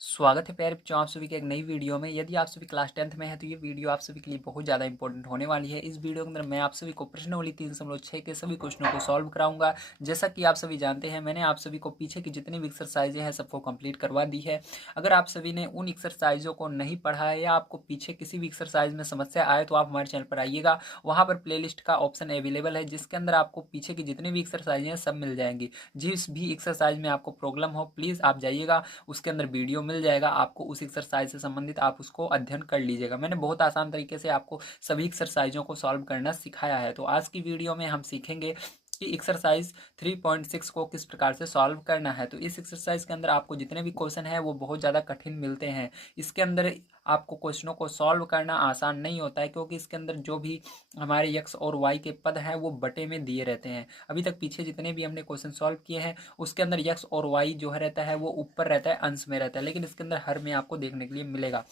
स्वागत है प्यारे बच्चों आप सभी के एक नई वीडियो में। यदि आप सभी क्लास 10th में है तो ये वीडियो आप सभी के लिए बहुत ज़्यादा इंपॉर्टेंट होने वाली है। इस वीडियो के अंदर मैं आप सभी को प्रश्नावली 3.6 के सभी क्वेश्चनों को सॉल्व कराऊंगा। जैसा कि आप सभी जानते हैं मैंने आप सभी को पीछे की जितनी भी एक्सरसाइजें हैं सबको कंप्लीट करवा दी है। अगर आप सभी ने उन एक्सरसाइजों को नहीं पढ़ा है या आपको पीछे किसी भी एक्सरसाइज में समस्या आए तो आप हमारे चैनल पर आइएगा। वहाँ पर प्ले का ऑप्शन अवेलेबल है जिसके अंदर आपको पीछे की जितनी भी एक्सरसाइजें हैं सब मिल जाएंगी। जिस भी एक्सरसाइज में आपको प्रॉब्लम हो प्लीज़ आप जाइएगा, उसके अंदर वीडियो मिल जाएगा आपको, उस एक्सरसाइज से संबंधित आप उसको अध्ययन कर लीजिएगा। मैंने बहुत आसान तरीके से आपको सभी एक्सरसाइजों को सॉल्व करना सिखाया है। तो आज की वीडियो में हम सीखेंगे कि एक्सरसाइज 3.6 को किस प्रकार से सॉल्व करना है। तो इस एक्सरसाइज के अंदर आपको जितने भी क्वेश्चन हैं वो बहुत ज़्यादा कठिन मिलते हैं। इसके अंदर आपको क्वेश्चनों को सॉल्व करना आसान नहीं होता है क्योंकि इसके अंदर जो भी हमारे एक्स और वाई के पद हैं वो बटे में दिए रहते हैं। अभी तक पीछे जितने भी हमने क्वेश्चन सॉल्व किए हैं उसके अंदर यक्स और वाई जो है रहता है वो ऊपर रहता है, अंश में रहता है, लेकिन इसके अंदर हर में आपको देखने के लिए मिलेगा।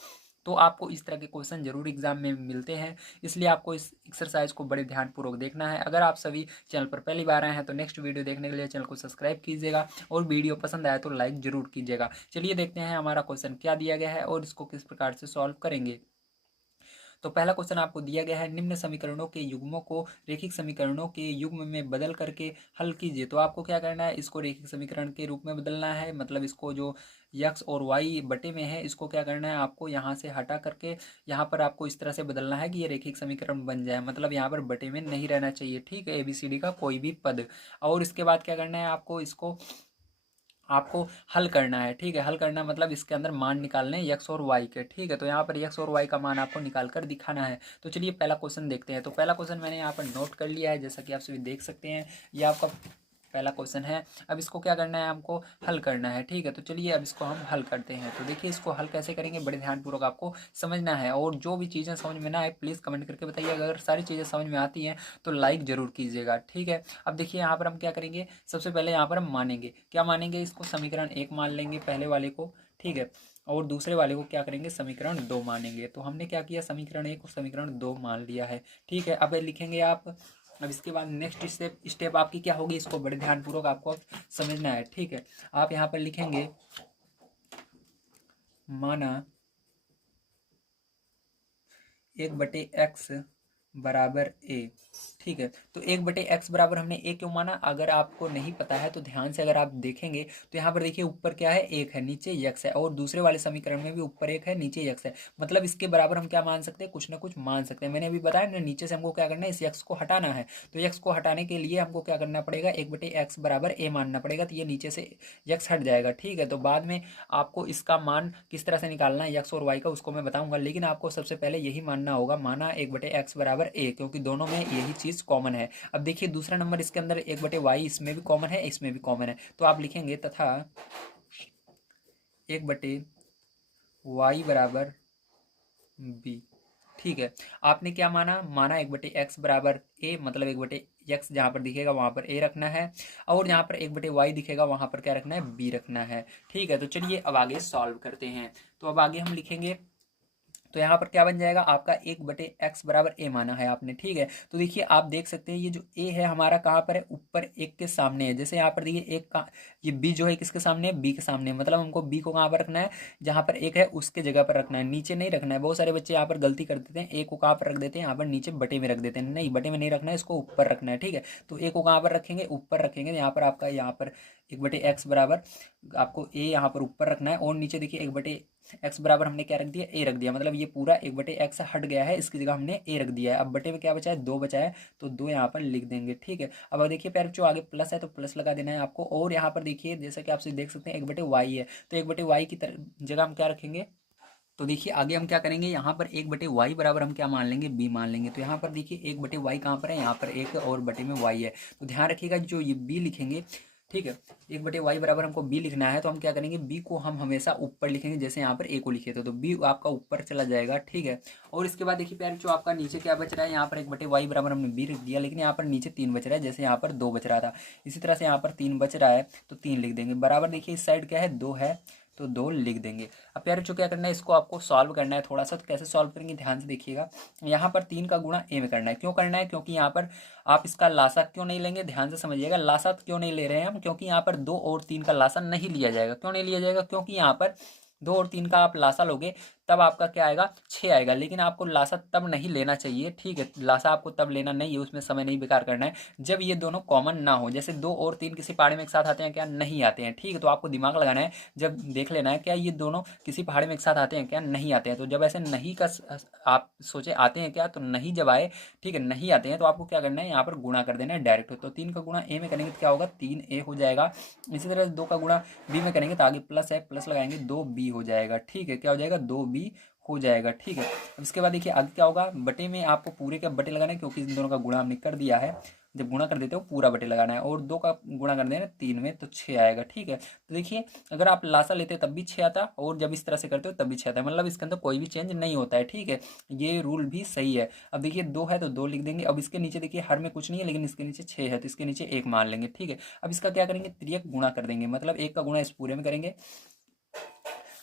तो आपको इस तरह के क्वेश्चन जरूर एग्जाम में मिलते हैं, इसलिए आपको इस एक्सरसाइज को बड़े ध्यानपूर्वक देखना है। अगर आप सभी चैनल पर पहली बार आए हैं तो नेक्स्ट वीडियो देखने के लिए चैनल को सब्सक्राइब कीजिएगा और वीडियो पसंद आए तो लाइक जरूर कीजिएगा। चलिए देखते हैं हमारा क्वेश्चन क्या दिया गया है और इसको किस प्रकार से सॉल्व करेंगे। तो पहला क्वेश्चन आपको दिया गया है, निम्न समीकरणों के युग्मों को रेखिक समीकरणों के युग्म में बदल करके हल कीजिए। तो आपको क्या करना है, इसको रेखिक समीकरण के रूप में बदलना है। मतलब इसको जो यक्स और वाई बटे में है इसको क्या करना है, आपको यहाँ से हटा करके यहाँ पर आपको इस तरह से बदलना है कि ये रेखिक समीकरण बन जाए। मतलब यहाँ पर बटे में नहीं रहना चाहिए, ठीक है, ABCD का कोई भी पद। और इसके बाद क्या करना है, आपको इसको आपको हल करना है, ठीक है। हल करना मतलब इसके अंदर मान निकालने यक्स और वाई के, ठीक है। तो यहाँ पर यक्स और वाई का मान आपको निकाल कर दिखाना है। तो चलिए पहला क्वेश्चन देखते हैं। तो पहला क्वेश्चन मैंने यहाँ पर नोट कर लिया है, जैसा कि आप सभी देख सकते हैं ये आपका पहला क्वेश्चन है। अब इसको क्या करना है, हमको हल करना है, ठीक है। तो चलिए अब इसको हम हल करते हैं। तो देखिए इसको हल कैसे करेंगे बड़े ध्यानपूर्वक आपको समझना है, और जो भी चीज़ें समझ में ना आए प्लीज़ कमेंट करके बताइए। अगर सारी चीज़ें समझ में आती हैं तो लाइक ज़रूर कीजिएगा, ठीक है। अब देखिए यहाँ पर हम क्या करेंगे, सबसे पहले यहाँ पर हम मानेंगे, क्या मानेंगे, इसको समीकरण 1 मान लेंगे पहले वाले को, ठीक है। और दूसरे वाले को क्या करेंगे, समीकरण 2 मानेंगे। तो हमने क्या किया, समीकरण 1 और समीकरण 2 मान लिया है, ठीक है। अब लिखेंगे आप, अब इसके बाद नेक्स्ट स्टेप आपकी क्या होगी, इसको बड़े ध्यानपूर्वक आपको समझना है, ठीक है। आप यहाँ पर लिखेंगे माना 1/x बराबर ए, ठीक है। तो 1/x बराबर हमने ए क्यों माना, अगर आपको नहीं पता है तो ध्यान से अगर आप देखेंगे तो यहाँ पर देखिए ऊपर क्या है, 1 है, नीचे यक्स है, और दूसरे वाले समीकरण में भी ऊपर 1 है नीचे यक्स है। मतलब इसके बराबर हम क्या मान सकते हैं, कुछ ना कुछ मान सकते हैं। मैंने अभी बताया ना, नीचे से हमको क्या करना है, इस यक्स को हटाना है। तो यक्स को हटाने के लिए हमको क्या करना पड़ेगा, 1/x बराबर ए मानना पड़ेगा। तो ये नीचे से यक्स हट जाएगा, ठीक है। तो बाद में आपको इसका मान किस तरह से निकालना है यक्स और वाई का उसको मैं बताऊंगा, लेकिन आपको सबसे पहले यही मानना होगा, माना 1/x बराबर ए, क्योंकि दोनों में यही चीज़ कॉमन है। अब देखिए दूसरा नंबर इसके अंदर 1/y इसमें भी कॉमन है इसमें भी कॉमन है। तो आप लिखेंगे तथा 1/y बराबर बी, ठीक है। आपने क्या माना, माना 1/x बराबर ए, मतलब 1/x जहाँ पर दिखेगा वहाँ पर ए रखना है, और जहाँ पर 1/y दिखेगा वहाँ पर क्या रखना है, बी रखना है, ठीक है। तो चलिए अब आगे सॉल्व करते हैं। तो अब आगे हम लिखेंगे, तो यहाँ पर क्या बन जाएगा आपका, 1/x बराबर ए माना है आपने, ठीक है। तो देखिए आप देख सकते हैं ये जो ए है हमारा कहाँ पर है, ऊपर 1 के सामने है। जैसे यहाँ पर देखिए एक का, ये बी जो है किसके सामने है, बी के सामने है। मतलब हमको बी को कहाँ पर रखना है, जहाँ पर 1 है उसके जगह पर रखना है, नीचे नहीं रखना है। बहुत सारे बच्चे यहाँ पर गलती कर देते हैं, ए को कहाँ पर रख देते हैं, यहाँ पर नीचे बटे में रख देते हैं। नहीं, बटे में नहीं रखना है, इसको ऊपर रखना है, ठीक है। तो ए को कहाँ पर रखेंगे, ऊपर रखेंगे। यहाँ पर आपका यहाँ पर 1/x बराबर आपको ए यहाँ पर ऊपर रखना है, और नीचे देखिए 1/x बराबर हमने क्या रख दिया, ए रख दिया। मतलब ये पूरा 1/x हट गया है, इसकी जगह हमने ए रख दिया है। अब बटे में क्या बचा है, 2 बचा है, तो 2 यहाँ पर लिख देंगे, ठीक है। अब देखिए प्यारे जो आगे प्लस है तो प्लस लगा देना है आपको, और यहाँ पर देखिए जैसा कि आप देख सकते हैं 1/y है, तो 1/y की जगह हम क्या रखेंगे। तो देखिए आगे हम क्या करेंगे, यहाँ पर 1/y बराबर हम क्या मान लेंगे, b मान लेंगे। तो यहाँ पर देखिए 1/y कहाँ पर है, यहाँ पर 1 और बटे में y है। तो ध्यान रखिएगा जो ये b लिखेंगे, ठीक है, 1/y बराबर हमको b लिखना है, तो हम क्या करेंगे, b को हम हमेशा ऊपर लिखेंगे, जैसे यहाँ पर a को लिखे थे तो b आपका ऊपर चला जाएगा, ठीक है। और इसके बाद देखिए प्यारे जो आपका नीचे क्या बच रहा है, यहाँ पर 1/y बराबर हमने b लिख दिया, लेकिन यहाँ पर नीचे 3 बच रहा है, जैसे यहाँ पर 2 बच रहा था, इसी तरह से यहाँ पर 3 बच रहा है तो 3 लिख देंगे। बराबर देखिए इस साइड क्या है, 2 है, तो 2 लिख देंगे। अब प्यारे बच्चों क्या करना है, इसको आपको सॉल्व करना है थोड़ा सा। तो कैसे सॉल्व करेंगे ध्यान से देखिएगा, यहाँ पर 3 का गुणा ए में करना है। क्यों करना है, क्योंकि यहाँ पर आप इसका लासा क्यों नहीं लेंगे, ध्यान से समझिएगा। लासा क्यों नहीं ले रहे हैं हम, क्योंकि यहाँ पर 2 और 3 का लासा नहीं लिया जाएगा। क्यों नहीं लिया जाएगा, क्योंकि यहाँ पर 2 और 3 का आप लासा लोगे तब आपका क्या आएगा, 6 आएगा। लेकिन आपको लासा तब नहीं लेना चाहिए, ठीक है, लासा आपको तब लेना नहीं है, उसमें समय नहीं बेकार करना है जब ये दोनों कॉमन ना हो। जैसे 2 और 3 किसी पहाड़ी में एक साथ आते हैं क्या, नहीं आते हैं, ठीक है। तो आपको दिमाग लगाना है, जब देख लेना है क्या ये दोनों किसी पहाड़ी में एक साथ आते हैं क्या, नहीं आते हैं। तो जब ऐसे नहीं का आप सोचे आते हैं क्या, तो नहीं जब आए, ठीक है, नहीं आते हैं, तो आपको क्या करना है, यहाँ पर गुणा कर देना है डायरेक्ट। तो 3 का गुणा ए में करेंगे तो क्या होगा, 3a हो जाएगा। इसी तरह 2 का गुणा बी में करेंगे तो आगे प्लस है, प्लस लगाएंगे 2b हो जाएगा, ठीक है, क्या हो जाएगा, 2b हो जाएगा, ठीक है। अब इसके बाद देखिए आगे क्या होगा, बटे में आपको पूरे का बटे लगाना है, क्योंकि इन दोनों का गुणा हमने कर दिया है। जब गुणा कर देते हो पूरा बटे लगाना है, और 2 का गुणा कर देना 3 में तो 6 आएगा, ठीक है। तो देखिए अगर आप लासा लेते तब भी 6 आता, और जब इस तरह से करते हो तब भी 6 आता है, मतलब इसके अंदर कोई भी चेंज नहीं होता है, ठीक है। ये रूल भी सही है। अब देखिए 2 है तो 2 लिख देंगे। अब इसके नीचे देखिए हर में कुछ नहीं है, लेकिन इसके नीचे 6 है तो इसके नीचे 1 मान लेंगे, ठीक है। अब इसका क्या करेंगे, तिर्यक गुणा कर देंगे, मतलब 1 का गुणा इस पूरे में करेंगे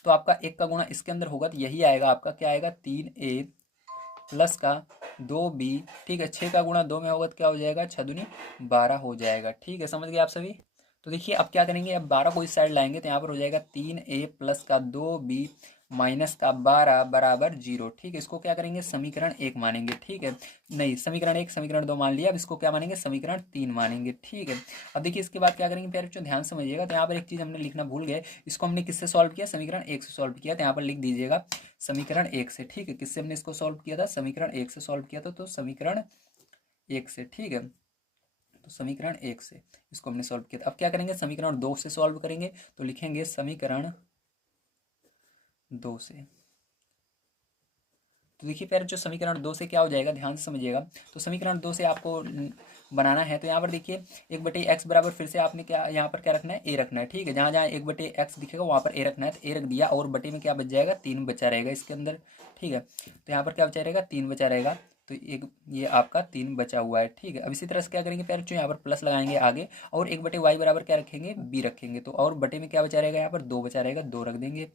तो आपका 1 का गुणा इसके अंदर होगा तो यही आएगा आपका, क्या आएगा, 3a प्लस का 2b, ठीक है। 6 का गुणा 2 में होगा तो क्या हो जाएगा, 6 दूनी 12 हो जाएगा, ठीक है। समझ गए आप सभी। तो देखिए अब क्या करेंगे, अब 12 को इस साइड लाएंगे तो यहाँ पर हो जाएगा 3a प्लस का 2b माइनस का 12 बराबर 0, ठीक है। इसको क्या करेंगे, समीकरण 1 मानेंगे, ठीक है, नहीं समीकरण 1 समीकरण 2 मान लिया। अब इसको क्या मानेंगे, समीकरण 3 मानेंगे, ठीक है। अब देखिए इसके बाद क्या करेंगे प्यारे बच्चों, ध्यान से समझिएगा। तो यहाँ पर एक चीज़ हमने लिखना भूल गए, इसको हमने किससे सॉल्व किया, समीकरण 1 से सॉल्व किया, तो यहाँ पर लिख दीजिएगा समीकरण 1 से, ठीक है। किससे हमने इसको सॉल्व किया था, समीकरण 1 से सॉल्व किया था, तो समीकरण 1 से, ठीक है। तो समीकरण 1 से इसको हमने सॉल्व किया था। अब क्या करेंगे, समीकरण 2 से सॉल्व करेंगे, तो लिखेंगे समीकरण 2 से। तो देखिए प्यारे जो समीकरण 2 से क्या हो जाएगा, ध्यान से समझिएगा। तो समीकरण 2 से आपको बनाना है, तो यहाँ पर देखिए 1/x बराबर, फिर से आपने क्या यहाँ पर क्या रखना है, a रखना है, ठीक है। जहाँ जहाँ 1/x दिखेगा वहाँ पर a रखना है, तो a रख दिया, और बटे में क्या बच जाएगा, 3 बचा रहेगा इसके अंदर, ठीक है। तो यहाँ पर क्या बचा रहेगा, 3 बचा रहेगा, तो एक ये आपका 3 बचा हुआ है, ठीक है। अब इसी तरह से क्या करेंगे प्यारे बच्चों, यहाँ पर प्लस लगाएंगे आगे, और 1/y बराबर क्या रखेंगे, b रखेंगे, तो और बटे में क्या बचा रहेगा, यहाँ पर 2 बचा रहेगा, 2 रख देंगे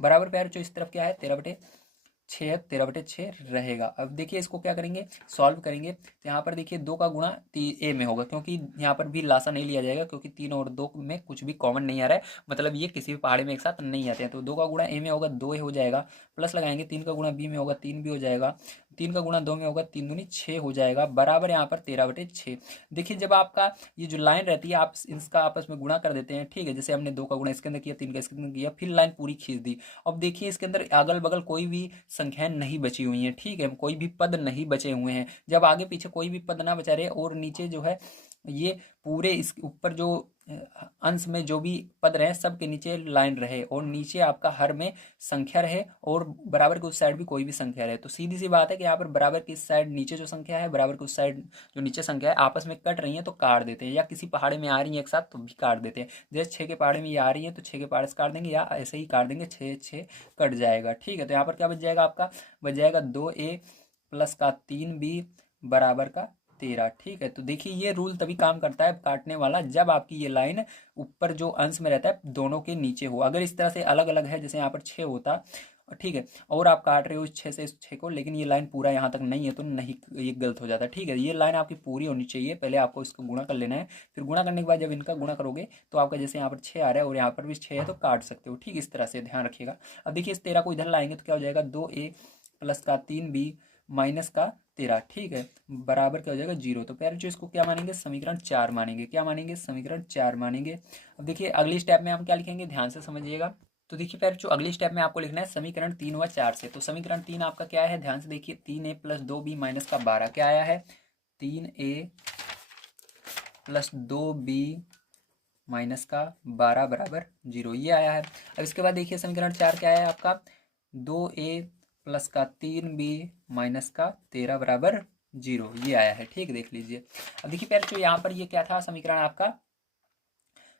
बराबर। प्यारे बच्चों इस तरफ क्या है, 13/6, 13/6 रहेगा। अब देखिए इसको क्या करेंगे, सॉल्व करेंगे, तो यहाँ पर देखिए 2 का गुणा a में होगा, क्योंकि यहाँ पर भी लासा नहीं लिया जाएगा, क्योंकि 3 और 2 में कुछ भी कॉमन नहीं आ रहा है, मतलब ये किसी भी पहाड़ी में एक साथ नहीं आते हैं। तो 2 का गुणा a में होगा 2 हो जाएगा, प्लस लगाएंगे 3 का गुणा b में होगा 3 भी हो जाएगा, 3 का गुणा 2 में होगा 3 दूनी 6 हो जाएगा, बराबर यहाँ पर 13/6। देखिए जब आपका ये जो लाइन रहती है आप इसका आपस में गुणा कर देते हैं, ठीक है। जैसे हमने 2 का गुणा इसके अंदर किया, 3 का इसके अंदर किया, फिर लाइन पूरी खींच दी। अब देखिए इसके अंदर अगल बगल कोई भी संख्याएं नहीं बची हुई हैं, ठीक है, कोई भी पद नहीं बचे हुए हैं। जब आगे पीछे कोई भी पद ना बचा रहे, और नीचे जो है ये पूरे इस ऊपर जो अंश में जो भी पद रहे सब के नीचे लाइन रहे, और नीचे आपका हर में संख्या रहे, और बराबर के उस साइड भी कोई भी संख्या रहे। तो सीधी सी बात है कि यहाँ पर बराबर की इस साइड नीचे जो संख्या है, बराबर की उस साइड जो नीचे संख्या है आपस में कट रही है तो काट देते हैं, या किसी पहाड़े में आ रही है एक साथ तो भी काट देते हैं। जैसे 6 के पहाड़े में ये आ रही है तो 6 के पहाड़े से काट देंगे, या ऐसे ही काट देंगे, 6 6 कट जाएगा, ठीक है। तो यहाँ पर क्या बच जाएगा आपका, बच जाएगा 2a प्लस का 3b बराबर का 13, ठीक है। तो देखिए ये रूल तभी काम करता है काटने वाला, जब आपकी ये लाइन ऊपर जो अंश में रहता है दोनों के नीचे हो। अगर इस तरह से अलग अलग है, जैसे यहाँ पर 6 होता, ठीक है, और आप काट रहे हो इस 6 से इस 6 को, लेकिन ये लाइन पूरा यहाँ तक नहीं है, तो नहीं, ये गलत हो जाता है, ठीक है। ये लाइन आपकी पूरी होनी चाहिए, पहले आपको इसको गुणा कर लेना है, फिर गुणा करने के बाद जब इनका गुणा करोगे तो आपका जैसे यहाँ पर 6 आ रहा है और यहाँ पर भी 6 है तो काट सकते हो, ठीक, इस तरह से ध्यान रखिएगा। अब देखिए इस 13 को इधर लाएंगे तो क्या हो जाएगा, 2a प्लस का 3b माइनस का 13, ठीक है, बराबर क्या हो जाएगा 0। तो प्यारे जो इसको क्या मानेंगे, समीकरण 4 मानेंगे, क्या मानेंगे, समीकरण 4 मानेंगे। अब देखिए अगली स्टेप में हम क्या लिखेंगे, ध्यान से समझिएगा। तो देखिए प्यारे जो अगली स्टेप में आपको लिखना है समीकरण 3 व 4 से। तो समीकरण 3 आपका क्या है, ध्यान से देखिए, 3a प्लस 2b माइनस का 12 क्या आया है, 3a प्लस 2b माइनस का 12 बराबर 0, ये आया है। अब इसके बाद देखिए समीकरण 4 क्या है आपका, 2a प्लस का 3b माइनस का 13 बराबर 0, ये आया है, ठीक, देख लीजिए। अब देखिए प्यारे जो यहाँ पर ये क्या था समीकरण आपका,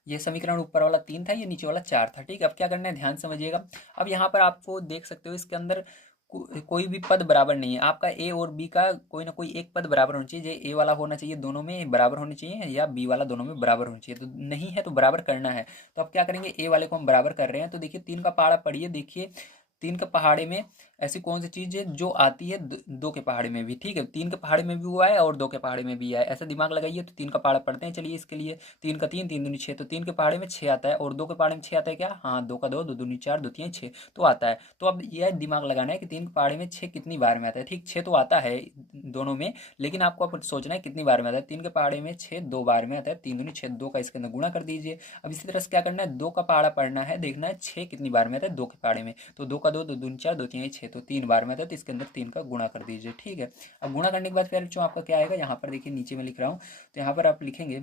ये समीकरण ऊपर वाला 3 था, ये नीचे वाला 4 था, ठीक है। अब क्या करना है, ध्यान समझिएगा। अब यहाँ पर आपको देख सकते हो इसके अंदर कोई भी पद बराबर नहीं है, आपका ए और बी का कोई ना कोई एक पद बराबर होना चाहिए। ए वाला होना चाहिए दोनों में बराबर होने चाहिए, या बी वाला दोनों में बराबर होना चाहिए, तो नहीं है तो बराबर करना है। तो अब क्या करेंगे, ए वाले को हम बराबर कर रहे हैं, तो देखिए 3 का पहाड़ा पढ़िए, देखिए 3 का पहाड़े में ऐसी कौन सी चीज़ है जो आती है दो के पहाड़े में भी, ठीक है, तीन के पहाड़े में भी हुआ है और दो के पहाड़े में भी है, ऐसा दिमाग लगाइए। तो तीन का पहाड़ा पढ़ते हैं चलिए इसके लिए। तीन का तीन, तीन दूनी छः, तो तीन के पहाड़े में छः आता है और दो के पहाड़े में छः आता है क्या? हाँ, दो का दो, दो दूनी चार, दो तीन छः, तो आता है। तो अब यह दिमाग लगाना है कि तीन के पहाड़े में छः कितनी बार में आता है, ठीक, छः तो आता है दोनों में, लेकिन आपको अब सोचना है कितनी बार में आता है। तीन के पहाड़े में छः दो बार में आता है, तीन दूनी छः, दो का इसके अंदर गुणा कर दीजिए। अब इसी तरह से क्या करना है, दो का पहाड़ा पढ़ना है, देखना है छः कितनी बार में आता है दो के पहाड़े में, तो दो का दो, दो दूनी चार, दो तीन छः, तो तीन बार में आता है, तो इसके अंदर तीन का गुणा कर दीजिए, ठीक है। अब गुणा करने के बाद फिर जो आपका क्या आएगा, यहाँ पर देखिए नीचे में लिख रहा हूँ, तो यहाँ पर आप लिखेंगे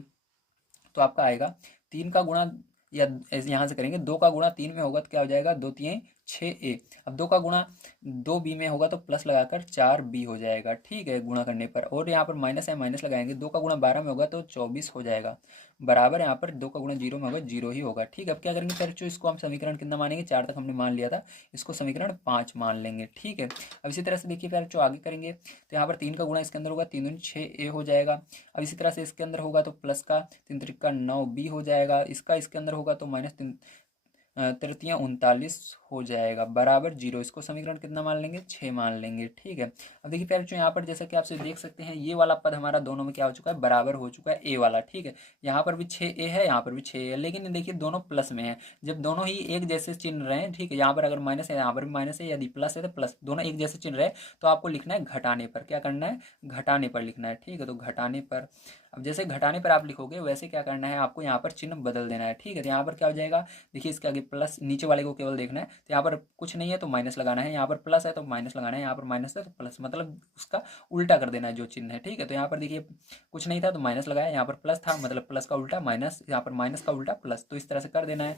तो आपका आएगा तीन का गुणा, या यहाँ से करेंगे दो का गुणा तीन में होगा तो क्या हो जाएगा, दो तीन छः ए। अब दो का गुणा दो बी में होगा तो प्लस लगाकर चार बी हो जाएगा, ठीक है, गुणा करने पर। और यहाँ पर माइनस है, माइनस लगाएंगे, दो का गुणा 12 में होगा तो 24 हो जाएगा, बराबर यहाँ पर दो का गुणा जीरो में होगा, जीरो ही होगा, ठीक है। अब क्या करेंगे फिर, जो इसको हम समीकरण कितना मानेंगे, चार तक हमने मान लिया था, इसको समीकरण 5 मान लेंगे, ठीक है। अब इसी तरह से देखिए फिर जो आगे करेंगे, तो यहाँ पर तीन का गुणा इसके अंदर होगा, तीन दूनी छः ए हो जाएगा। अब इसी तरह से इसके अंदर होगा तो प्लस का तीन त्रिक का 9 बी हो जाएगा, इसका इसके अंदर होगा तो माइनस तीन तृतीया 39 हो जाएगा, बराबर जीरो। इसको समीकरण कितना मान लेंगे, 6 मान लेंगे, ठीक है। अब देखिए प्यारे बच्चों, यहाँ पर जैसा कि आप देख सकते हैं, ये वाला पद हमारा दोनों में क्या हो चुका है, बराबर हो चुका है, ए वाला, ठीक है। यहाँ पर भी 6 ए है, यहाँ पर भी 6 ए है, लेकिन देखिए दोनों प्लस में है। जब दोनों ही एक जैसे चिन्ह रहे हैं, ठीक है, यहाँ पर अगर माइनस है यहाँ पर भी माइनस है, यदि प्लस है तो प्लस, दोनों एक जैसे चिन्ह रहे, तो आपको लिखना है घटाने पर, क्या करना है, घटाने पर लिखना है, ठीक है। तो घटाने पर, अब जैसे घटाने पर आप लिखोगे वैसे क्या करना है, आपको यहाँ पर चिन्ह बदल देना है, ठीक है। तो यहाँ पर क्या हो जाएगा, देखिए इसके आगे प्लस, नीचे वाले को केवल देखना है, तो यहाँ पर कुछ नहीं है तो माइनस लगाना है, यहाँ पर प्लस है तो माइनस लगाना है, यहाँ पर माइनस है तो प्लस, मतलब उसका उल्टा कर देना है जो चिन्ह है, ठीक है। तो यहाँ पर देखिए कुछ नहीं था तो माइनस लगाया, यहाँ पर प्लस था मतलब प्लस का उल्टा माइनस, यहाँ पर माइनस का उल्टा प्लस, तो इस तरह से कर देना है।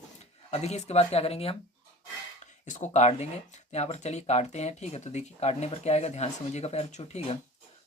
अब देखिए इसके बाद क्या करेंगे, हम इसको काट देंगे, तो यहाँ पर चलिए काटते हैं, ठीक है। तो देखिए काटने पर क्या आएगा, ध्यान से समझिएगा प्यारे बच्चों, ठीक है।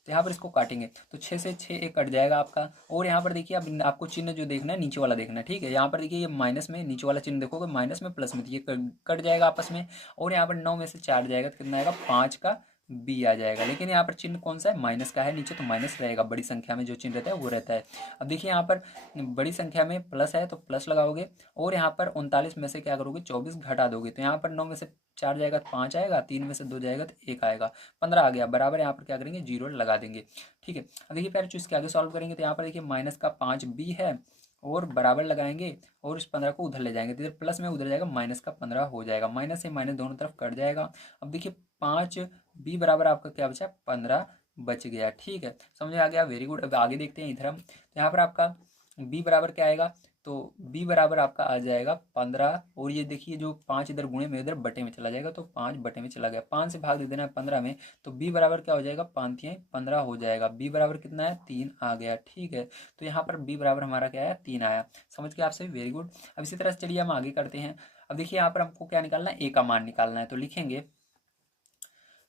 तो यहाँ पर इसको काटेंगे तो 6 से 6 एक कट जाएगा आपका। और यहाँ पर देखिए अब आपको चिन्ह जो देखना है नीचे वाला देखना है, ठीक है। यहाँ पर देखिए ये माइनस में, नीचे वाला चिन्ह देखोगे माइनस में प्लस में, तो ये कट जाएगा आपस में। और यहाँ पर 9 में से 4 जाएगा तो कितना आएगा, 5 का बी आ जाएगा। लेकिन यहाँ पर चिन्ह कौन सा है, माइनस का है नीचे, तो माइनस रहेगा, बड़ी संख्या में जो चिन्ह रहता है वो रहता है। अब देखिए यहाँ पर बड़ी संख्या में प्लस है तो प्लस लगाओगे, और यहाँ पर 39 में से क्या करोगे, 24 घटा दोगे, तो यहाँ पर 9 में से 4 जाएगा तो 5 आएगा, 3 में से 2 जाएगा तो 1 आएगा, 15 आ गया, बराबर यहाँ पर क्या करेंगे, जीरो लगा देंगे, ठीक है। अब देखिए पहले इसके आगे सॉल्व करेंगे, तो यहाँ पर देखिए माइनस का 5 बी है, और बराबर लगाएंगे, और इस 15 को उधर ले जाएंगे, तो इधर प्लस में उधर जाएगा, माइनस का 15 हो जाएगा, माइनस से माइनस दोनों तरफ कट जाएगा। अब देखिए 5 बी बराबर आपका क्या बचा, 15 बच गया, ठीक है, समझ आ गया, वेरी गुड। अब आगे देखते हैं इधर हम, तो यहाँ पर आपका बी बराबर क्या आएगा, तो बी बराबर आपका आ जाएगा 15, और ये देखिए जो 5 इधर गुणे में इधर बटे में चला जाएगा, तो 5 बटे में चला गया, 5 से भाग दे देना है 15 में, तो बी बराबर क्या हो जाएगा, 5 तिहाई 15 हो जाएगा, बी बराबर कितना है, 3 आ गया, ठीक है। तो यहाँ पर बी बराबर हमारा क्या है, 3 आया, समझ गया आपसे, वेरी गुड। अब इसी तरह से चलिए हम आगे करते हैं। अब देखिए यहाँ पर हमको क्या निकालना है, ए का मान निकालना है, तो लिखेंगे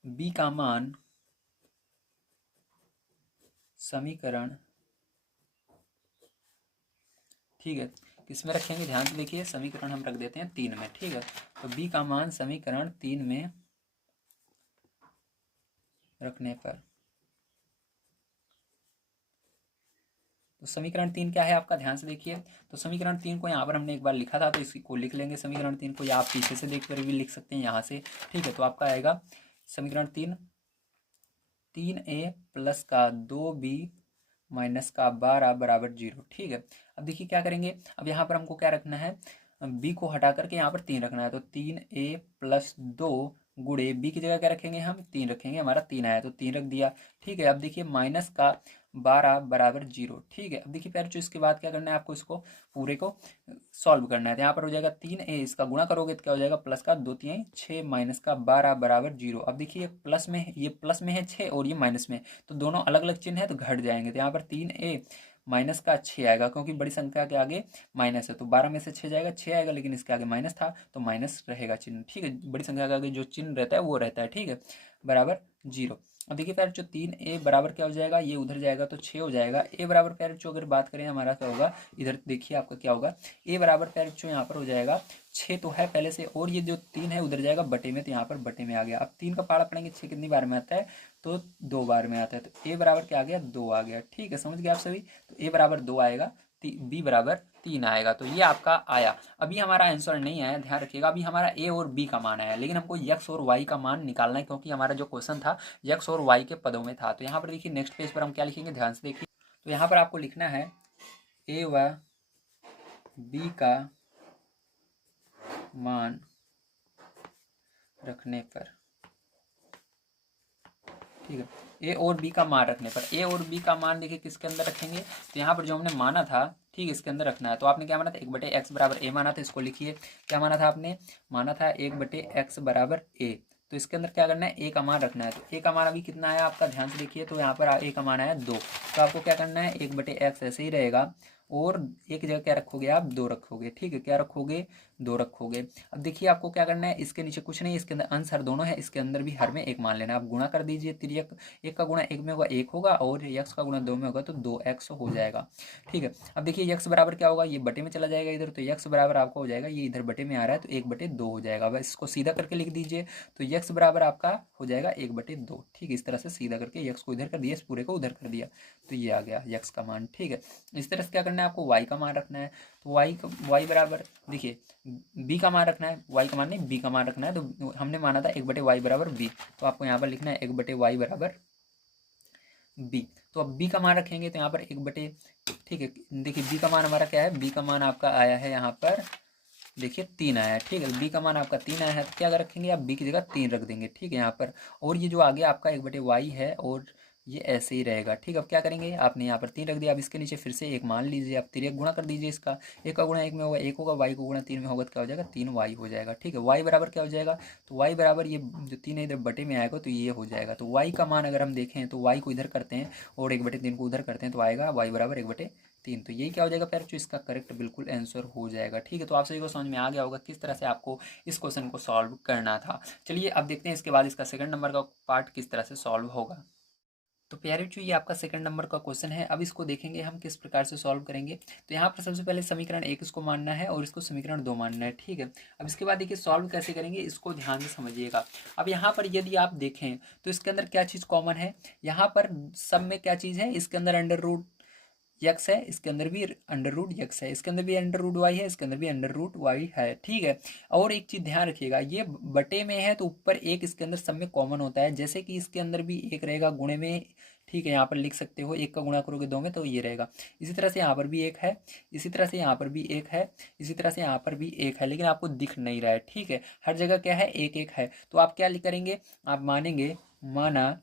बी का मान समीकरण, ठीक है, किसमें रखेंगे, ध्यान से देखिए, समीकरण हम रख देते हैं 3 में, ठीक है। तो बी का मान समीकरण 3 में रखने पर, तो समीकरण 3 क्या है आपका, ध्यान से देखिए। तो समीकरण 3 को यहाँ पर हमने एक बार लिखा था, तो इसको लिख लेंगे समीकरण 3 को, या आप पीछे से देख कर भी लिख सकते हैं यहाँ से, ठीक है। तो आपका आएगा समीकरण 3, 3a प्लस का 2b माइनस का 12 बराबर 0, ठीक है। अब देखिए क्या करेंगे, अब यहाँ पर हमको क्या रखना है, b को हटा करके यहाँ पर 3 रखना है, तो 3a प्लस 2 गुड़े b की जगह क्या रखेंगे, हम 3 रखेंगे, हमारा 3 आया तो 3 रख दिया, ठीक है। अब देखिए माइनस का 12 बराबर 0, ठीक है। अब देखिए प्यारे, इसके बाद क्या करना है, आपको इसको पूरे को सॉल्व करना है, तो यहाँ पर हो जाएगा 3a, इसका गुणा करोगे तो क्या हो जाएगा, प्लस का 2 तिहाई 6 माइनस का 12 बराबर 0। अब देखिए प्लस में, ये प्लस में है 6 और ये माइनस में, तो दोनों अलग अलग चिन्ह है तो घट जाएंगे, तो यहाँ पर 3a माइनस का 6 आएगा, क्योंकि बड़ी संख्या के आगे माइनस है, तो 12 में से 6 जाएगा, 6 आएगा, लेकिन इसके आगे माइनस था तो माइनस रहेगा चिन्ह, ठीक है। बड़ी संख्या के आगे जो चिन्ह रहता है वो रहता है, ठीक है, बराबर 0। अब देखिए प्यारे जो 3a बराबर क्या हो जाएगा, ये उधर जाएगा तो 6 हो जाएगा, a बराबर प्यारे जो अगर बात करें हमारा क्या होगा, इधर देखिए आपका क्या होगा, a बराबर प्यारे जो यहाँ पर हो जाएगा 6 तो है पहले से, और ये जो 3 है उधर जाएगा बटे में, तो यहाँ पर बटे में आ गया। अब 3 का पहाड़ा पढ़ेंगे, 6 कितनी बार में आता है, तो 2 बार में आता है, तो a बराबर क्या आ गया, 2 आ गया, ठीक है, समझ गए आप सभी। तो a बराबर 2 आएगा, बी बराबर 3 आएगा। तो ये आपका आया। अभी हमारा आंसर नहीं आया, ध्यान रखिएगा। अभी हमारा ए और बी का मान आया, लेकिन हमको यक्स और वाई का मान निकालना है, क्योंकि हमारा जो क्वेश्चन था यक्स और वाई के पदों में था। तो यहाँ पर देखिए नेक्स्ट पेज पर हम क्या लिखेंगे, ध्यान से देखिए। तो यहाँ पर आपको लिखना है ए व बी का मान रखने पर, ठीक है, ए और बी का मान रखने पर। ए और बी का मान देखिए किसके अंदर रखेंगे, तो यहाँ पर जो हमने माना था, ठीक है, इसके अंदर रखना है। तो आपने क्या माना था, 1/x बराबर ए माना था। इसको लिखिए, क्या माना था आपने, माना था 1/x बराबर ए। तो इसके अंदर क्या करना है, ए का मान रखना है। तो ए का मान अभी कितना आया आपका, ध्यान से देखिए। तो यहाँ पर ए का मान आया 2। तो आपको क्या करना है, 1/x ऐसे ही रहेगा, और एक जगह क्या रखोगे आप, 2 रखोगे, ठीक है, क्या रखोगे, 2 रखोगे। अब देखिए आपको क्या करना है, इसके नीचे कुछ नहीं, इसके अंदर अंश हर दोनों है, इसके अंदर भी हर में एक मान लेना है। आप गुणा कर दीजिए, तिर्यक 1 का गुणा 1 में होगा 1 होगा, और यक्स का गुणा 2 में होगा तो 2x हो जाएगा, ठीक है। अब देखिए यक्स बराबर क्या होगा, ये बटे में चला जाएगा इधर, तो यक्स बराबर आपका हो जाएगा, ये इधर बटे में आ रहा है तो 1/2 हो जाएगा। अब इसको सीधा करके लिख दीजिए, तो यक्स बराबर आपका हो जाएगा 1/2, ठीक है। इस तरह से सीधा करके यक्स को इधर कर दिया, इस पूरे को उधर कर दिया, तो ये आ गया यक्स का मान, ठीक है। इस तरह से क्या करना है, आपको वाई का मान रखना है। तो वाई बराबर देखिए, बी का मान रखना है, वाई का मान नहीं, बी का मान रखना है। तो हमने माना था 1/y बराबर बी, तो आपको यहाँ पर लिखना है 1/y बराबर बी। तो अब बी का मान रखेंगे, तो यहाँ पर 1 ठीक है, देखिए बी का मान हमारा क्या है, बी का मान आपका आया है यहाँ पर देखिए 3 आया है, ठीक है। बी का मान आपका 3 आया है, तो क्या रखेंगे आप, बी की जगह 3 रख देंगे, ठीक है, यहाँ पर। और ये जो आगे आपका 1/y है, और ये ऐसे ही रहेगा, ठीक है। अब क्या करेंगे, आपने यहाँ पर 3 रख दिया। अब इसके नीचे फिर से एक मान लीजिए, आप तिर्यक गुणा कर दीजिए इसका। 1 का गुणा 1 में होगा 1 होगा, वाई को गुणा 3 में होगा तो क्या हो जाएगा, 3y हो जाएगा, ठीक है। वाई बराबर क्या हो जाएगा, तो वाई बराबर ये जो 3 है इधर बटे में आएगा तो ये हो जाएगा। तो वाई का मान अगर हम देखें, तो वाई को इधर करते हैं और 1/3 को उधर करते हैं, तो आएगा वाई बराबर 1/3। तो यही क्या हो जाएगा प्यार, जो इसका करेक्ट बिल्कुल आंसर हो जाएगा, ठीक है। तो आप सभी को समझ में आ गया होगा किस तरह से आपको इस क्वेश्चन को सॉल्व करना था। चलिए अब देखते हैं इसके बाद इसका सेकंड नंबर का पार्ट किस तरह से सॉल्व होगा। तो प्यारे बच्चों, ये आपका सेकंड नंबर का क्वेश्चन है। अब इसको देखेंगे हम किस प्रकार से सॉल्व करेंगे। तो यहाँ पर सबसे पहले समीकरण 1 इसको मानना है और इसको समीकरण 2 मानना है, ठीक है। अब इसके बाद देखिए सॉल्व कैसे करेंगे, इसको ध्यान से समझिएगा। अब यहाँ पर यदि आप देखें तो इसके अंदर क्या चीज़ कॉमन है, यहाँ पर सब में क्या चीज़ है, इसके अंदर अंडर रूट यक्स है, इसके अंदर भी अंडर रूट यक्स है, इसके अंदर भी अंडर रूट वाई है, इसके अंदर भी अंडर रूट वाई है, ठीक है। और एक चीज़ ध्यान रखिएगा, ये बटे में है तो ऊपर एक इसके अंदर सब में कॉमन होता है, जैसे कि इसके अंदर भी एक रहेगा गुणे में, ठीक है। यहाँ पर लिख सकते हो 1 का गुणा करोगे 2 में तो ये रहेगा। इसी तरह से यहाँ पर भी एक है, इसी तरह से यहाँ पर भी एक है, इसी तरह से यहाँ पर भी एक है, लेकिन आपको दिख नहीं रहा है, ठीक है। हर जगह क्या है, एक एक है। तो आप क्या करेंगे, आप मानेंगे, माना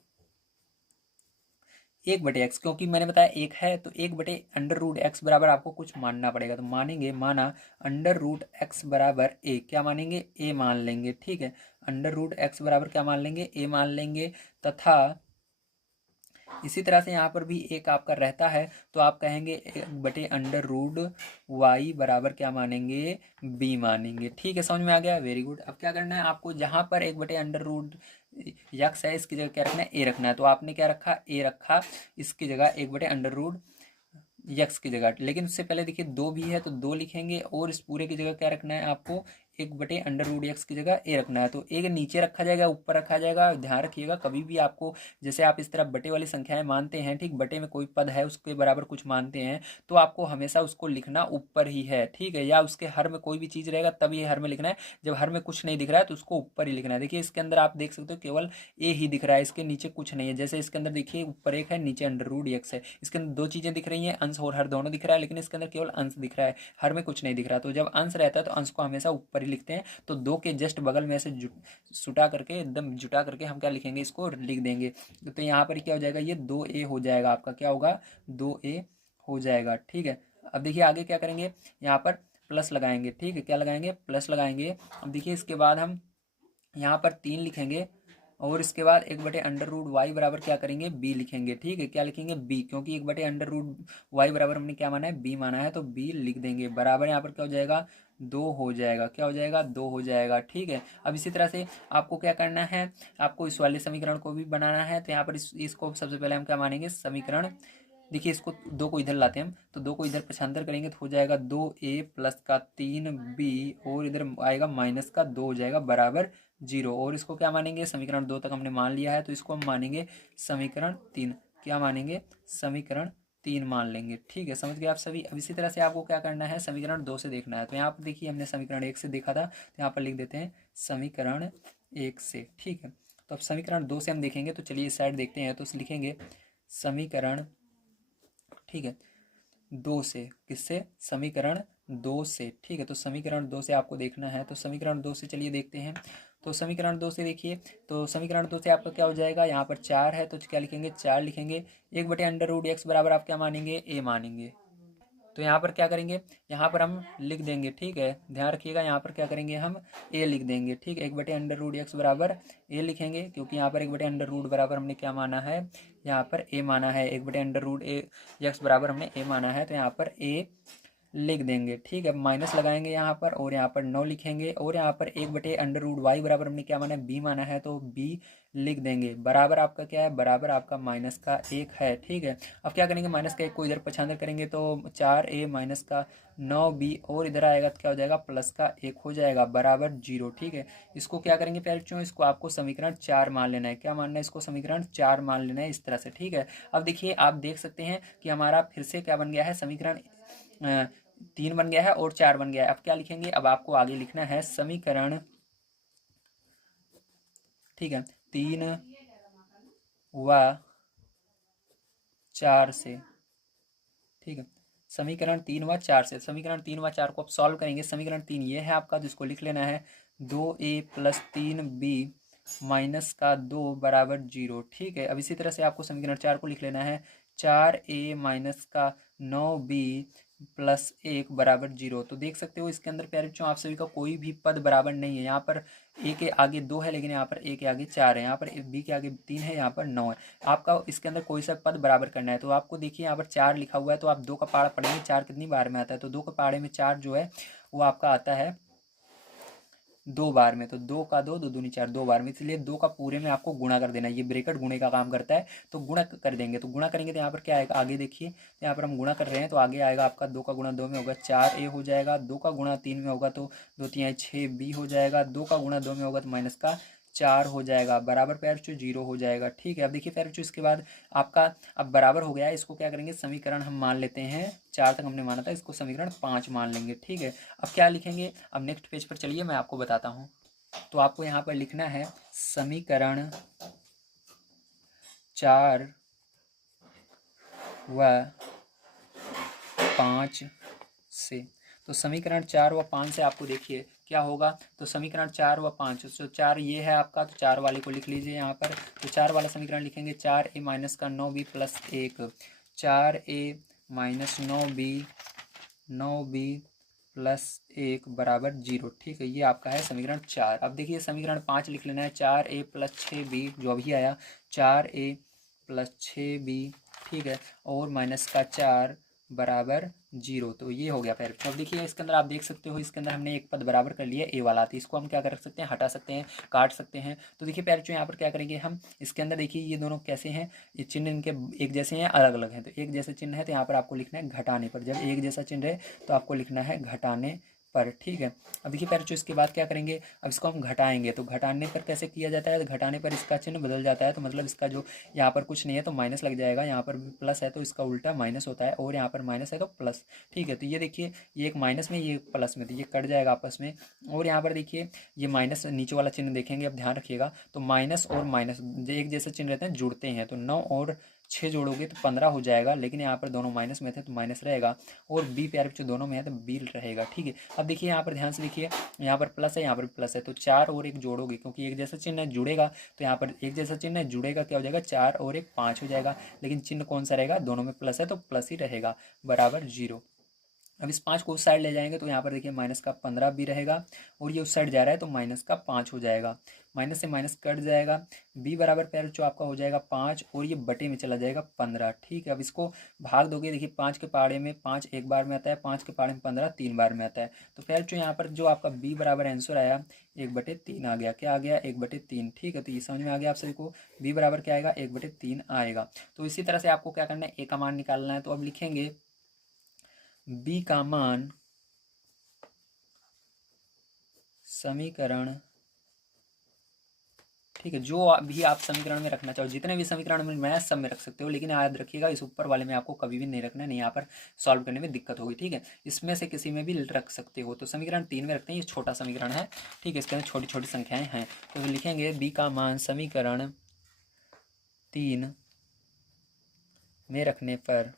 1/x, क्योंकि मैंने बताया एक है तो 1/√x बराबर आपको कुछ मानना पड़ेगा। तो मानेंगे, माना √x बराबर ए, क्या मानेंगे, ए मान लेंगे, ठीक है। √x बराबर क्या मान लेंगे, ए मान लेंगे। तथा इसी तरह से यहाँ पर भी एक आपका रहता है, तो आप कहेंगे 1/√y बराबर क्या मानेंगे, बी मानेंगे, ठीक है। समझ में आ गया, वेरी गुड। अब क्या करना है आपको, जहाँ पर 1/√x है इसकी जगह क्या रखना है, ए रखना है। तो आपने क्या रखा, ए रखा, इसकी जगह 1/√x की जगह। लेकिन उससे पहले देखिए 2 भी है तो 2 लिखेंगे, और इस पूरे की जगह क्या रखना है आपको, 1/√x की जगह ए रखना है। तो एक नीचे रखा जाएगा, ऊपर रखा जाएगा। ध्यान रखिएगा, कभी भी आपको जैसे आप इस तरह बटे वाली संख्याएं मानते हैं, ठीक, बटे में कोई पद है उसके बराबर कुछ मानते हैं, तो आपको हमेशा उसको लिखना ऊपर ही है, ठीक है। या उसके हर में कोई भी चीज़ रहेगा तब ये हर में लिखना है, जब हर में कुछ नहीं दिख रहा है तो उसको ऊपर ही लिखना है। देखिए इसके अंदर आप देख सकते हो केवल ए ही दिख रहा है, इसके नीचे कुछ नहीं है। जैसे इसके अंदर देखिए ऊपर एक है, नीचे √x है, इसके अंदर 2 चीज़ें दिख रही हैं, अंश और हर दोनों दिख रहा है, लेकिन इसके अंदर केवल अंश दिख रहा है, हर में कुछ नहीं दिख रहा। तो जब अंश रहता है तो अंश को हमेशा ऊपर ही लिखते हैं। तो 2 के जस्ट बगल में से सुटा करके एकदम जुटा करके हम क्या लिखेंगे, इसको लिख देंगे। तो यहाँ पर क्या हो जाएगा, ये 2a हो जाएगा आपका, क्या होगा, 2a हो जाएगा, ठीक है। अब देखिए आगे क्या करेंगे, यहाँ पर प्लस लगाएंगे, ठीक है, क्या लगाएंगे, प्लस लगाएंगे। अब देखिए इसके बाद हम यहाँ पर 3 लिखेंगे, और इसके बाद 1/√y बराबर क्या करेंगे, b लिखेंगे, ठीक है। क्या लिखेंगे, b, क्योंकि 1/√y बराबर हमने क्या माना है, b माना है, तो b लिख देंगे। बराबर यहाँ पर क्या हो जाएगा, 2 हो जाएगा, क्या हो जाएगा, 2 हो जाएगा, ठीक है। अब इसी तरह से आपको क्या करना है, आपको इस वाले समीकरण को भी बनाना है। तो यहाँ पर इसको सबसे पहले हम क्या मानेंगे, समीकरण, देखिए इसको 2 को इधर लाते हैं हम, तो 2 को इधर पक्षांतर करेंगे तो हो जाएगा 2a प्लस का 3b, और इधर आएगा माइनस का 2 हो जाएगा बराबर 0। और इसको क्या मानेंगे, समीकरण 2 तक हमने मान लिया है, तो इसको हम मानेंगे समीकरण 3। क्या मानेंगे, समीकरण 3 मान लेंगे। ठीक है, समझ गए आप सभी। अब इसी तरह से आपको क्या करना है, समीकरण 2 से देखना है। तो यहाँ पर देखिए हमने समीकरण 1 से देखा था, तो यहाँ पर लिख देते हैं समीकरण 1 से। ठीक है, तो अब समीकरण 2 से हम देखेंगे, तो चलिए इस साइड देखते हैं। तो लिखेंगे समीकरण, ठीक है, 2 से, किससे, समीकरण 2 से। ठीक है, तो समीकरण 2 से आपको देखना है, तो समीकरण 2 से चलिए देखते हैं। तो समीकरण 2 से देखिए, तो समीकरण 2 से आपका क्या हो जाएगा, यहाँ पर 4 है तो क्या लिखेंगे, 4 लिखेंगे। 1/√x बराबर आप क्या मानेंगे, a मानेंगे। तो यहाँ पर क्या करेंगे, यहाँ पर हम लिख देंगे। ठीक है, ध्यान रखिएगा, यहाँ पर क्या करेंगे, हम a लिख देंगे। ठीक है, 1/√x बराबर a लिखेंगे, क्योंकि यहाँ पर 1/√ बराबर हमने क्या माना है, यहाँ पर a माना है। 1/√x बराबर हमने a माना है, तो यहाँ पर a लिख देंगे। ठीक है, माइनस लगाएंगे यहाँ पर, और यहाँ पर 9 लिखेंगे, और यहाँ पर 1/√y बराबर हमने क्या माना है, b माना है, तो b लिख देंगे। बराबर आपका क्या है, बराबर आपका -1 है। ठीक है, अब क्या करेंगे, -1 को इधर पछांदर करेंगे तो 4a -9b, और इधर आएगा तो क्या हो जाएगा, +1 हो जाएगा, बराबर 0। ठीक है, इसको क्या करेंगे प्यारे, इसको आपको समीकरण 4 मान लेना है। क्या मानना है, इसको समीकरण 4 मान लेना है, इस तरह से। ठीक है, अब देखिए आप देख सकते हैं कि हमारा फिर से क्या बन गया है, समीकरण 3 बन गया है और 4 बन गया है। अब क्या लिखेंगे, अब आपको आगे लिखना है समीकरण, ठीक है, 3 व 4 से। ठीक है, समीकरण 3 व 4 से, समीकरण 3 व 4 को आप सॉल्व करेंगे। समीकरण 3 ये है आपका, जिसको लिख लेना है 2a + 3b - 2 बराबर 0। ठीक है, अब इसी तरह से आपको समीकरण 4 को लिख लेना है 4a - 9b + 1 बराबर 0। तो देख सकते हो इसके अंदर प्यारे बच्चों, आप सभी का कोई भी पद बराबर नहीं है। यहाँ पर a के आगे 2 है, लेकिन यहाँ पर a के आगे 4 है, यहाँ पर b के आगे 3 है, यहाँ पर 9 है। आपका इसके अंदर कोई सा पद बराबर करना है। तो आपको देखिए यहाँ पर 4 लिखा हुआ है, तो आप 2 का पहाड़ा पढ़ेंगे, 4 कितनी बार में आता है, तो 2 के पहाड़े में 4 जो है वो आपका आता है 2 बार में। तो 2 का 2, 2 दूनी 4, 2 बार में, इसलिए 2 का पूरे में आपको गुणा कर देना है। ये ब्रेकेट गुणे का काम करता है, तो गुणा कर देंगे। तो गुणा करेंगे तो यहाँ पर क्या आएगा, आगे देखिए, तो यहाँ पर हम गुणा कर रहे हैं, तो आगे आएगा आपका 2 का गुणा 2 में होगा 4a हो जाएगा, 2 का गुणा 3 में होगा तो 2 3 6b हो जाएगा, 2 का गुणा 2 में होगा तो -4 हो जाएगा, बराबर पैर चो 0 हो जाएगा। ठीक है, अब देखिए पैर चो इसके बाद आपका अब बराबर हो गया है। इसको क्या करेंगे, समीकरण हम मान लेते हैं 4 तक हमने माना था, इसको समीकरण 5 मान लेंगे। ठीक है, अब क्या लिखेंगे, अब नेक्स्ट पेज पर चलिए मैं आपको बताता हूँ। तो आपको यहाँ पर लिखना है समीकरण 4 व 5 से। तो समीकरण 4 व 5 से आपको देखिए क्या होगा, तो समीकरण 4 व 5, तो 4 ये है आपका, तो 4 वाले को लिख लीजिए यहाँ पर। तो 4 वाला समीकरण लिखेंगे 4a - 9b + 1, 4a - 9b + 1 बराबर 0। ठीक है, ये आपका है समीकरण 4। अब देखिए समीकरण 5 लिख लेना है 4a + 6b, जो अभी आया 4a + 6b। ठीक है, और -4 बराबर 0। तो ये हो गया फिर। अब देखिए इसके अंदर आप देख सकते हो, इसके अंदर हमने एक पद बराबर कर लिया ए वाला, तो इसको हम क्या कर सकते हैं, हटा सकते हैं, काट सकते हैं। तो देखिए प्यारे बच्चों यहाँ पर क्या करेंगे हम, इसके अंदर देखिए ये दोनों कैसे हैं, ये चिन्ह इनके एक जैसे हैं, अलग अलग हैं। तो एक जैसे चिन्ह है तो यहाँ पर आपको लिखना है घटाने पर, जब एक जैसा चिन्ह है तो आपको लिखना है घटाने पर। ठीक है, अब देखिए प्यारे बच्चों इसके बाद क्या करेंगे, अब इसको हम घटाएंगे। तो घटाने पर कैसे किया जाता है, तो घटाने पर इसका चिन्ह बदल जाता है। तो मतलब इसका जो यहाँ पर कुछ नहीं है तो माइनस लग जाएगा, यहाँ पर भी प्लस है तो इसका उल्टा माइनस होता है, और यहाँ पर माइनस है तो प्लस। ठीक है, तो ये देखिए ये एक माइनस में, ये एक प्लस में, तो ये कट जाएगा आपस में। और यहाँ पर देखिए ये माइनस नीचे वाला चिन्ह देखेंगे, अब ध्यान रखिएगा, तो माइनस और माइनस एक जैसे चिन्ह रहते हैं, जुड़ते हैं। तो 9 और 6 जोड़ोगे तो 15 हो जाएगा, लेकिन यहाँ पर दोनों माइनस में थे तो माइनस रहेगा, और बी प्यारे बच्चों दोनों में है तो बी रहेगा। ठीक है, अब देखिए यहाँ पर ध्यान से देखिए, यहाँ पर प्लस है, यहाँ पर प्लस है, तो 4 और 1 जोड़ोगे, क्योंकि एक जैसा चिन्ह है जुड़ेगा, तो यहाँ पर एक जैसा चिन्ह है जुड़ेगा, क्या हो जाएगा 4 और 1 5 हो जाएगा, लेकिन चिन्ह कौन सा रहेगा, दोनों में प्लस है तो प्लस ही रहेगा, बराबर 0। अब इस 5 को उस साइड ले जाएंगे तो यहाँ पर देखिए -15 भी रहेगा, और ये उस साइड जा रहा है तो -5 हो जाएगा, माइनस से माइनस कट जाएगा। बी बराबर पैर जो आपका हो जाएगा 5, और ये बटे में चला जाएगा 15। ठीक है, अब इसको भाग दोगे, देखिए 5 के पहाड़े में 5 एक बार में आता है, 5 के पहाड़े में 15 3 बार में आता है। तो पैर जो यहाँ पर जो आपका बी बराबर आंसर आया 1/3 आ गया। क्या आ गया, 1/3। ठीक है, तो ये समझ में आ गया आप सभी को, बी बराबर क्या आएगा, 1/3 आएगा। तो इसी तरह से आपको क्या करना है, ए का मान निकालना है। तो अब लिखेंगे बी का मान समीकरण ठीक है। जो भी आप समीकरण में रखना चाहो, जितने भी समीकरण में मैं सब में रख सकते हो, लेकिन याद रखिएगा इस ऊपर वाले में आपको कभी भी नहीं रखना है, नहीं यहाँ पर सॉल्व करने में दिक्कत होगी। ठीक है, इसमें से किसी में भी रख सकते हो। तो समीकरण 3 में रखते हैं, ये छोटा समीकरण है। ठीक है, इसके अंदर छोटी छोटी संख्याएं हैं। तो लिखेंगे बी का मान समीकरण 3 में रखने पर,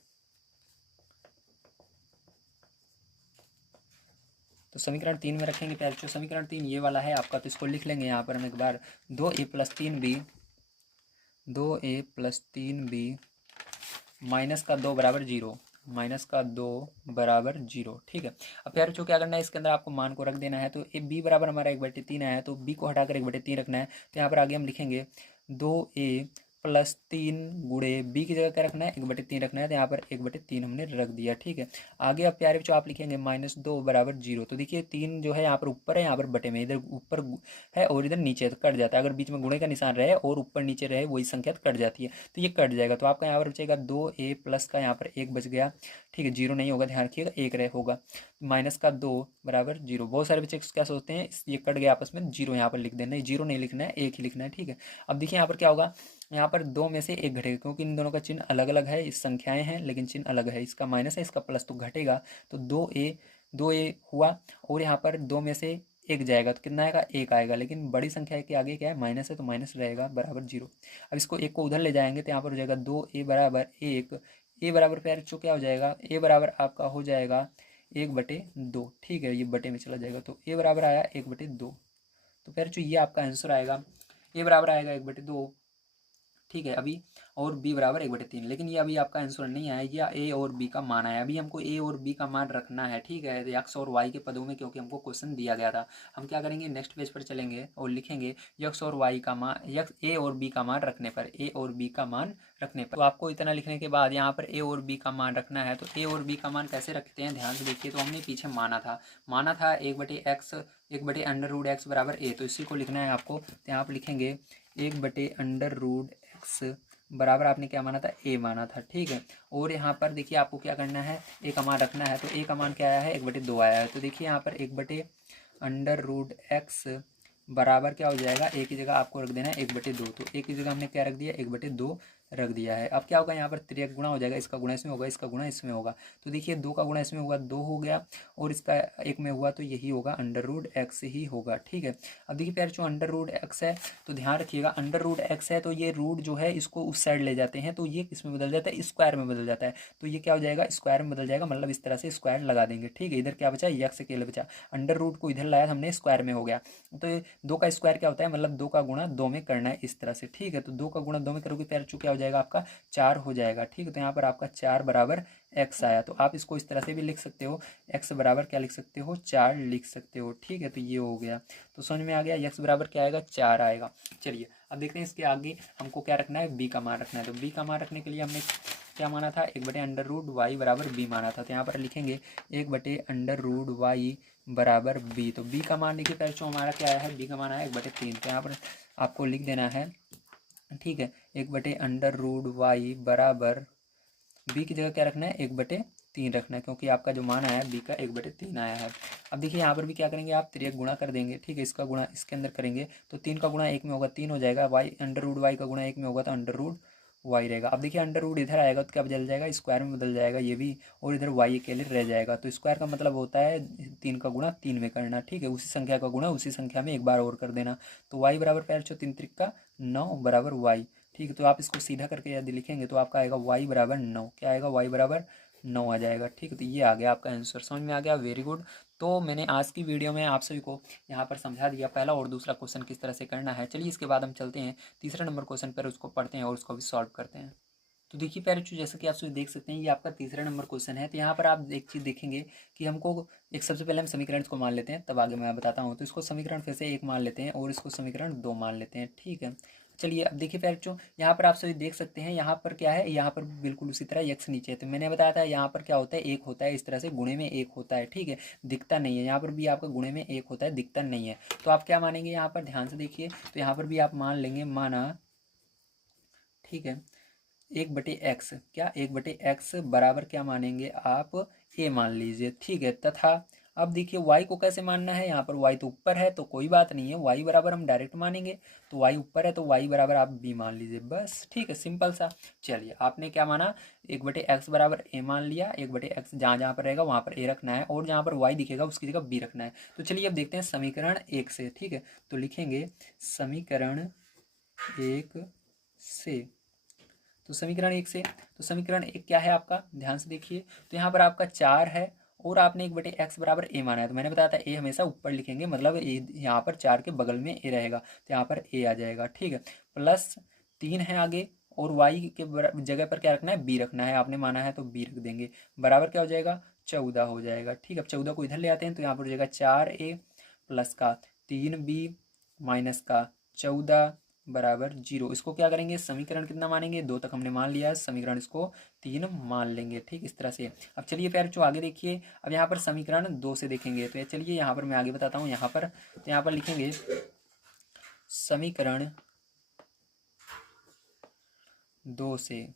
तो समीकरण 3 में रखेंगे पहले। जो समीकरण 3 ये वाला है आपका, तो इसको लिख लेंगे यहाँ पर हम एक बार। 2a+3b, 2a+3b माइनस का 2 बराबर 0, माइनस का 2 बराबर 0। ठीक है, अब प्यारे बच्चों क्या करना है, इसके अंदर आपको मान को रख देना है। तो ए बी बराबर हमारा 1/3 आया है, तो बी को हटाकर 1/3 रखना है। तो यहाँ पर आगे हम लिखेंगे 2a+3 गुणे बी की जगह क्या रखना है, 1/3 रखना है। तो यहाँ पर 1/3 हमने रख दिया। ठीक है, आगे अब प्यारे बच्चों आप लिखेंगे -2 बराबर 0। तो देखिए 3 जो है यहाँ पर ऊपर है, यहाँ पर बटे में, इधर ऊपर है और इधर नीचे है, तो कट जाता है। अगर बीच में गुणे का निशान रहे और ऊपर नीचे रहे वही संख्या तो कट जाती है, तो ये कट जाएगा। तो आपका यहाँ पर बचेगा 2a+ का यहाँ पर 1 बच गया। ठीक है, 0 नहीं होगा, ध्यान रखिएगा, 1 रहे होगा। माइनस का 2 बराबर 0। बहुत सारे बच्चे क्या सोचते हैं ये कट गया आपस में, 0 यहाँ पर लिख देना है। 0 नहीं लिखना है, 1 ही लिखना है। ठीक है, अब देखिए यहाँ पर क्या होगा, यहाँ पर 2 में से 1 घटेगा, क्योंकि इन दोनों का चिन्ह अलग अलग है। इस संख्याएं हैं लेकिन चिन्ह अलग है, इसका माइनस है, इसका प्लस, तो घटेगा। तो 2a हुआ, और यहाँ पर 2 में से 1 जाएगा तो कितना आएगा, 1 आएगा। लेकिन बड़ी संख्या के आगे क्या है, माइनस है, तो माइनस रहेगा बराबर 0। अब इसको 1 को उधर ले जाएंगे तो यहाँ पर हो जाएगा 2a बराबर 1। ए बराबर प्यारे बच्चों क्या हो जाएगा, ए बराबर आपका हो जाएगा 1/2। ठीक है, ये बटे में चला जाएगा, तो ए बराबर आया 1/2। तो प्यारे बच्चों ये आपका आंसर आएगा, ए बराबर आएगा 1/2। ठीक है, अभी और b बराबर 1/3। लेकिन ये अभी आपका आंसर नहीं आया, ये a और b का मान आया। अभी हमको a और b का मान रखना है। ठीक है, x और y के पदों में, क्योंकि हमको क्वेश्चन दिया गया था। हम क्या करेंगे, नेक्स्ट पेज पर चलेंगे और लिखेंगे x और y का मान, a और b का मान रखने पर, a और b का मान रखने पर। तो आपको इतना लिखने के बाद यहाँ पर a और b का मान रखना है। तो a और b का मान कैसे रखते हैं, ध्यान से देखिए। तो हमने पीछे माना था 1/x बराबर a, तो इसी को लिखना है आपको। तो यहाँ पर लिखेंगे 1/√x बराबर, आपने क्या माना था, a माना था। ठीक है, और यहाँ पर देखिए आपको क्या करना है, a का मान रखना है। तो a का मान क्या आया है, 1/2 आया है। तो देखिए यहाँ पर 1/√x बराबर क्या हो जाएगा, a की जगह आपको रख देना है 1/2। तो a की जगह हमने क्या रख दिया, 1/2 रख दिया है। अब क्या होगा, यहाँ पर 3 गुणा हो जाएगा, इसका गुणा इसमें होगा, इसका गुणा इसमें होगा। तो देखिए 2 का गुणा इसमें हुआ 2 हो गया, और इसका 1 में हुआ तो यही होगा, √x ही होगा। ठीक है, अब देखिए प्यारे जो √x है, तो ध्यान रखिएगा √x है, तो ये रूट जो है इसको उस साइड ले जाते हैं, तो ये किस में बदल जाता है, स्क्वायर में बदल जाता है। तो ये क्या हो जाएगा, स्क्वायर में बदल जाएगा, मतलब इस तरह से स्क्वायर लगा देंगे। ठीक है, इधर क्या बचा, x अकेले बचा, अंडर रूट को इधर लाया हमने, स्क्वायर में हो गया। तो 2 का स्क्वायर क्या होता है, मतलब 2 का गुणा 2 में करना है, इस तरह से। ठीक है, तो 2 का गुणा 2 में करोगे प्यारे क्या हो जाएगा, आपका 4 हो जाएगा। ठीक है, तो यहाँ पर आपका 4 बराबर x आया। तो आप इसको इस तरह से भी लिख सकते हो, x बराबर क्या लिख सकते हो, 4 लिख सकते हो। ठीक है, तो ये हो गया, तो समझ में आ गया, x बराबर क्या आएगा, 4 आएगा। चलिए अब देखते हैं इसके आगे हमको क्या रखना है, b का मान रखना है। तो b का मान रखने के लिए हमने क्या माना था, 1/√y बराबर b माना था। तो यहाँ पर लिखेंगे 1/√y बराबर b। तो b का मान देखिए पहले जो हमारा क्या आया है, b का मान आया 1/3। तो यहाँ पर आपको लिख देना है, ठीक है, 1/√y बराबर b की जगह क्या रखना है, 1/3 रखना है, क्योंकि आपका जो मान आया है b का 1/3 आया है। अब देखिए यहाँ पर भी क्या करेंगे आप, 3 गुणा कर देंगे। ठीक है, इसका गुणा इसके अंदर करेंगे, तो 3 का गुणा 1 में होगा 3 हो जाएगा, √y का गुणा 1 में होगा तो √y रहेगा। अब देखिए √, इधर आएगा तो क्या बदल जाएगा, स्क्वायर में बदल जाएगा ये भी, और इधर y अकेले रह जाएगा। तो स्क्वायर का मतलब होता है 3 का गुणा 3 में करना। ठीक है, उसी संख्या का गुणा उसी संख्या में एक बार और कर देना। तो y बराबर पैर 3 त्रिक 9 बराबर y। ठीक है, तो आप इसको सीधा करके यदि लिखेंगे तो आपका आएगा y बराबर 9। क्या आएगा, y बराबर 9 आ जाएगा। ठीक है, तो ये आ गया आपका आंसर, समझ में आ गया, वेरी गुड। तो मैंने आज की वीडियो में आप सभी को यहाँ पर समझा दिया पहला और दूसरा क्वेश्चन किस तरह से करना है। चलिए इसके बाद हम चलते हैं तीसरे नंबर क्वेश्चन पर, उसको पढ़ते हैं और उसको भी सॉल्व करते हैं। तो देखिए प्यारे बच्चों, जैसा कि आप सभी देख सकते हैं ये आपका तीसरा नंबर क्वेश्चन है। तो यहाँ पर आप एक चीज़ देखेंगे कि हमको एक, सबसे पहले हम समीकरण को मान लेते हैं, तब आगे मैं बताता हूँ। तो इसको समीकरण फिर से 1 मान लेते हैं और इसको समीकरण 2 मान लेते हैं। ठीक है, चलिए अब देखिए प्यारे बच्चों, यहाँ पर आप सभी देख सकते हैं, यहाँ पर क्या है, यहाँ पर बिल्कुल उसी तरह x नीचे है। तो मैंने बताया था यहाँ पर क्या होता है, 1 होता है, इस तरह से गुणे में 1 होता है। ठीक है, दिखता नहीं है, यहाँ पर भी आपका गुणे में 1 होता है, दिखता नहीं है। तो आप क्या मानेंगे, यहाँ पर ध्यान से देखिए, तो यहाँ पर भी आप मान लेंगे, माना, ठीक है, 1/x, क्या 1/x बराबर क्या मानेंगे आप, a मान लीजिए। ठीक है, तथा अब देखिए y को कैसे मानना है, यहाँ पर y तो ऊपर है तो कोई बात नहीं है, y बराबर हम डायरेक्ट मानेंगे, तो y ऊपर है तो y बराबर आप b मान लीजिए, बस ठीक है, सिंपल सा। चलिए आपने क्या माना, 1/x बराबर a मान लिया, 1/x जहाँ जहाँ पर रहेगा वहाँ पर a रखना है, और जहाँ पर y दिखेगा उसकी जगह b रखना है। तो चलिए अब देखते हैं समीकरण 1 से, ठीक है। तो लिखेंगे समीकरण 1 से, तो समीकरण 1 से, तो समीकरण 1 क्या है आपका, ध्यान से देखिए। तो यहाँ पर आपका 4 है और आपने 1/x बराबर a माना है, तो मैंने बताया था a हमेशा ऊपर लिखेंगे, मतलब a यहाँ पर 4 के बगल में a रहेगा, तो यहाँ पर a आ जाएगा, ठीक है। प्लस 3 है आगे, और y के जगह पर क्या रखना है, b रखना है, आपने माना है तो b रख देंगे, बराबर क्या हो जाएगा, 14 हो जाएगा, ठीक है। अब 14 को इधर ले आते हैं तो यहाँ पर हो जाएगा 4a प्लस का 3b माइनस का 14 बराबर 0। इसको क्या करेंगे, समीकरण कितना मानेंगे, 2 तक हमने मान लिया है, समीकरण इसको 3 मान लेंगे, ठीक, इस तरह से। अब चलिए फिर जो आगे देखिए, अब यहाँ पर समीकरण 2 से देखेंगे, तो चलिए यहाँ पर मैं आगे बताता हूँ, यहाँ पर तो यहाँ पर लिखेंगे समीकरण 2 से,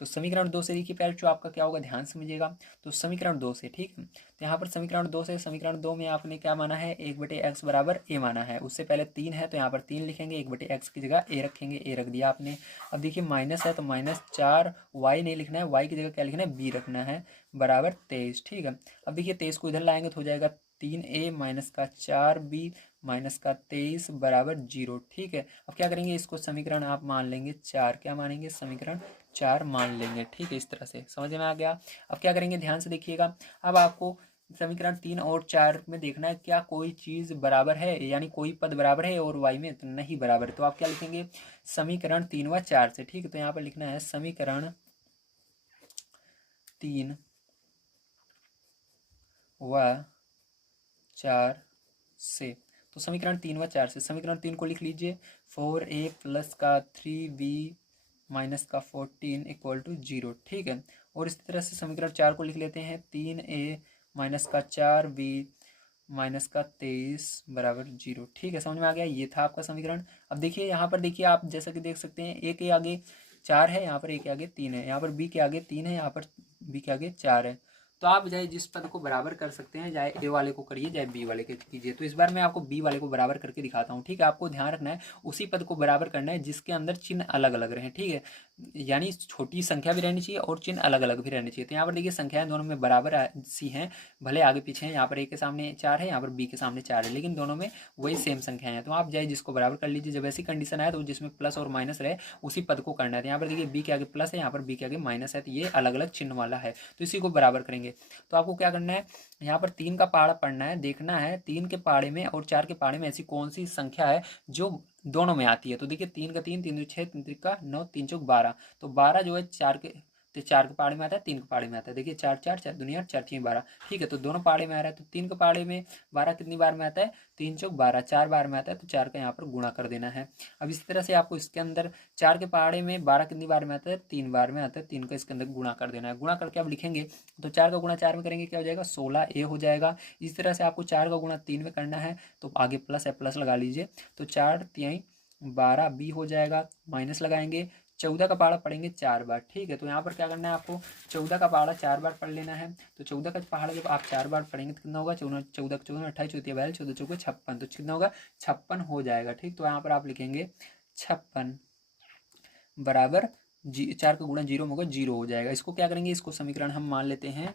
तो समीकरण 2 से देखिए पहले जो आपका क्या होगा, ध्यान समझिएगा। तो समीकरण 2 से, ठीक है, तो यहाँ पर समीकरण 2 से, समीकरण 2 में आपने क्या माना है, 1/x बराबर a माना है, उससे पहले 3 है तो यहाँ पर 3 लिखेंगे, 1/x की जगह a रखेंगे, a रख दिया आपने। अब देखिए माइनस है तो -4, y नहीं लिखना है, y की जगह क्या लिखना है, b रखना है, बराबर 23, ठीक है। अब देखिए 23 को इधर लाएंगे तो हो जाएगा 3a माइनस का 4b माइनस का 23 बराबर 0, ठीक है। अब क्या करेंगे, इसको समीकरण आप मान लेंगे 4, क्या मानेंगे, समीकरण 4 मान लेंगे, ठीक है, इस तरह से समझ में आ गया। अब क्या करेंगे, ध्यान से देखिएगा, अब आपको समीकरण 3 और 4 में देखना है क्या कोई चीज़ बराबर है, यानी कोई पद बराबर है और y में तो नहीं बराबर है, तो आप क्या लिखेंगे, समीकरण 3 व 4 से, ठीक है। तो यहाँ पर लिखना है समीकरण 3 व 4 से, तो समीकरण 3 व 4 से, समीकरण 3 को लिख लीजिए, 4a प्लस का 3b माइनस का 14 इक्वल टू 0, ठीक है। और इसी तरह से समीकरण 4 को लिख लेते हैं, 3a माइनस का 4b माइनस का 23 बराबर 0, ठीक है, समझ में आ गया, ये था आपका समीकरण। अब देखिए यहाँ पर देखिए आप जैसा कि देख सकते हैं, a के आगे 4 है, यहाँ पर a के आगे 3 है, यहाँ पर b के आगे 3 है, यहाँ पर b के आगे 4 है। तो आप चाहे जिस पद को बराबर कर सकते हैं, चाहे ए वाले को करिए चाहे बी वाले के कीजिए। तो इस बार मैं आपको बी वाले को बराबर करके दिखाता हूँ, ठीक है। आपको ध्यान रखना है उसी पद को बराबर करना है जिसके अंदर चिन्ह अलग अलग रहे, ठीक है, यानी छोटी संख्या भी रहनी चाहिए और चिन्ह अलग अलग भी रहनी चाहिए। तो यहाँ पर देखिए संख्याएं दोनों में बराबर सी हैं, भले आगे पीछे हैं, यहाँ पर ए के सामने 4 है, यहाँ पर बी के सामने 4 है, लेकिन दोनों में वही सेम संख्याएं हैं। तो आप चाहे जिसको बराबर कर लीजिए, जब ऐसी कंडीशन आए तो जिसमें प्लस और माइनस रहे उसी पद को करना है। तो यहाँ पर देखिए बी के आगे प्लस है, यहाँ पर बी के आगे माइनस है, तो ये अलग अलग चिन्ह वाला है, तो इसी को बराबर करेंगे। तो आपको क्या करना है, यहाँ पर 3 का पहाड़ा पढ़ना है, देखना है 3 के पहाड़े में और 4 के पहाड़े में ऐसी कौन सी संख्या है जो दोनों में आती है। तो देखिए 3 का 3, 3 दूनी 6, 3 का 9, 3 चौक 12, तो 12 जो है 4 के पहाड़े में आता है, 3 के पहाड़े में आता है। देखिए 4 4 4 दुनिया 4 3 12, ठीक है, तो दोनों पहाड़े में आ रहा है। तो 3 के पहाड़े में 12 कितनी बार में आता है, 3 चौक 12, 4 बार में आता है, तो 4 का यहाँ पर गुणा कर देना है। अब इसी तरह से आपको इसके अंदर 4 के पहाड़े में 12 कितनी बार में आता है, 3 बार में आता है, 3 का इसके अंदर गुणा कर देना है। गुणा करके आप लिखेंगे तो 4 का गुणा 4 में करेंगे क्या हो जाएगा, 16a हो जाएगा। इस तरह से आपको 4 का गुणा 3 में करना है, तो आगे प्लस है, प्लस लगा लीजिए, तो 4 3 12 b हो जाएगा, माइनस लगाएंगे, 14 का पहाड़ा पढ़ेंगे 4 बार, ठीक है। तो यहाँ पर क्या करना है, आपको 14 का पहाड़ा 4 बार पढ़ लेना है। तो 14 का पहाड़ा जब आप 4 बार पढ़ेंगे तो कितना होगा, 14 14 28 चौथी 42 14 चौके 56, तो कितना होगा, 56 हो जाएगा, ठीक। तो यहाँ पर आप लिखेंगे 56 बराबर 4 का गुणा 0 में होगा, 0 हो जाएगा। इसको क्या करेंगे, इसको समीकरण हम मान लेते हैं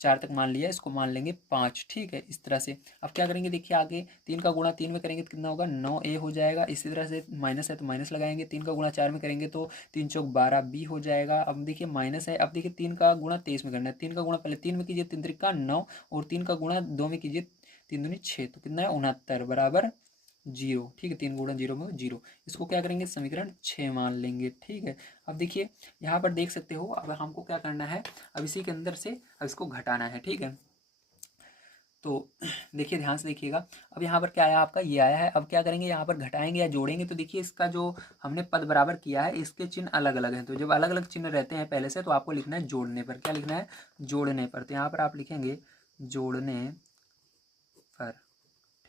4 तक मान लिया, इसको मान लेंगे 5, ठीक है, इस तरह से। अब क्या करेंगे, देखिए आगे 3 का गुणा 3 में करेंगे तो कितना होगा, 9a हो जाएगा। इसी तरह से माइनस है तो माइनस लगाएंगे, 3 का गुणा 4 में करेंगे तो 3 चौक 12b हो जाएगा। अब देखिए माइनस है, अब देखिए 3 का गुणा 23 में करना है, 3 का गुणा पहले 3 में कीजिए, 3 त्रिका 9, और 3 का गुणा 2 में कीजिए, 3 दूनी 6, तो कितना है 69 बराबर 0, ठीक है, 3 गुणा 0 में 0। इसको क्या करेंगे, समीकरण 6 मान लेंगे, ठीक है। अब देखिए यहाँ पर देख सकते हो, अब हमको क्या करना है, अब इसी के अंदर से अब इसको घटाना है, ठीक है। तो देखिए ध्यान से देखिएगा, अब यहाँ पर क्या आया आपका, ये आया है। अब क्या करेंगे, यहाँ पर घटाएंगे या जोड़ेंगे, तो देखिए इसका जो हमने पद बराबर किया है इसके चिन्ह अलग अलग हैं। तो जब अलग अलग चिन्ह रहते हैं पहले से, तो आपको लिखना है जोड़ने पर, क्या लिखना है, जोड़ने पर। तो यहाँ पर आप लिखेंगे जोड़ने पर,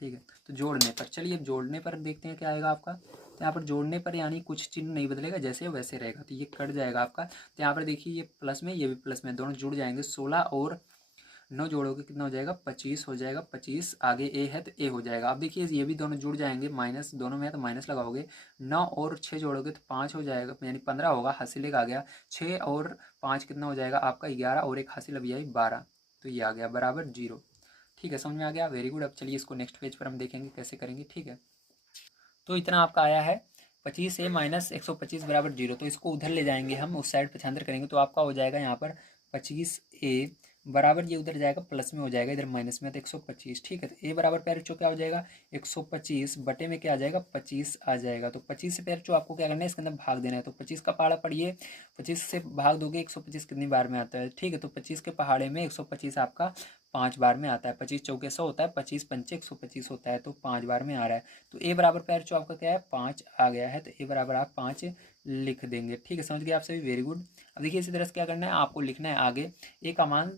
ठीक है। तो जोड़ने पर, चलिए अब जोड़ने पर देखते हैं क्या आएगा आपका। तो यहाँ पर जोड़ने पर यानी कुछ चिन्ह नहीं बदलेगा, जैसे वैसे रहेगा, तो ये कट जाएगा आपका। तो यहाँ पर देखिए ये प्लस में, ये भी प्लस में, दोनों जुड़ जाएंगे, 16 और 9 जोड़ोगे कितना हो जाएगा 25 हो जाएगा। 25 आगे ए है तो ए हो जाएगा। अब देखिए ये भी दोनों जुड़ जाएंगे, माइनस दोनों में है तो माइनस लगाओगे। 9 और 6 जोड़ोगे तो 5 हो जाएगा, यानी 15 होगा। हासिल एक आ गया। 6 और 5 कितना हो जाएगा आपका 11, और एक हासिल अभी आई 12, तो ये आ गया बराबर 0। ठीक है, समझ में आ गया, वेरी गुड। अब चलिए इसको नेक्स्ट पेज पर हम देखेंगे कैसे करेंगे। ठीक है, तो इतना आपका आया है 25 ए माइनस 125 बराबर 0। तो इसको उधर ले जाएंगे हम, उस साइड पछांतर करेंगे तो आपका हो जाएगा यहाँ पर 25 ए बराबर, ये उधर जाएगा प्लस में हो जाएगा, इधर माइनस में तो 125। ठीक है, तो ए बराबर पैर चो क्या हो जाएगा 125 बटे में क्या आ जाएगा 25 आ जाएगा। तो 25 से पैर चो आपको क्या करना है, इसके अंदर भाग देना है। तो 25 का पहाड़ा पढ़िए, 25 से भाग दोगे 125 कितनी बार में आता है। ठीक है, तो 25 के पहाड़े में 125 आपका 5 बार में आता है। 25 चौके 100 होता है, 25 पंचे 125 होता है, तो 5 बार में आ रहा है। तो ए बराबर पैर जो आपका क्या है 5 आ गया है, तो ए बराबर आप 5 लिख देंगे। ठीक है, समझ गए आप सभी, वेरी गुड। अब देखिए इसी तरह से क्या करना है, आपको लिखना है आगे ए का मान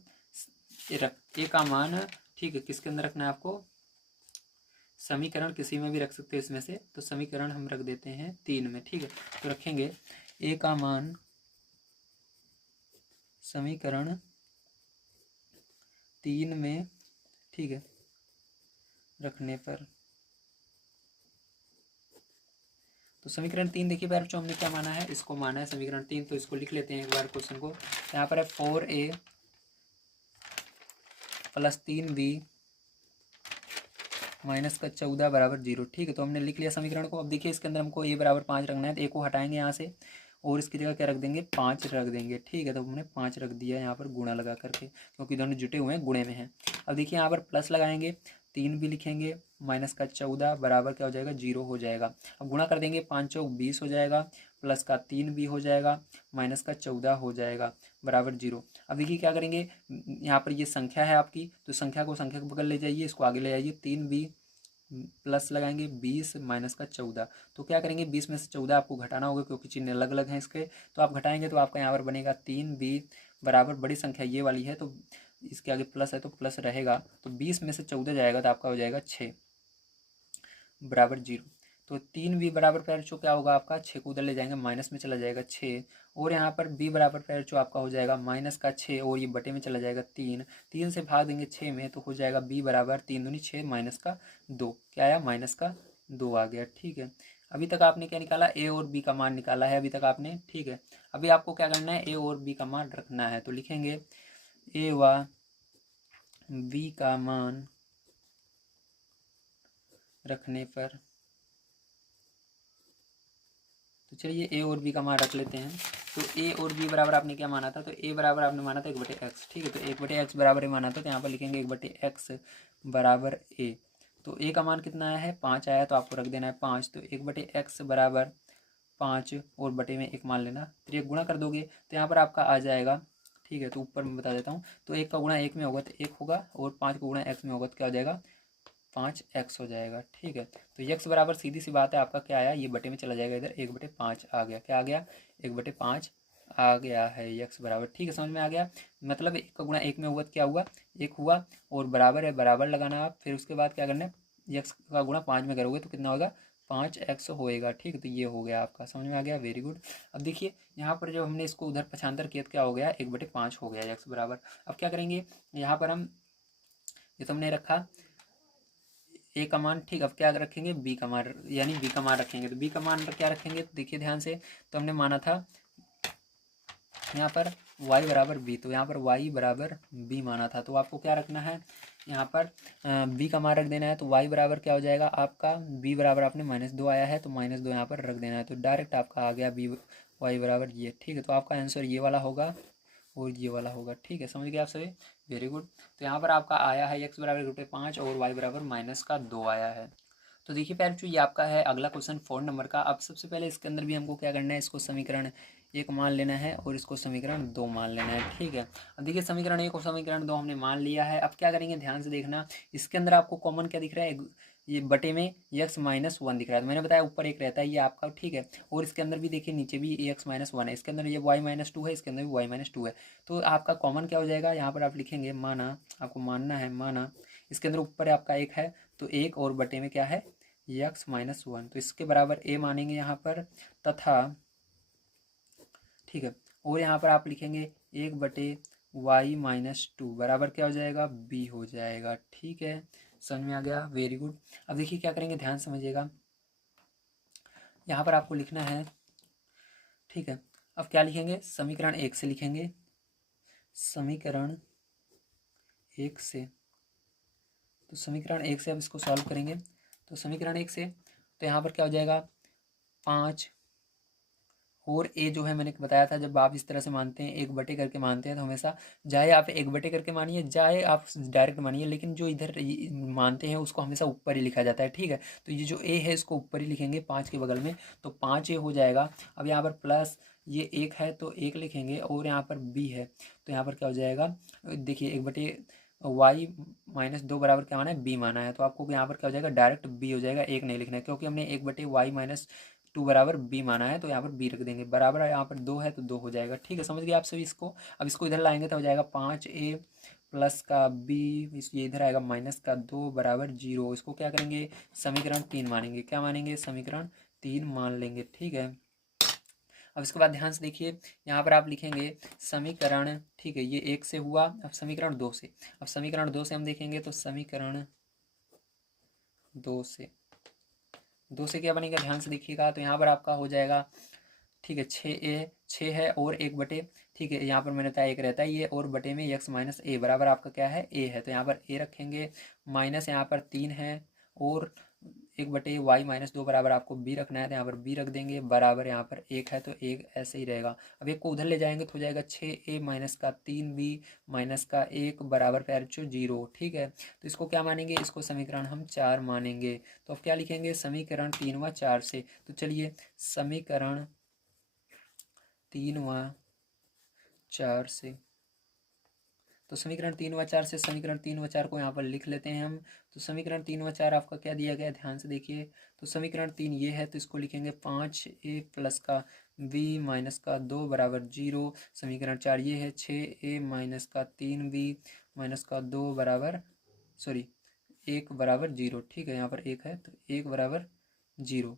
ए का मान, ठीक है, किसके अंदर रखना है आपको, समीकरण किसी में भी रख सकते हैं इसमें से, तो समीकरण हम रख देते हैं 3 में। ठीक है, तो रखेंगे ए का मान समीकरण 3 में, ठीक है, रखने पर, तो समीकरण 3 देखिए बार बच्चों हमने क्या माना है, इसको माना है समीकरण 3, तो इसको लिख लेते हैं एक बार क्वेश्चन को। यहाँ पर है 4a प्लस 3b माइनस का 14 बराबर 0। ठीक है, तो हमने लिख लिया समीकरण को। अब देखिए इसके अंदर हमको a बराबर 5 रखना है, तो a को हटाएंगे यहाँ से और इसकी जगह क्या रख देंगे 5 रख देंगे। ठीक है, तो हमने 5 रख दिया यहाँ पर गुणा लगा करके, क्योंकि दोनों जुटे हुए हैं गुणे में हैं। अब देखिए यहाँ पर प्लस लगाएंगे, 3 भी लिखेंगे, माइनस का 14 बराबर क्या हो जाएगा 0 हो जाएगा। अब गुणा कर देंगे, 5 चौक 20 हो जाएगा, प्लस का 3 भी हो जाएगा, माइनस का 14 हो जाएगा बराबर 0। अब देखिए क्या करेंगे, यहाँ पर ये संख्या है आपकी, तो संख्या को संख्या के बगल ले जाइए, इसको आगे ले जाइए, 3b प्लस लगाएंगे 20 माइनस का 14। तो क्या करेंगे 20 में से 14 आपको घटाना होगा, क्योंकि चिन्ह अलग अलग हैं इसके, तो आप घटाएंगे तो आपका यहाँ पर बनेगा 3b बराबर, बड़ी संख्या ये वाली है तो इसके आगे प्लस है तो प्लस रहेगा, तो 20 में से 14 जाएगा तो आपका हो जाएगा 6 बराबर 0। तो 3b बराबर पैर चो क्या होगा आपका, 6 को उधर ले जाएंगे माइनस में चला जाएगा 6, और यहाँ पर b बराबर पैर चो आपका हो जाएगा माइनस का 6, और ये बटे में चला जाएगा 3, 3 से भाग देंगे 6 में तो हो जाएगा b बराबर 3 दूनी 6 माइनस का 2, क्या आया माइनस का 2 आ गया। ठीक है, अभी तक आपने क्या निकाला, a और b का मान निकाला है अभी तक आपने। ठीक है, अभी आपको क्या करना है, a और b का मान रखना है, तो लिखेंगे a व b का मान रखने पर, तो चलिए ए और बी का मान रख लेते हैं। तो ए और बी बराबर आपने क्या माना था, तो ए बराबर आपने माना था 1/x। ठीक है, तो 1/x बराबर ए माना था, तो यहाँ पर लिखेंगे 1/x बराबर ए। तो ए का मान कितना आया है 5 आया, तो आपको रख देना है 5। तो 1/x बराबर 5 और बटे में 1 मान लेना, फिर एक गुणा कर दोगे तो यहाँ पर आपका आ जाएगा। ठीक है, तो ऊपर मैं बता देता हूँ, तो 1 का गुणा 1 में होगा तो 1 होगा, और 5 का गुणा x में होगा तो क्या हो जाएगा 5x हो जाएगा। ठीक है, तो x बराबर सीधी सी बात है आपका क्या आया, ये बटे में चला जाएगा, इधर 1/5 आ गया, क्या आ गया 1/5 आ गया है x बराबर। ठीक है, समझ में आ गया, मतलब 1 का गुणा 1 में हुआ तो क्या हुआ 1 हुआ, और बराबर है बराबर लगाना आप, फिर उसके बाद क्या करना है x का गुणा 5 में करोगे तो कितना होगा 5x होएगा। ठीक है, तो ये हो गया आपका, समझ में आ गया, वेरी गुड। अब देखिए यहाँ पर जब हमने इसको उधर पक्षांतर किया तो क्या हो गया 1/5 हो गया x बराबर। अब क्या करेंगे यहाँ पर हम, ये तो हमने रखा ए का मान, ठीक, अब क्या रखेंगे बी का मान, यानी बी का मान रखेंगे, तो बी का मान क्या रखेंगे, तो देखिए ध्यान से, तो हमने माना था यहाँ पर y बराबर बी, तो यहाँ पर y बराबर बी माना था, तो आपको क्या रखना है यहाँ पर b का मान रख देना है। तो y बराबर क्या हो जाएगा आपका, b बराबर आपने -2 आया है तो -2 यहाँ पर रख देना है, तो डायरेक्ट आपका आ गया b y बराबर ये। ठीक है, तो आपका आंसर ये वाला होगा और ये वाला होगा। ठीक है, समझ गए आप सभी, वेरी गुड। तो यहाँ पर आपका आया है x बराबर 1/5 और y बराबर -2 आया है। तो देखिए प्यारे बच्चों, ये आपका है अगला क्वेश्चन 4 नंबर का। अब सबसे पहले इसके अंदर भी हमको क्या करना है, इसको समीकरण 1 मान लेना है और इसको समीकरण 2 मान लेना है। ठीक है, अब देखिए समीकरण 1 और समीकरण 2 हमने मान लिया है। अब क्या करेंगे ध्यान से देखना, इसके अंदर आपको कॉमन क्या दिख रहा है, ये बटे में x-1 दिख रहा है, तो मैंने बताया ऊपर एक रहता है ये आपका। ठीक है, और इसके अंदर भी देखिए नीचे भी x-1 है, इसके अंदर ये y-2 है, इसके अंदर भी y-2 है, तो आपका कॉमन क्या हो जाएगा, यहाँ पर आप लिखेंगे माना, आपको मानना है माना, इसके अंदर ऊपर आपका 1 है तो 1 और बटे में क्या है x-1, तो इसके बराबर a मानेंगे यहाँ पर, तथा ठीक है, और यहाँ पर आप लिखेंगे 1/1 वाई माइनस टू बराबर क्या हो जाएगा, बी हो जाएगा। ठीक है, समझ में आ गया, वेरी गुड। अब देखिए क्या करेंगे, ध्यान समझिएगा, यहाँ पर आपको लिखना है, ठीक है। अब क्या लिखेंगे, समीकरण एक से लिखेंगे, समीकरण एक से, तो समीकरण एक से अब इसको सॉल्व करेंगे। तो समीकरण एक से तो यहाँ पर क्या हो जाएगा, 5 और ए जो है मैंने बताया था, जब आप इस तरह से मानते हैं, एक बटे करके मानते हैं, तो हमेशा चाहे आप एक बटे करके मानिए, चाहे आप डायरेक्ट मानिए, लेकिन जो इधर मानते हैं उसको हमेशा ऊपर ही लिखा जाता है। ठीक है, तो ये जो ए है इसको ऊपर ही लिखेंगे 5 के बगल में, तो 5 ए हो जाएगा। अब यहाँ पर प्लस ये एक है तो एक लिखेंगे, और यहाँ पर बी है तो यहाँ पर क्या हो जाएगा, देखिए एक बटे वाई माइनस दो बराबर क्या माना है, बी माना है, तो आपको यहाँ पर क्या हो जाएगा, डायरेक्ट बी हो जाएगा, एक नहीं लिखना है, क्योंकि हमने एक बटे वाई माइनस टू बराबर बी माना है, तो यहाँ पर बी रख देंगे, बराबर यहाँ पर दो है तो दो हो जाएगा। ठीक है, समझ गए आप सभी इसको। अब इसको इधर लाएंगे तो हो जाएगा 5 ए प्लस का बी, ये इधर आएगा माइनस का दो बराबर जीरो। इसको क्या करेंगे, समीकरण 3 मानेंगे, क्या मानेंगे, समीकरण 3 मान लेंगे। ठीक है, अब इसके बाद ध्यान से देखिए, यहाँ पर आप लिखेंगे समीकरण, ठीक है, ये एक से हुआ, अब समीकरण दो से, अब समीकरण दो से हम देखेंगे तो समीकरण दो से क्या बनेगा, ध्यान से देखिएगा, तो यहाँ पर आपका हो जाएगा, ठीक है, 6 है और एक बटे, ठीक है, यहाँ पर मैंने बताया एक रहता है ये, और बटे में एक्स माइनस ए बराबर आपका क्या है, ए है, तो यहाँ पर ए रखेंगे, माइनस यहाँ पर 3 है, और एक बटे वाई माइनस दो बराबर आपको बी रखना है, तो यहाँ पर बी रख देंगे, बराबर यहाँ पर एक है तो एक ऐसे ही रहेगा। अब एक को उधर ले जाएंगे तो हो जाएगा 6 ए माइनस का 3 बी माइनस का एक बराबर पैर जीरो। ठीक है, तो इसको क्या मानेंगे, इसको समीकरण हम 4 मानेंगे। तो अब क्या लिखेंगे, समीकरण 3 व 4 से, तो चलिए समीकरण 3 व 4 से, तो समीकरण 3 व 4 से समीकरण 3 व 4 को यहाँ पर लिख लेते हैं हम। तो समीकरण 3 व 4 आपका क्या दिया गया है, ध्यान से देखिए, तो समीकरण 3 ये है, तो इसको लिखेंगे 5 ए प्लस का बी माइनस का दो बराबर जीरो। समीकरण 4 ये है, 6 ए माइनस का 3 बी माइनस का दो बराबर, सॉरी, एक बराबर जीरो। ठीक है, यहाँ पर एक है तो एक बराबर जीरो,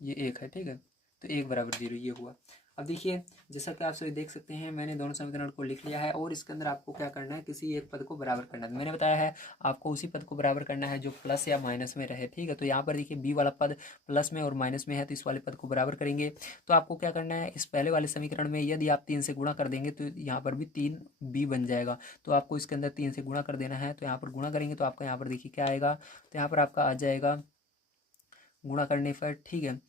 ये एक है, ठीक है, तो एक बराबर जीरो ये हुआ। अब देखिए, जैसा कि आप सभी देख सकते हैं, मैंने दोनों समीकरण को लिख लिया है, और इसके अंदर आपको क्या करना है, किसी एक पद को बराबर करना है। मैंने बताया है आपको उसी पद को बराबर करना है जो प्लस या माइनस में रहे। ठीक है, तो यहाँ पर देखिए बी वाला पद प्लस में और माइनस में है, तो इस वाले पद को बराबर करेंगे। तो आपको क्या करना है, इस पहले वाले समीकरण में यदि आप 3 से गुणा कर देंगे तो यहाँ पर भी 3 बी बन जाएगा, तो आपको इसके अंदर 3 से गुणा कर देना है, तो यहाँ पर गुणा करेंगे तो आपका यहाँ पर देखिए क्या आएगा, तो यहाँ पर आपका आ जाएगा गुणा करने पर, ठीक है,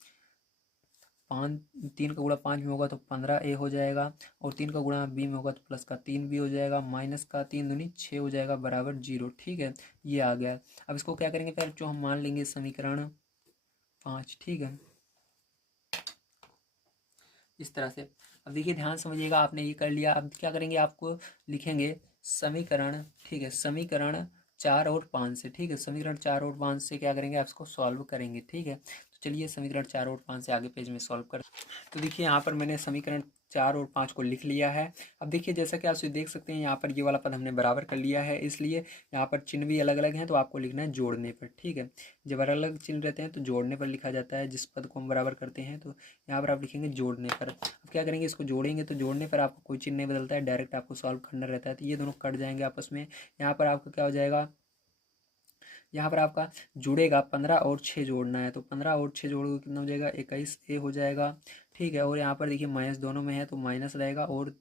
3 का गुणा 5 में होगा तो 15 ए हो जाएगा, और 3 का गुणा बी में होगा तो प्लस का 3 बी हो जाएगा, माइनस का 3 दूनी 6 हो जाएगा बराबर जीरो। ठीक है, ये आ गया। अब इसको क्या करेंगे, पहले जो हम मान लेंगे समीकरण 5। ठीक है, इस तरह से। अब देखिए ध्यान समझिएगा, आपने ये कर लिया, अब क्या करेंगे, आपको लिखेंगे समीकरण, ठीक है, समीकरण 4 और 5 से। ठीक है, समीकरण 4 और 5 से क्या करेंगे, आप इसको सॉल्व करेंगे। ठीक है, तो चलिए समीकरण 4 और 5 से आगे पेज में सॉल्व कर, तो देखिए यहाँ पर मैंने समीकरण 4 और 5 को लिख लिया है। अब देखिए जैसा कि आप देख सकते हैं, यहाँ पर ये वाला पद हमने बराबर कर लिया है, इसलिए यहाँ पर चिन्ह भी अलग अलग हैं, तो आपको लिखना है जोड़ने पर। ठीक है, जब अलग अलग चिन्ह रहते हैं तो जोड़ने पर लिखा जाता है, जिस पद को हम बराबर करते हैं, तो यहाँ पर आप लिखेंगे जोड़ने पर। अब क्या करेंगे, इसको जोड़ेंगे तो जोड़ने पर आपको कोई चिन्ह नहीं बदलता है, डायरेक्ट आपको सॉल्व करना रहता है, तो ये दोनों कट जाएंगे आपस में। यहाँ पर आपका क्या हो जाएगा, यहाँ पर आपका जुड़ेगा 15 और 6 जोड़ना है, तो 15 और 6 जोड़ोगे कितना हो जाएगा, 21 ए हो जाएगा। ठीक है, और यहाँ पर देखिए माइनस दोनों में है तो माइनस रहेगा, और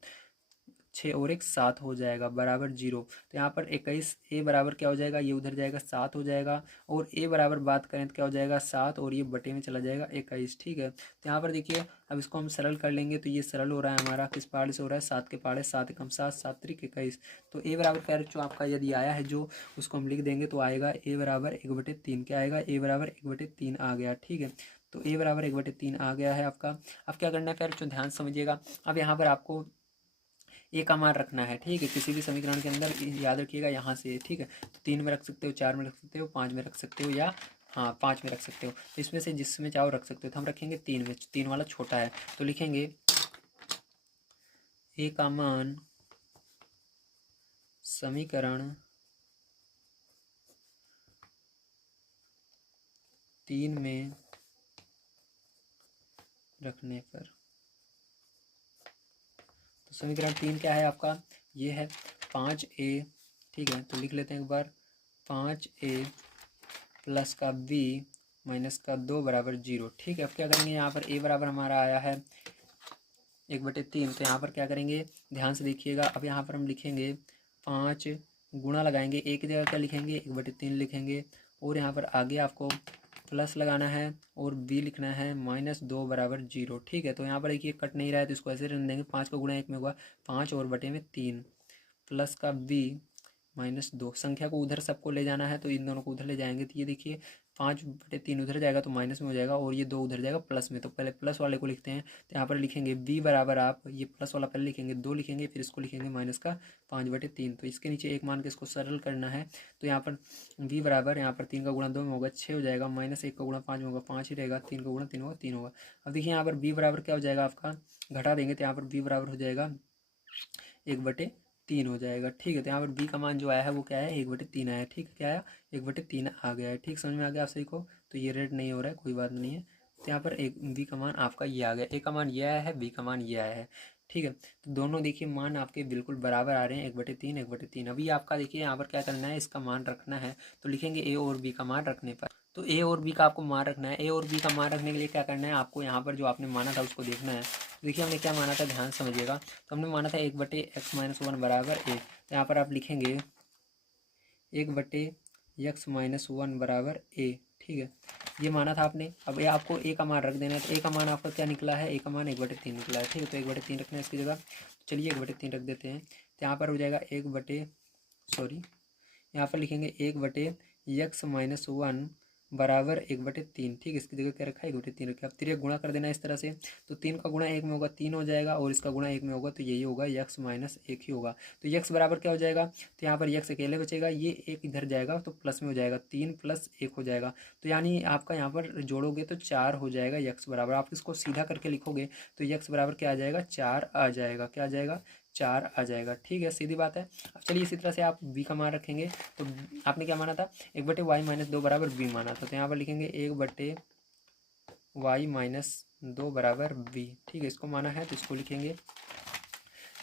6 और 1 7 हो जाएगा बराबर जीरो। तो यहाँ पर 21 ए बराबर क्या हो जाएगा, ये उधर जाएगा 7 हो जाएगा, और ए बराबर बात करें तो क्या हो जाएगा 7, और ये बटे में चला जाएगा 21। ठीक है, तो यहाँ पर देखिए अब इसको हम सरल कर लेंगे, तो ये सरल हो रहा है हमारा, किस पहाड़ से हो रहा है, 7 के पहाड़े, 7 एकम 7, 7 त्रिक 21। तो ए बराबर पैर जो आपका यदि आया है, जो उसको हम लिख देंगे तो आएगा ए बराबर 1/3। क्या आएगा, ए बराबर 1/3 आ गया। ठीक है, तो ए बराबर 1/3 आ गया है आपका। अब क्या करना है पैर, जो ध्यान समझिएगा, अब यहाँ पर आपको ए का मान रखना है। ठीक है, किसी भी समीकरण के अंदर याद रखिएगा यहाँ से। ठीक है, तो 3 में रख सकते हो, 4 में रख सकते हो, 5 में रख सकते हो, या हाँ 5 में रख सकते हो, तो इसमें से जिसमें चाहो रख सकते हो, तो हम रखेंगे 3 में, 3 वाला छोटा है, तो लिखेंगे ए का मान समीकरण 3 में रखने पर, तो समीकरण 3 क्या है आपका, ये है 5a, ठीक है। तो लिख लेते हैं एक बार, 5a प्लस का b माइनस का 2 बराबर 0, ठीक है। अब क्या करेंगे, यहाँ पर a बराबर हमारा आया है 1/3, तो यहाँ पर क्या करेंगे, ध्यान से देखिएगा। अब यहाँ पर हम लिखेंगे 5 गुणा लगाएंगे, a की जगह क्या लिखेंगे, 1/3 लिखेंगे, और यहाँ पर आगे आपको प्लस लगाना है और b लिखना है -2 बराबर 0, ठीक है। तो यहाँ पर देखिए कट नहीं रहा है, तो इसको ऐसे रहने देंगे। 5 का गुणा 1 में होगा 5 और बटे में 3 प्लस का b -2, संख्या को उधर सबको ले जाना है, तो इन दोनों को उधर ले जाएंगे। तो ये देखिए 5/3 उधर जाएगा तो माइनस में हो जाएगा, और ये 2 उधर जाएगा प्लस में। तो पहले प्लस वाले को लिखते हैं, तो यहाँ पर लिखेंगे b बराबर, आप ये प्लस वाला पहले लिखेंगे 2 लिखेंगे, फिर इसको लिखेंगे माइनस का 5/3। तो इसके नीचे एक मान के इसको सरल करना है। तो यहाँ पर b बराबर, यहाँ पर 3 का गुणा 2 में होगा 6 हो जाएगा, -1 का गुणा 5 में होगा 5 ही रहेगा, 3 का गुणा 3 होगा 3 होगा। अब देखिए यहाँ पर b बराबर क्या हो जाएगा आपका, घटा देंगे तो यहाँ पर b बराबर हो जाएगा 1/3 हो जाएगा, ठीक है। तो यहाँ पर b का मान जो आया है वो क्या है, 1/3 आया है, ठीक है। क्या आया, 1/3 आ गया है, ठीक। समझ में आ गया आप सही को। तो ये रेड नहीं हो रहा है, कोई बात नहीं है। तो यहाँ पर एक b का मान आपका ये आ गया, a का मान ये आया है, b का मान ये आया है, ठीक है। तो दोनों देखिए मान आपके बिल्कुल बराबर आ रहे हैं, 1/3 1/3। अभी आपका देखिए यहाँ पर क्या करना है, इसका मान रखना है। तो लिखेंगे a और b का मान रखने पर, तो a और b का आपको मान रखना है। a और b का मान रखने के लिए क्या करना है आपको, यहाँ पर जो आपने माना था उसको देखना है। देखिए हमने क्या माना था, ध्यान समझिएगा। तो हमने माना था 1/x-1 बराबर a, तो यहाँ पर आप लिखेंगे 1/x-1 बराबर a, ठीक है। ये माना था आपने। अब ये आपको a का मान रख देना है, तो a का मान आपका क्या निकला है, a का मान 1/3 निकला है, ठीक है। तो 1/3 रखना है इसकी जगह, चलिए 1/3 रख देते हैं। तो यहाँ पर हो जाएगा यहाँ पर लिखेंगे 1/x-1 बराबर 1/3, ठीक है। इसकी जगह क्या रखा है, 1/3 रखा है। अब 3 गुणा कर देना है इस तरह से, तो 3 का गुणा 1 में होगा 3 हो जाएगा, और इसका गुणा 1 में होगा तो यही होगा x-1 ही होगा। तो x बराबर क्या हो जाएगा, तो यहाँ पर x अकेले बचेगा, ये 1 इधर जाएगा तो प्लस में हो जाएगा, 3 + 1 हो जाएगा। तो यानी आपका यहाँ पर जोड़ोगे तो 4 हो जाएगा x बराबर। आप इसको सीधा करके लिखोगे तो x बराबर क्या आ जाएगा, 4 आ जाएगा। क्या आ जाएगा, 4 आ जाएगा, ठीक है। सीधी बात है। अब चलिए इसी तरह से आप b का मान रखेंगे। तो आपने क्या माना था, 1/y-2 बराबर b माना था। तो यहाँ पर लिखेंगे 1/y-2 बराबर b, ठीक है। इसको माना है तो इसको लिखेंगे।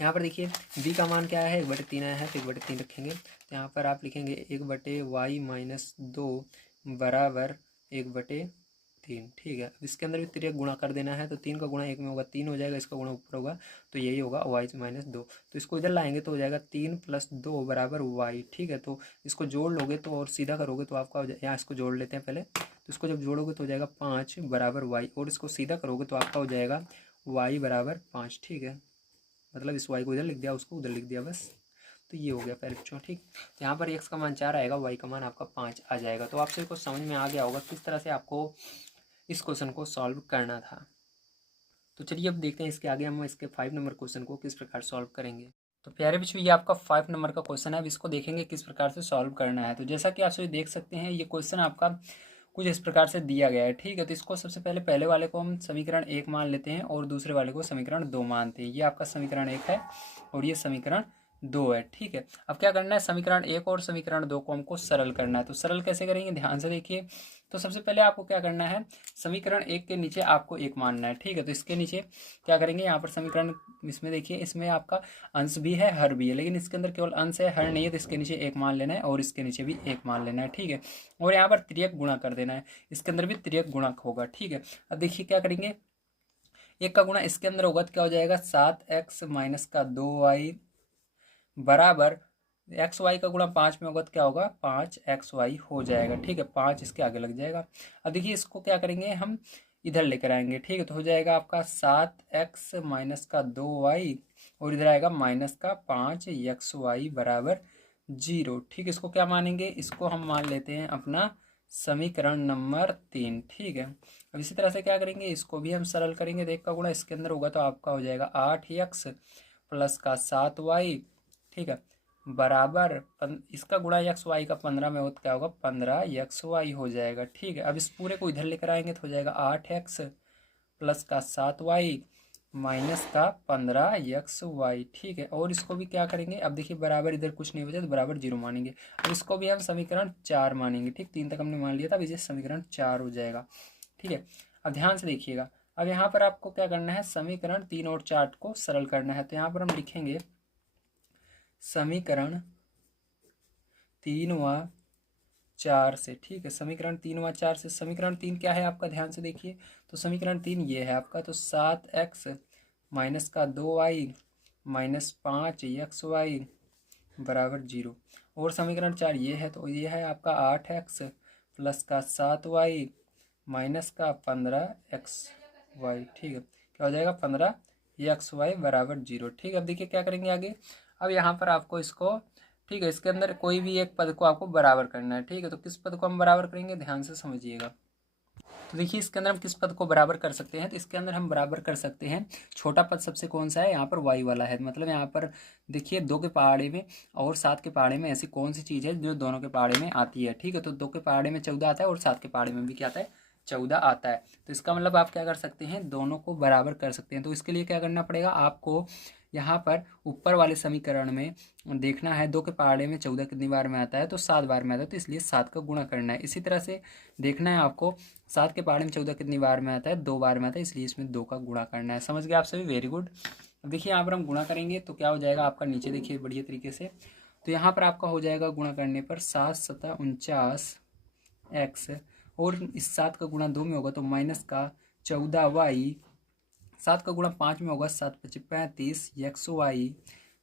यहाँ पर देखिए b का मान क्या है, 1/3 आया है, तो 1/3 रखेंगे। तो यहाँ पर आप लिखेंगे 1/y-2 बराबर 1/3, ठीक है। अब इसके अंदर भी 3 गुणा कर देना है, तो 3 का गुणा 1 में होगा 3 हो जाएगा, इसका गुणा ऊपर होगा तो यही होगा y-2। तो इसको इधर लाएंगे तो हो जाएगा 3 + 2 बराबर y, ठीक है। तो इसको जोड़ लोगे तो और सीधा करोगे तो आपका हो जाए, यहाँ इसको जोड़ लेते हैं पहले। तो इसको जब जोड़ोगे तो हो जाएगा 5 बराबर y, और इसको सीधा करोगे तो आपका हो जाएगा y बराबर 5, ठीक है। मतलब इस y को इधर लिख दिया, उसको उधर लिख दिया, बस। तो ये हो गया पहले क्वेश्चन, ठीक। तो यहाँ पर x का मान 4 आएगा, y का मान आपका 5 आ जाएगा। तो आपसे कुछ समझ में आ गया होगा किस तरह से आपको इस क्वेश्चन को सॉल्व करना था। तो चलिए अब देखते हैं इसके आगे हम इसके 5 नंबर क्वेश्चन को किस प्रकार सॉल्व करेंगे। तो प्यारे बच्चों, ये आपका 5 नंबर का क्वेश्चन है। अब इसको देखेंगे किस प्रकार से सॉल्व करना है। तो जैसा कि आप सभी देख सकते हैं, ये क्वेश्चन आपका कुछ इस प्रकार से दिया गया है, ठीक है। तो इसको सबसे पहले वाले को हम समीकरण 1 मान लेते हैं और दूसरे वाले को समीकरण 2 मानते हैं। ये आपका समीकरण 1 है और ये समीकरण 2 है, ठीक है। अब क्या करना है, समीकरण 1 और समीकरण 2 को हमको सरल करना है। तो सरल कैसे करेंगे, ध्यान से देखिए। तो सबसे पहले आपको क्या करना है, समीकरण 1 के नीचे आपको 1 मानना है, ठीक है। तो इसके नीचे क्या करेंगे, यहाँ पर समीकरण, इसमें देखिए, इसमें आपका अंश भी है, हर भी है, लेकिन इसके अंदर केवल अंश है, हर नहीं है। तो इसके नीचे 1 मान लेना है और इसके नीचे भी 1 मान लेना है, ठीक है। और यहाँ पर तिर्यक गुणा कर देना है, इसके अंदर भी तिर्यक गुणक होगा, ठीक है। अब देखिए क्या करेंगे, 1 का गुणा इसके अंदर होगा तो क्या हो जाएगा, 7x - 2y बराबर XY का गुणा 5 में होगा तो क्या होगा, 5XY हो जाएगा, ठीक है। 5 इसके आगे लग जाएगा। अब देखिए इसको क्या करेंगे, हम इधर लेकर आएंगे, ठीक है। तो हो जाएगा आपका 7x - 2y और इधर आएगा -5XY बराबर 0, ठीक है। इसको क्या मानेंगे, इसको हम मान लेते हैं अपना समीकरण नंबर 3, ठीक है। अब इसी तरह से क्या करेंगे, इसको भी हम सरल करेंगे। तो 1 का गुणा इसके अंदर होगा तो आपका हो जाएगा 8x प्लस का 7y, ठीक है, बराबर इसका गुणा XY का 15 में हो तो क्या होगा, 15XY हो जाएगा, ठीक है। अब इस पूरे को इधर लेकर आएंगे तो हो जाएगा 8x प्लस का 7y माइनस का 15XY, ठीक है। और इसको भी क्या करेंगे, अब देखिए बराबर इधर कुछ नहीं बचा तो बराबर 0 मानेंगे। अब इसको भी हम समीकरण 4 मानेंगे, ठीक। 3 तक हमने मान लिया था, अब इसे समीकरण 4 हो जाएगा, ठीक है। अब ध्यान से देखिएगा, अब यहाँ पर आपको क्या करना है, समीकरण 3 और 4 को सरल करना है। तो यहाँ पर हम लिखेंगे समीकरण 3 व 4 से, ठीक है, समीकरण 3 व 4 से। समीकरण 3 क्या है आपका, ध्यान से देखिए। तो समीकरण 3 ये है आपका, तो 7x माइनस का 2y माइनस 5xy बराबर 0। और समीकरण 4 ये है, तो ये है आपका 8x प्लस का 7y माइनस का 15xy, ठीक है, क्या हो जाएगा 15xy बराबर 0। ठीक है, अब देखिए क्या करेंगे आगे। अब यहाँ पर आपको इसको, ठीक है, इसके अंदर कोई भी एक पद को आपको बराबर करना है। ठीक है, तो किस पद को हम बराबर करेंगे, ध्यान से समझिएगा। तो देखिए इसके अंदर हम किस पद को बराबर कर सकते हैं, तो इसके अंदर हम बराबर कर सकते हैं छोटा पद सबसे कौन सा है, यहाँ पर y वाला है। मतलब यहाँ पर देखिए 2 के पहाड़े में और 7 के पहाड़े में ऐसी कौन सी चीज़ है जो दोनों के पहाड़े में आती है। ठीक है, तो 2 के पहाड़े में 14 आता है और 7 के पहाड़े में भी क्या आता है, 14 आता है। तो इसका मतलब आप क्या कर सकते हैं, दोनों को बराबर कर सकते हैं। तो इसके लिए क्या करना पड़ेगा आपको, यहाँ पर ऊपर वाले समीकरण में देखना है 2 के पहाड़े में 14 कितनी बार में आता है, तो 7 बार में आता है, तो इसलिए 7 का गुणा करना है। इसी तरह से देखना है आपको 7 के पहाड़े में 14 कितनी बार में आता है, 2 बार में आता है, इसलिए इसमें 2 का गुणा करना है। समझ गए आप सभी, वेरी गुड। अब देखिए यहाँ पर हम गुणा करेंगे तो क्या हो जाएगा आपका, नीचे देखिए बढ़िया तरीके से। तो यहाँ पर आपका हो जाएगा गुणा करने पर 7 सतह 49x, और इस 7 का गुणा 2 में होगा तो माइनस का 14y, 7 का गुणा 5 में होगा 7 × 5 = 35 xy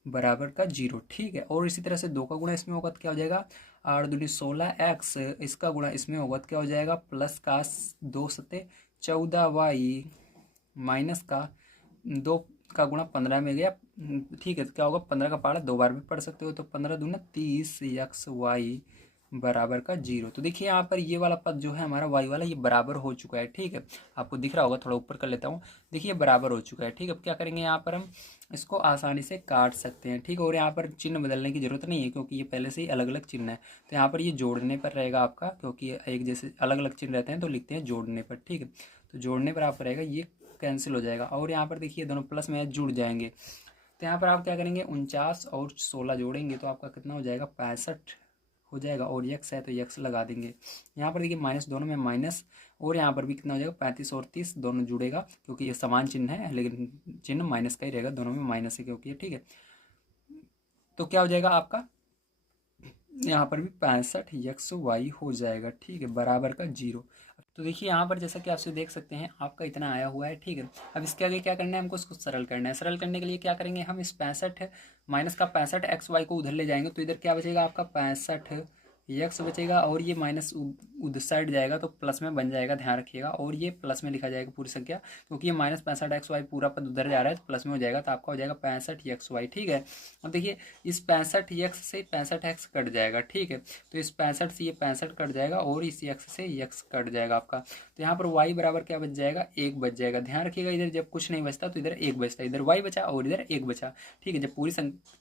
बराबर का 0। ठीक है, और इसी तरह से 2 का गुणा इसमें होगा तो क्या हो जाएगा 8 दूनी 16x, इसका गुणा इसमें होगा तो क्या हो जाएगा प्लस का 2 सत्ते 14y माइनस का 2 का गुणा 15 में गया। ठीक है, तो क्या होगा 15 का पहाड़ा 2 बार भी पढ़ सकते हो, तो 15 दूना 30 xy बराबर का 0। तो देखिए यहाँ पर ये वाला पद जो है हमारा y वाला, ये बराबर हो चुका है। ठीक है, आपको दिख रहा होगा, थोड़ा ऊपर कर लेता हूँ। देखिए बराबर हो चुका है। ठीक है, अब क्या करेंगे, यहाँ पर हम इसको आसानी से काट सकते हैं। ठीक है, और यहाँ पर चिन्ह बदलने की जरूरत नहीं है क्योंकि ये पहले से ही अलग अलग चिन्ह है। तो यहाँ पर ये जोड़ने पर रहेगा आपका, क्योंकि एक जैसे अलग अलग चिन्ह रहते हैं तो लिखते हैं जोड़ने पर। ठीक है, तो जोड़ने पर आपका रहेगा, ये कैंसिल हो जाएगा। और यहाँ पर देखिए दोनों प्लस में जुड़ जाएंगे। तो यहाँ पर आप क्या करेंगे 49 और 16 जोड़ेंगे तो आपका कितना हो जाएगा 65 हो जाएगा, और यक्स है तो यक्स लगा देंगे। यहाँ पर देखिए माइनस, दोनों में माइनस, और यहाँ पर भी कितना हो जाएगा 35 और 30 दोनों जुड़ेगा, क्योंकि ये समान चिन्ह है लेकिन चिन्ह माइनस का ही रहेगा, दोनों में माइनस है क्योंकि। ठीक है, तो क्या हो जाएगा आपका यहाँ पर भी 65 xy हो जाएगा। ठीक है, बराबर का 0। तो देखिए यहाँ पर जैसा कि आपसे देख सकते हैं आपका इतना आया हुआ है। ठीक है, अब इसके आगे क्या करना है, हमको इसको सरल करना है। सरल करने के लिए क्या करेंगे, हम इस 65 माइनस का 65 xy को उधर ले जाएंगे, तो इधर क्या बचेगा आपका 65 यक्स बचेगा, और ये माइनस उधर साइड जाएगा तो प्लस में बन जाएगा, ध्यान रखिएगा। और ये प्लस में लिखा जाएगा पूरी संख्या, क्योंकि ये माइनस 65 xy पूरा पद उधर जा रहा है तो प्लस में हो जाएगा, तो आपका हो जाएगा 65 xy। ठीक है, और देखिए इस 65 यक्स से 65 एक्स कट जाएगा। ठीक है, तो इस 65 से ये 65 कट जाएगा, और इस यक्स से यक्स कट जाएगा आपका। तो यहाँ पर y बराबर क्या बच जाएगा, 1 बच जाएगा। ध्यान रखिएगा, इधर जब कुछ नहीं बचता तो इधर 1 बचता है, इधर y बचा और इधर 1 बचा। ठीक है, जब पूरी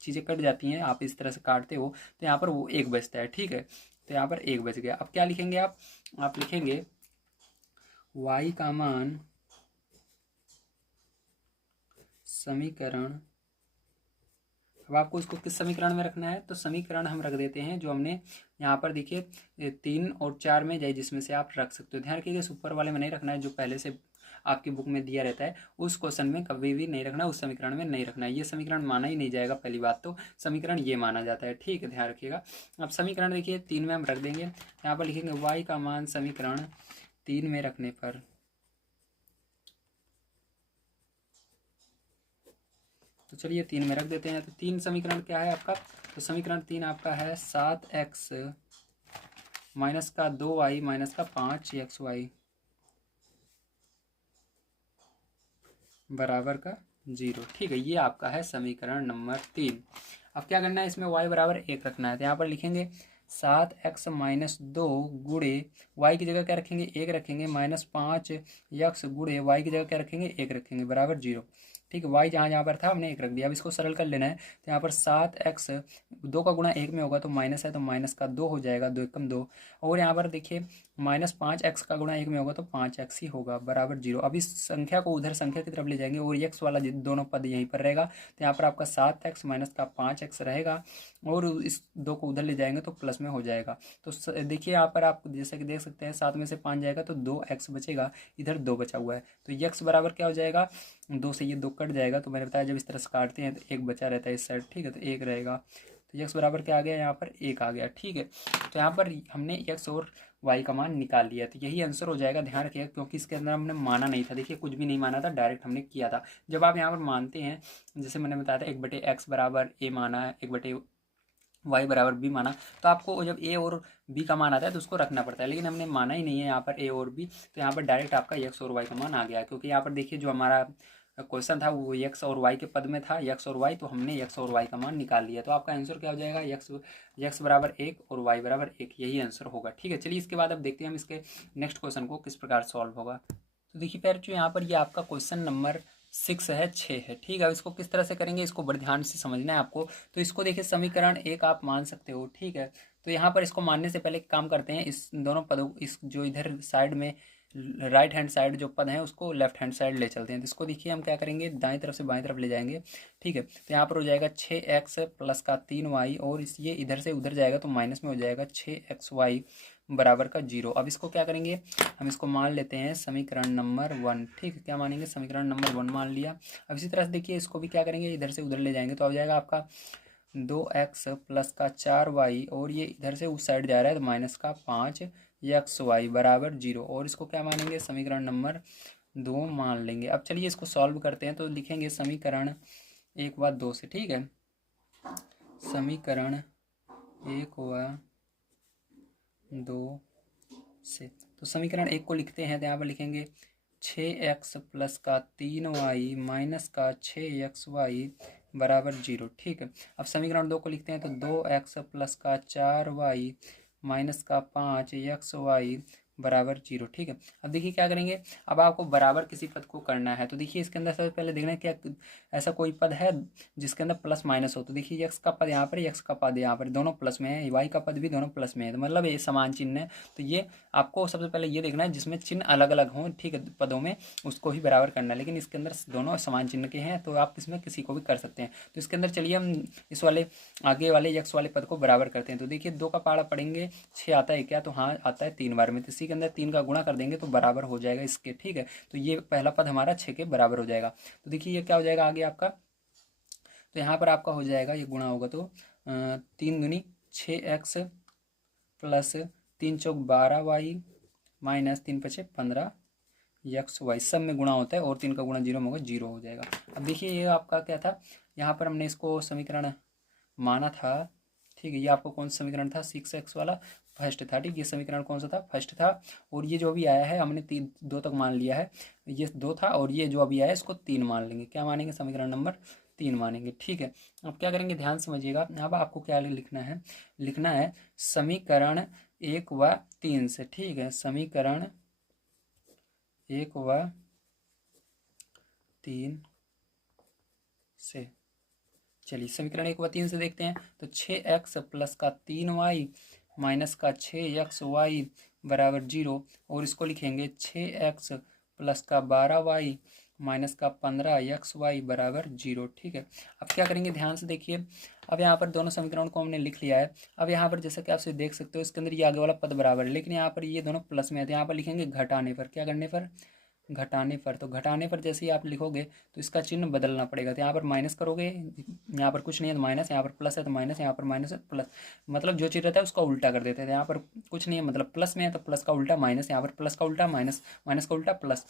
चीज़ें कट जाती हैं, आप इस तरह से काटते हो तो यहाँ पर वो 1 बचता है। ठीक है, तो यहाँ पर 1 बच गया। अब क्या लिखेंगे आप लिखेंगे y का मान समीकरण, अब आपको इसको किस समीकरण में रखना है, तो समीकरण हम रख देते हैं जो हमने यहाँ पर देखिए 3 और 4 में जाए, जिसमें से आप रख सकते हो। ध्यान रखिएगा इस ऊपर वाले में नहीं रखना है, जो पहले से आपकी बुक में दिया रहता है उस क्वेश्चन में कभी भी नहीं रखना, उस समीकरण में नहीं रखना है। ये समीकरण माना ही नहीं जाएगा, पहली बात तो समीकरण ये माना जाता है। ठीक है, ध्यान रखिएगा। अब समीकरण देखिए 3 में हम रख देंगे, यहाँ पर लिखेंगे y का मान समीकरण 3 में रखने पर, तो चलिए 3 में रख देते हैं। तो 3 समीकरण क्या है आपका, तो समीकरण 3 आपका है 7x माइनस का 2y माइनस का 5xy बराबर का 0। ठीक है, ये आपका है समीकरण नंबर 3। अब क्या करना है, इसमें y बराबर 1 रखना है, तो यहाँ पर लिखेंगे 7x माइनस 2 गुणे y की जगह क्या रखेंगे 1 रखेंगे, माइनस 5 x गुणे y की जगह क्या रखेंगे 1 रखेंगे बराबर 0। ठीक है। वाई जहाँ जहाँ पर था हमने 1 रख दिया। अब इसको सरल कर लेना है, तो यहाँ पर 7x 2 का गुणा 1 में होगा तो माइनस है, तो माइनस का 2 हो जाएगा, 2 एकम 2। और यहाँ पर देखिए -5x का गुणा 1 में होगा तो 5x ही होगा, बराबर 0। अब इस संख्या को उधर संख्या की तरफ ले जाएंगे और x वाला दोनों पद यहीं पर रहेगा, तो यहाँ पर आपका 7x माइनस का 5x रहेगा, और इस 2 को उधर ले जाएंगे तो प्लस में हो जाएगा। तो देखिए यहाँ पर आप जैसे कि देख सकते हैं 7 में से 5 जाएगा तो 2x बचेगा, इधर 2 बचा हुआ है, तो x बराबर क्या हो जाएगा, 2 से ये 2 कट जाएगा। तो मैंने बताया जब इस तरह से काटते हैं तो 1 बचा रहता है इस साइड, ठीक है, तो 1 रहेगा। तो x बराबर क्या आ गया, यहाँ पर 1 आ गया, ठीक है। तो यहाँ पर हमने x और y का मान निकाल लिया, तो यही आंसर हो जाएगा। ध्यान रखिएगा क्योंकि इसके अंदर हमने माना नहीं था, देखिए कुछ भी नहीं माना था, डायरेक्ट हमने किया था। जब आप यहाँ पर मानते हैं, जैसे मैंने बताया था 1/x बराबर a माना है, 1/y बराबर b माना, तो आपको जब a और b का मान आता है तो उसको रखना पड़ता है, लेकिन हमने माना ही नहीं है यहाँ पर a और b, तो यहाँ पर डायरेक्ट आपका x और y का मान आ गया। क्योंकि यहाँ पर देखिए जो हमारा क्वेश्चन था वो x और y के पद में था, x और y, तो हमने x और y का मान निकाल लिया। तो आपका आंसर क्या हो जाएगा, x बराबर 1 और y बराबर 1, यही आंसर होगा, ठीक है। चलिए इसके बाद अब देखते हैं हम इसके नेक्स्ट क्वेश्चन को किस प्रकार सॉल्व होगा। तो देखिए पैर जो यहाँ पर ये आपका क्वेश्चन नंबर 6 है, 6 है, ठीक है। इसको किस तरह से करेंगे, इसको बड़े ध्यान से समझना है आपको। तो इसको देखिए समीकरण 1 आप मान सकते हो, ठीक है। तो यहाँ पर इसको मानने से पहले एक काम करते हैं, इस दोनों पदों, इस जो इधर साइड में राइट हैंड साइड जो पद है उसको लेफ्ट हैंड साइड ले चलते हैं। तो इसको देखिए हम क्या करेंगे, दाएं तरफ से बाएं तरफ ले जाएंगे, ठीक है। तो यहाँ पर हो जाएगा 6x प्लस का 3y, और इस ये इधर से उधर जाएगा तो माइनस में हो जाएगा 6xy बराबर का 0। अब इसको क्या करेंगे, हम इसको मान लेते हैं समीकरण नंबर 1, ठीक है। क्या मानेंगे, समीकरण नंबर 1 मान लिया। अब इसी तरह से देखिए इसको भी क्या करेंगे, इधर से उधर ले जाएंगे तो आ जाएगा आपका 2x प्लस का 4y, और ये इधर से उस साइड जा रहा है तो माइनस का 5xy बराबर 0। और इसको क्या मानेंगे, समीकरण नंबर 2 मान लेंगे। अब चलिए इसको सॉल्व करते हैं, तो लिखेंगे समीकरण 1 व 2 से, ठीक है। समीकरण 1 व 2 से, तो समीकरण 1 को लिखते हैं, तो यहाँ पर लिखेंगे 6x प्लस का 3y माइनस का 6xy बराबर 0, ठीक है। अब समीकरण 2 को लिखते हैं, तो 2x प्लस का 4y माइनस का 5xy बराबर 0, ठीक है। अब देखिए क्या करेंगे, अब आपको बराबर किसी पद को करना है, तो देखिए इसके अंदर सबसे पहले देखना है क्या ऐसा कोई पद है जिसके अंदर प्लस माइनस हो। तो देखिए x का पद यहाँ पर, x का पद यहाँ पर, दोनों प्लस में है, y का पद भी दोनों प्लस में है, तो मतलब ये समान चिन्ह है। तो ये आपको सबसे पहले ये देखना है जिसमें चिन्ह अलग अलग हों, ठीक है, पदों में, उसको ही बराबर करना है। लेकिन इसके अंदर दोनों समान चिन्ह के हैं, तो आप इसमें किसी को भी कर सकते हैं। तो इसके अंदर चलिए हम इस वाले आगे वाले x वाले पद को बराबर करते हैं। तो देखिए 2 का पारा पढ़ेंगे, 6 आता है क्या, तो हाँ आता है 3 बार में, तो इसी के अंदर 3 का गुणा कर देंगे तो बराबर हो जाएगा इसके, ठीक है। तो ये पहला पद हमारा 6 के बराबर हो जाएगा। तो देखिए ये क्या हो जाएगा आगे आपका, तो यहाँ पर आपका हो जाएगा, ये गुणा होगा तो 3 दूनी 6x प्लस 3 चौक 12y माइनस 3 पचे 15xy, सब में गुणा होता है, और 3 का गुणा 0 में होगा, 0 हो जाएगा। अब देखिए ये आपका क्या था, यहाँ पर हमने इसको समीकरण माना था, ठीक है। ये आपको कौन सा समीकरण था, 6x वाला फर्स्ट था, ठीक। ये समीकरण कौन सा था, फर्स्ट था। और ये जो अभी आया है हमने 2 तक मान लिया है, ये 2 था, और ये जो अभी आया है इसको 3 मान लेंगे। क्या मानेंगे, समीकरण नंबर 3 मानेंगे, ठीक है। अब क्या करेंगे, ध्यान समझिएगा। अब आपको क्या लिखना है, लिखना है समीकरण 1 व 3 से, ठीक है। समीकरण 1 व 3 से, चलिए समीकरण 1 व 3 से देखते हैं। तो 6x प्लस का 3y माइनस का 6xy बराबर 0, और इसको लिखेंगे 6x प्लस का 12y माइनस का 15xy बराबर 0, ठीक है। अब क्या करेंगे, ध्यान से देखिए। अब यहाँ पर दोनों समीकरणों को हमने लिख लिया है। अब यहाँ पर जैसा कि आप देख सकते हो इसके अंदर ये आगे वाला पद बराबर है, लेकिन यहाँ पर ये दोनों प्लस में है, तो यहाँ पर लिखेंगे घटाने पर, क्या करने पर, घटाने पर। तो घटाने पर जैसे ही आप लिखोगे तो इसका चिन्ह बदलना पड़ेगा। तो यहाँ पर माइनस करोगे, यहाँ पर कुछ नहीं है तो माइनस, यहाँ पर प्लस है तो माइनस, यहाँ पर माइनस है तो प्लस, मतलब जो चीज़ रहता है उसका उल्टा कर देते हैं। यहाँ पर कुछ नहीं है मतलब प्लस में है तो प्लस का उल्टा माइनस, यहाँ पर प्लस का उल्टा माइनस, माइनस का उल्टा प्लस।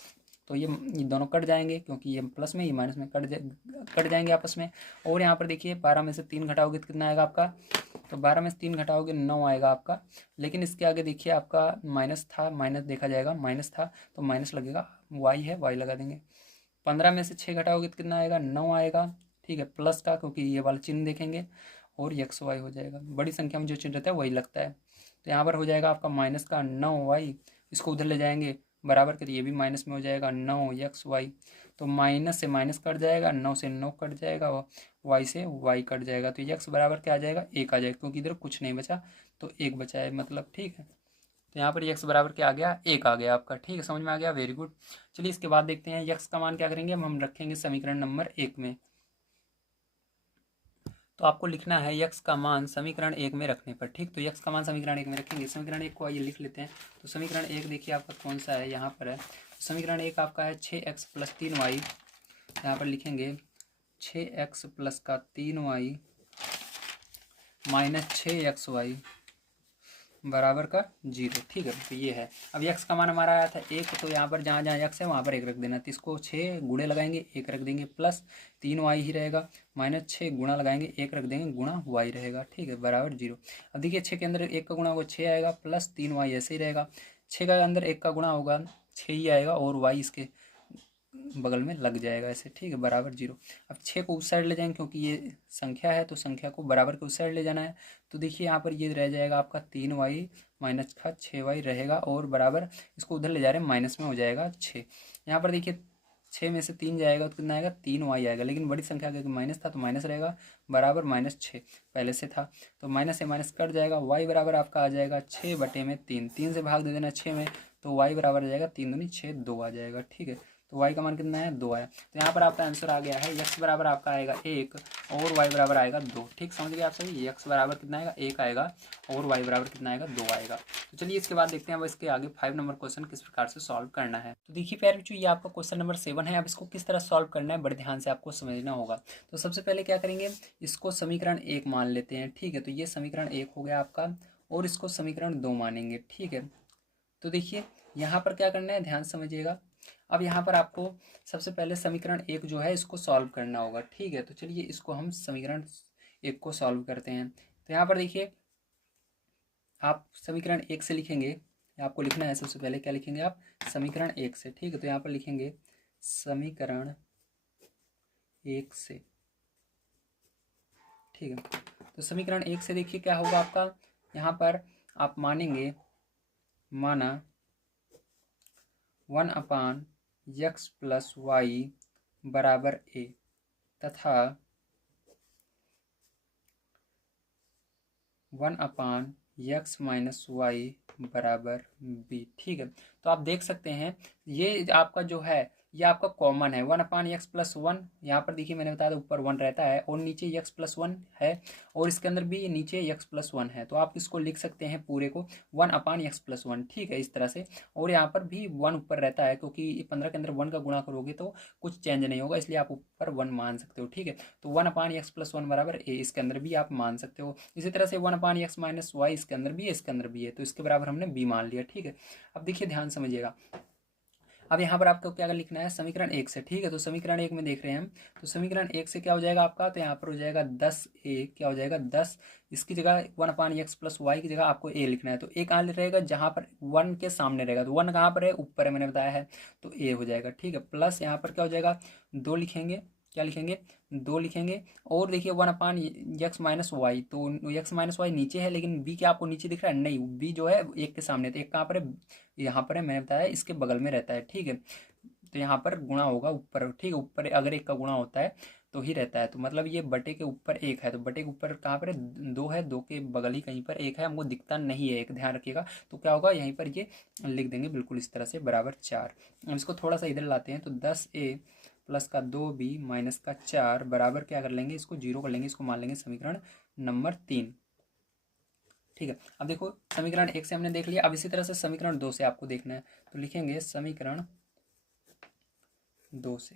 तो ये दोनों कट जाएंगे, क्योंकि ये प्लस में, ये माइनस में कट जाएंगे आपस में। और यहाँ पर देखिए 12 में से 3 घटाओगे तो कितना आएगा आपका, तो 12 में से 3 घटाओगे 9 आएगा आपका। लेकिन इसके आगे देखिए आपका माइनस था, माइनस देखा जाएगा, माइनस था तो माइनस लगेगा, वाई है वाई लगा देंगे। 15 में से 6 घटाओगे तो कितना आएगा, 9 आएगा, ठीक है, प्लस का, क्योंकि ये वाला चिन्ह देखेंगे, और एक्स वाई हो जाएगा। बड़ी संख्या में जो चिन्ह रहता है वही लगता है। तो यहाँ पर हो जाएगा आपका माइनस का 9y, इसको उधर ले जाएंगे बराबर कर ये भी माइनस में हो जाएगा 9 XY। तो माइनस से माइनस कट जाएगा, 9 से 9 कट जाएगा, वाई से वाई कट जाएगा। तो x बराबर क्या आ जाएगा, 1 आ जाएगा, क्योंकि इधर कुछ नहीं बचा तो 1 बचा है मतलब। ठीक है, तो यहाँ पर x बराबर क्या आ गया, 1 आ गया आपका। ठीक है, समझ में आ गया, वेरी गुड। चलिए इसके बाद देखते हैं x का मान क्या करेंगे, हम रखेंगे समीकरण नंबर 1 में। तो आपको लिखना है x का मान समीकरण 1 में रखने पर। ठीक, तो x का मान समीकरण 1 में रखेंगे। समीकरण 1 को आइए लिख लेते हैं। तो समीकरण 1 देखिए आपका कौन सा है, यहाँ पर है। तो समीकरण 1 आपका है 6x + 3y। यहाँ पर लिखेंगे 6x + का 3y - 6xy बराबर का 0। ठीक है, तो ये है। अब x का मान हमारा आया था 1, तो यहाँ पर जहाँ जहाँ x है वहाँ पर 1 रख देना। तो इसको 6 गुणे लगाएंगे 1 रख देंगे, प्लस 3y ही रहेगा, -6 गुणा लगाएंगे 1 रख देंगे, गुणा y रहेगा। ठीक है, बराबर 0। अब देखिए 6 के अंदर 1 का गुणा होगा 6 आएगा, प्लस 3y ऐसे ही रहेगा। 6 का अंदर 1 का गुणा होगा 6 ही आएगा, और y इसके बगल में लग जाएगा ऐसे। ठीक है, बराबर 0। अब 6 को उस साइड ले जाएंगे, क्योंकि ये संख्या है तो संख्या को बराबर के उस साइड ले जाना है। तो देखिए यहाँ पर ये रह जाएगा आपका 3y माइनस का 6y रहेगा, और बराबर इसको उधर ले जा रहे हैं, माइनस में हो जाएगा 6। यहाँ पर देखिए 6 में से 3 जाएगा तो कितना आएगा, 3y आएगा, लेकिन बड़ी संख्या क्योंकि माइनस था तो माइनस रहेगा, बराबर -6 पहले से था तो माइनस से माइनस कट जाएगा। y बराबर आपका आ जाएगा 6/3। 3 से भाग दे देना 6 में, तो y बराबर आ जाएगा 3 दूनी 6, 2 आ जाएगा। ठीक है, तो y का मान कितना है, 2 आया। तो यहाँ पर आपका आंसर आ गया है x बराबर आपका आएगा 1 और y बराबर आएगा 2। ठीक, समझ गए आप सभी। x बराबर कितना आएगा, 1 आएगा, और y बराबर कितना आएगा, 2 आएगा। तो चलिए इसके बाद देखते हैं अब इसके आगे 5 नंबर क्वेश्चन किस प्रकार से सॉल्व करना है। तो देखिए प्यारे बच्चों, ये आपका क्वेश्चन नंबर 7 है। अब इसको किस तरह सॉल्व करना है, बड़े ध्यान से आपको समझना होगा। तो सबसे पहले क्या करेंगे, इसको समीकरण 1 मान लेते हैं। ठीक है, तो ये समीकरण 1 हो गया आपका, और इसको समीकरण 2 मानेंगे। ठीक है, तो देखिए यहाँ पर क्या करना है, ध्यान समझिएगा। अब यहाँ पर आपको सबसे पहले समीकरण 1 जो है इसको सॉल्व करना होगा। ठीक है, तो चलिए इसको हम समीकरण 1 को सॉल्व करते हैं। तो यहाँ पर देखिए आप समीकरण 1 से लिखेंगे, आपको लिखना है सबसे पहले क्या लिखेंगे आप, समीकरण 1 से। ठीक है, तो यहाँ पर लिखेंगे समीकरण 1 से। ठीक है, तो समीकरण 1 से देखिए क्या होगा आपका, यहाँ पर आप मानेंगे, माना 1/x + y बराबर a, तथा 1/x - y बराबर b। ठीक है, तो आप देख सकते हैं ये आपका जो है ये आपका कॉमन है। 1/x + 1, यहाँ पर देखिए मैंने बताया था ऊपर 1 रहता है, और नीचे x + 1 है, और इसके अंदर भी नीचे x + 1 है। तो आप इसको लिख सकते हैं पूरे को 1/x + 1। ठीक है, इस तरह से। और यहाँ पर भी 1 ऊपर रहता है, क्योंकि 15 के अंदर 1 का गुणा करोगे तो कुछ चेंज नहीं होगा, इसलिए आप ऊपर 1 मान सकते हो। ठीक है, तो 1/x + 1 बराबर a, इसके अंदर भी आप मान सकते हो। इसी तरह से 1/x - y इसके अंदर भी है, इसके अंदर भी है, तो इसके बराबर हमने b मान लिया। ठीक है, अब देखिए ध्यान समझिएगा। अब यहाँ पर आपको क्या लिखना है, समीकरण 1 से। ठीक है, तो समीकरण 1 में देख रहे हैं हम, तो समीकरण 1 से क्या हो जाएगा आपका, तो यहाँ पर हो जाएगा 10a, क्या हो जाएगा 10, इसकी जगह 1/x + y की जगह आपको a लिखना है। तो a कहाँ रहेगा, जहाँ पर 1 के सामने रहेगा, तो 1 कहाँ पर है, ऊपर है, मैंने बताया है, तो a हो जाएगा। ठीक है, प्लस यहाँ पर क्या हो जाएगा, 2 लिखेंगे, क्या लिखेंगे, 2 लिखेंगे। और देखिए 1/x - y, तो x - y नीचे है, लेकिन b क्या आपको नीचे दिख रहा है, नहीं, b जो है 1 के सामने, तो 1 कहाँ पर है, यहाँ पर है, मैंने बताया इसके बगल में रहता है। ठीक है, तो यहाँ पर गुणा होगा ऊपर। ठीक है, ऊपर अगर 1 का गुणा होता है तो ही रहता है, तो मतलब ये बटे के ऊपर 1 है, तो बटे के ऊपर कहाँ पर है, 2 है, 2 के बगल ही कहीं पर 1 है, हमको दिखता नहीं है 1, ध्यान रखिएगा। तो क्या होगा, यहीं पर ये लिख देंगे बिल्कुल इस तरह से, बराबर 4। अब इसको थोड़ा सा इधर लाते हैं, तो 10a प्लस का 2b माइनस का 4 बराबर क्या कर लेंगे, इसको 0 कर लेंगे, इसको मान लेंगे समीकरण नंबर 3। ठीक है, अब देखो समीकरण 1 से हमने देख लिया। अब इसी तरह से समीकरण 2 से आपको देखना है, तो लिखेंगे समीकरण 2 से।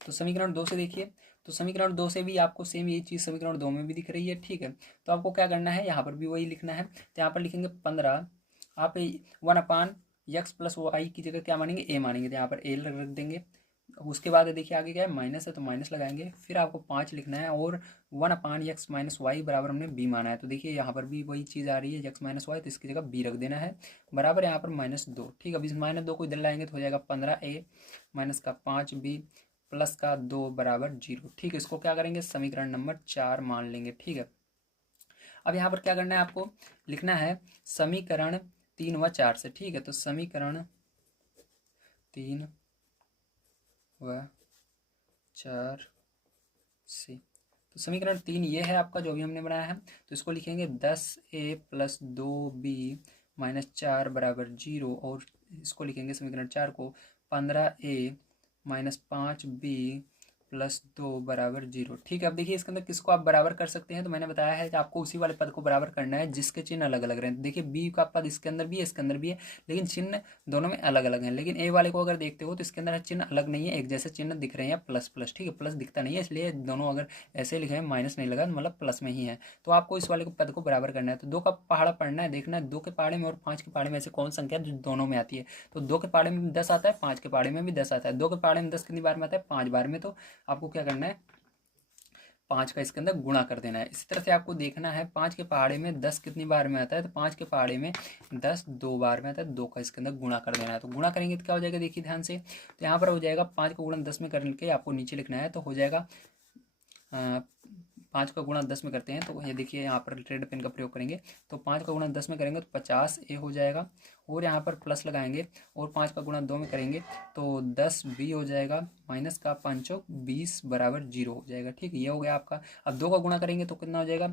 तो समीकरण 2 से देखिए, तो समीकरण 2 से भी आपको सेम यही चीज़ समीकरण 2 में भी दिख रही है। ठीक है, तो आपको क्या करना है, यहाँ पर भी वही लिखना है। तो यहाँ पर लिखेंगे 15, आप 1/x + y की जगह क्या मानेंगे, a मानेंगे, तो यहाँ पर a रख देंगे। उसके बाद देखिए आगे क्या है, माइनस है तो माइनस लगाएंगे, फिर आपको 5 लिखना है, और 1/x - y बराबर हमने b माना है, तो देखिए यहाँ पर भी वही चीज़ आ रही है, x - y, तो इसकी जगह b रख देना है, बराबर यहाँ पर -2। ठीक है, अब इस -2 को इधर लाएंगे तो हो जाएगा 15a माइनस का 5b प्लस का 2 बराबर 0। ठीक है, इसको क्या करेंगे, समीकरण नंबर 4 मान लेंगे। ठीक है, अब यहाँ पर क्या करना है, आपको लिखना है समीकरण 3 व 4 से, ठीक है। तो समीकरण 3 व 4 से, तो समीकरण 3 ये है आपका जो भी हमने बनाया है। तो इसको लिखेंगे 10a + 2b - 4 = 0, और इसको लिखेंगे समीकरण 4 को 15a - 5b + 2 = 0, ठीक है। अब देखिए इसके अंदर किसको आप बराबर कर सकते हैं, तो मैंने बताया है कि आपको उसी वाले पद को बराबर करना है जिसके चिन्ह अलग अलग रहे। देखिए बी का पद इसके अंदर भी है, इसके अंदर भी है, लेकिन चिन्ह दोनों में अलग अलग हैं। लेकिन ए वाले को अगर देखते हो तो इसके अंदर चिन्ह अलग नहीं है, एक जैसे चिन्ह दिख रहे हैं प्लस प्लस, ठीक है। प्लस दिखता नहीं है, इसलिए दोनों अगर ऐसे लिखे हैं माइनस नहीं लगा मतलब प्लस में ही है। तो आपको इस वाले को पद को बराबर करना है। तो 2 का पहाड़ा पढ़ना है, देखना है 2 के पहाड़े में और 5 के पहाड़े में से कौन संख्या जो दोनों में आती है। तो 2 के पहाड़े में 10 आता है, 5 के पहाड़े में भी 10 आता है। 2 के पहाड़े में 10 कितनी बार में आता है, 5 बार में। तो आपको क्या करना है, 5 का इसके अंदर गुणा कर देना है। इसी तरह से आपको देखना है 5 के पहाड़े में 10 कितनी बार में आता है, तो 5 के पहाड़े में 10 2 बार में आता है। 2 का इसके अंदर गुणा कर देना है। तो गुणा करेंगे तो क्या हो जाएगा, देखिए ध्यान से, तो यहाँ पर हो जाएगा 5 का गुणा 10 में करके आपको नीचे लिखना है। तो हो जाएगा 5 का गुणा 10 में करते हैं, तो ये देखिए यहाँ पर रेड पेन का प्रयोग करेंगे। तो 5 का गुणा 10 में करेंगे तो 50a हो जाएगा, और यहाँ पर प्लस लगाएंगे, और 5 का गुणा 2 में करेंगे तो 10b हो जाएगा, माइनस का 5 20 = 0 हो जाएगा, ठीक है। ये हो गया आपका। अब 2 का गुणा करेंगे तो कितना हो जाएगा,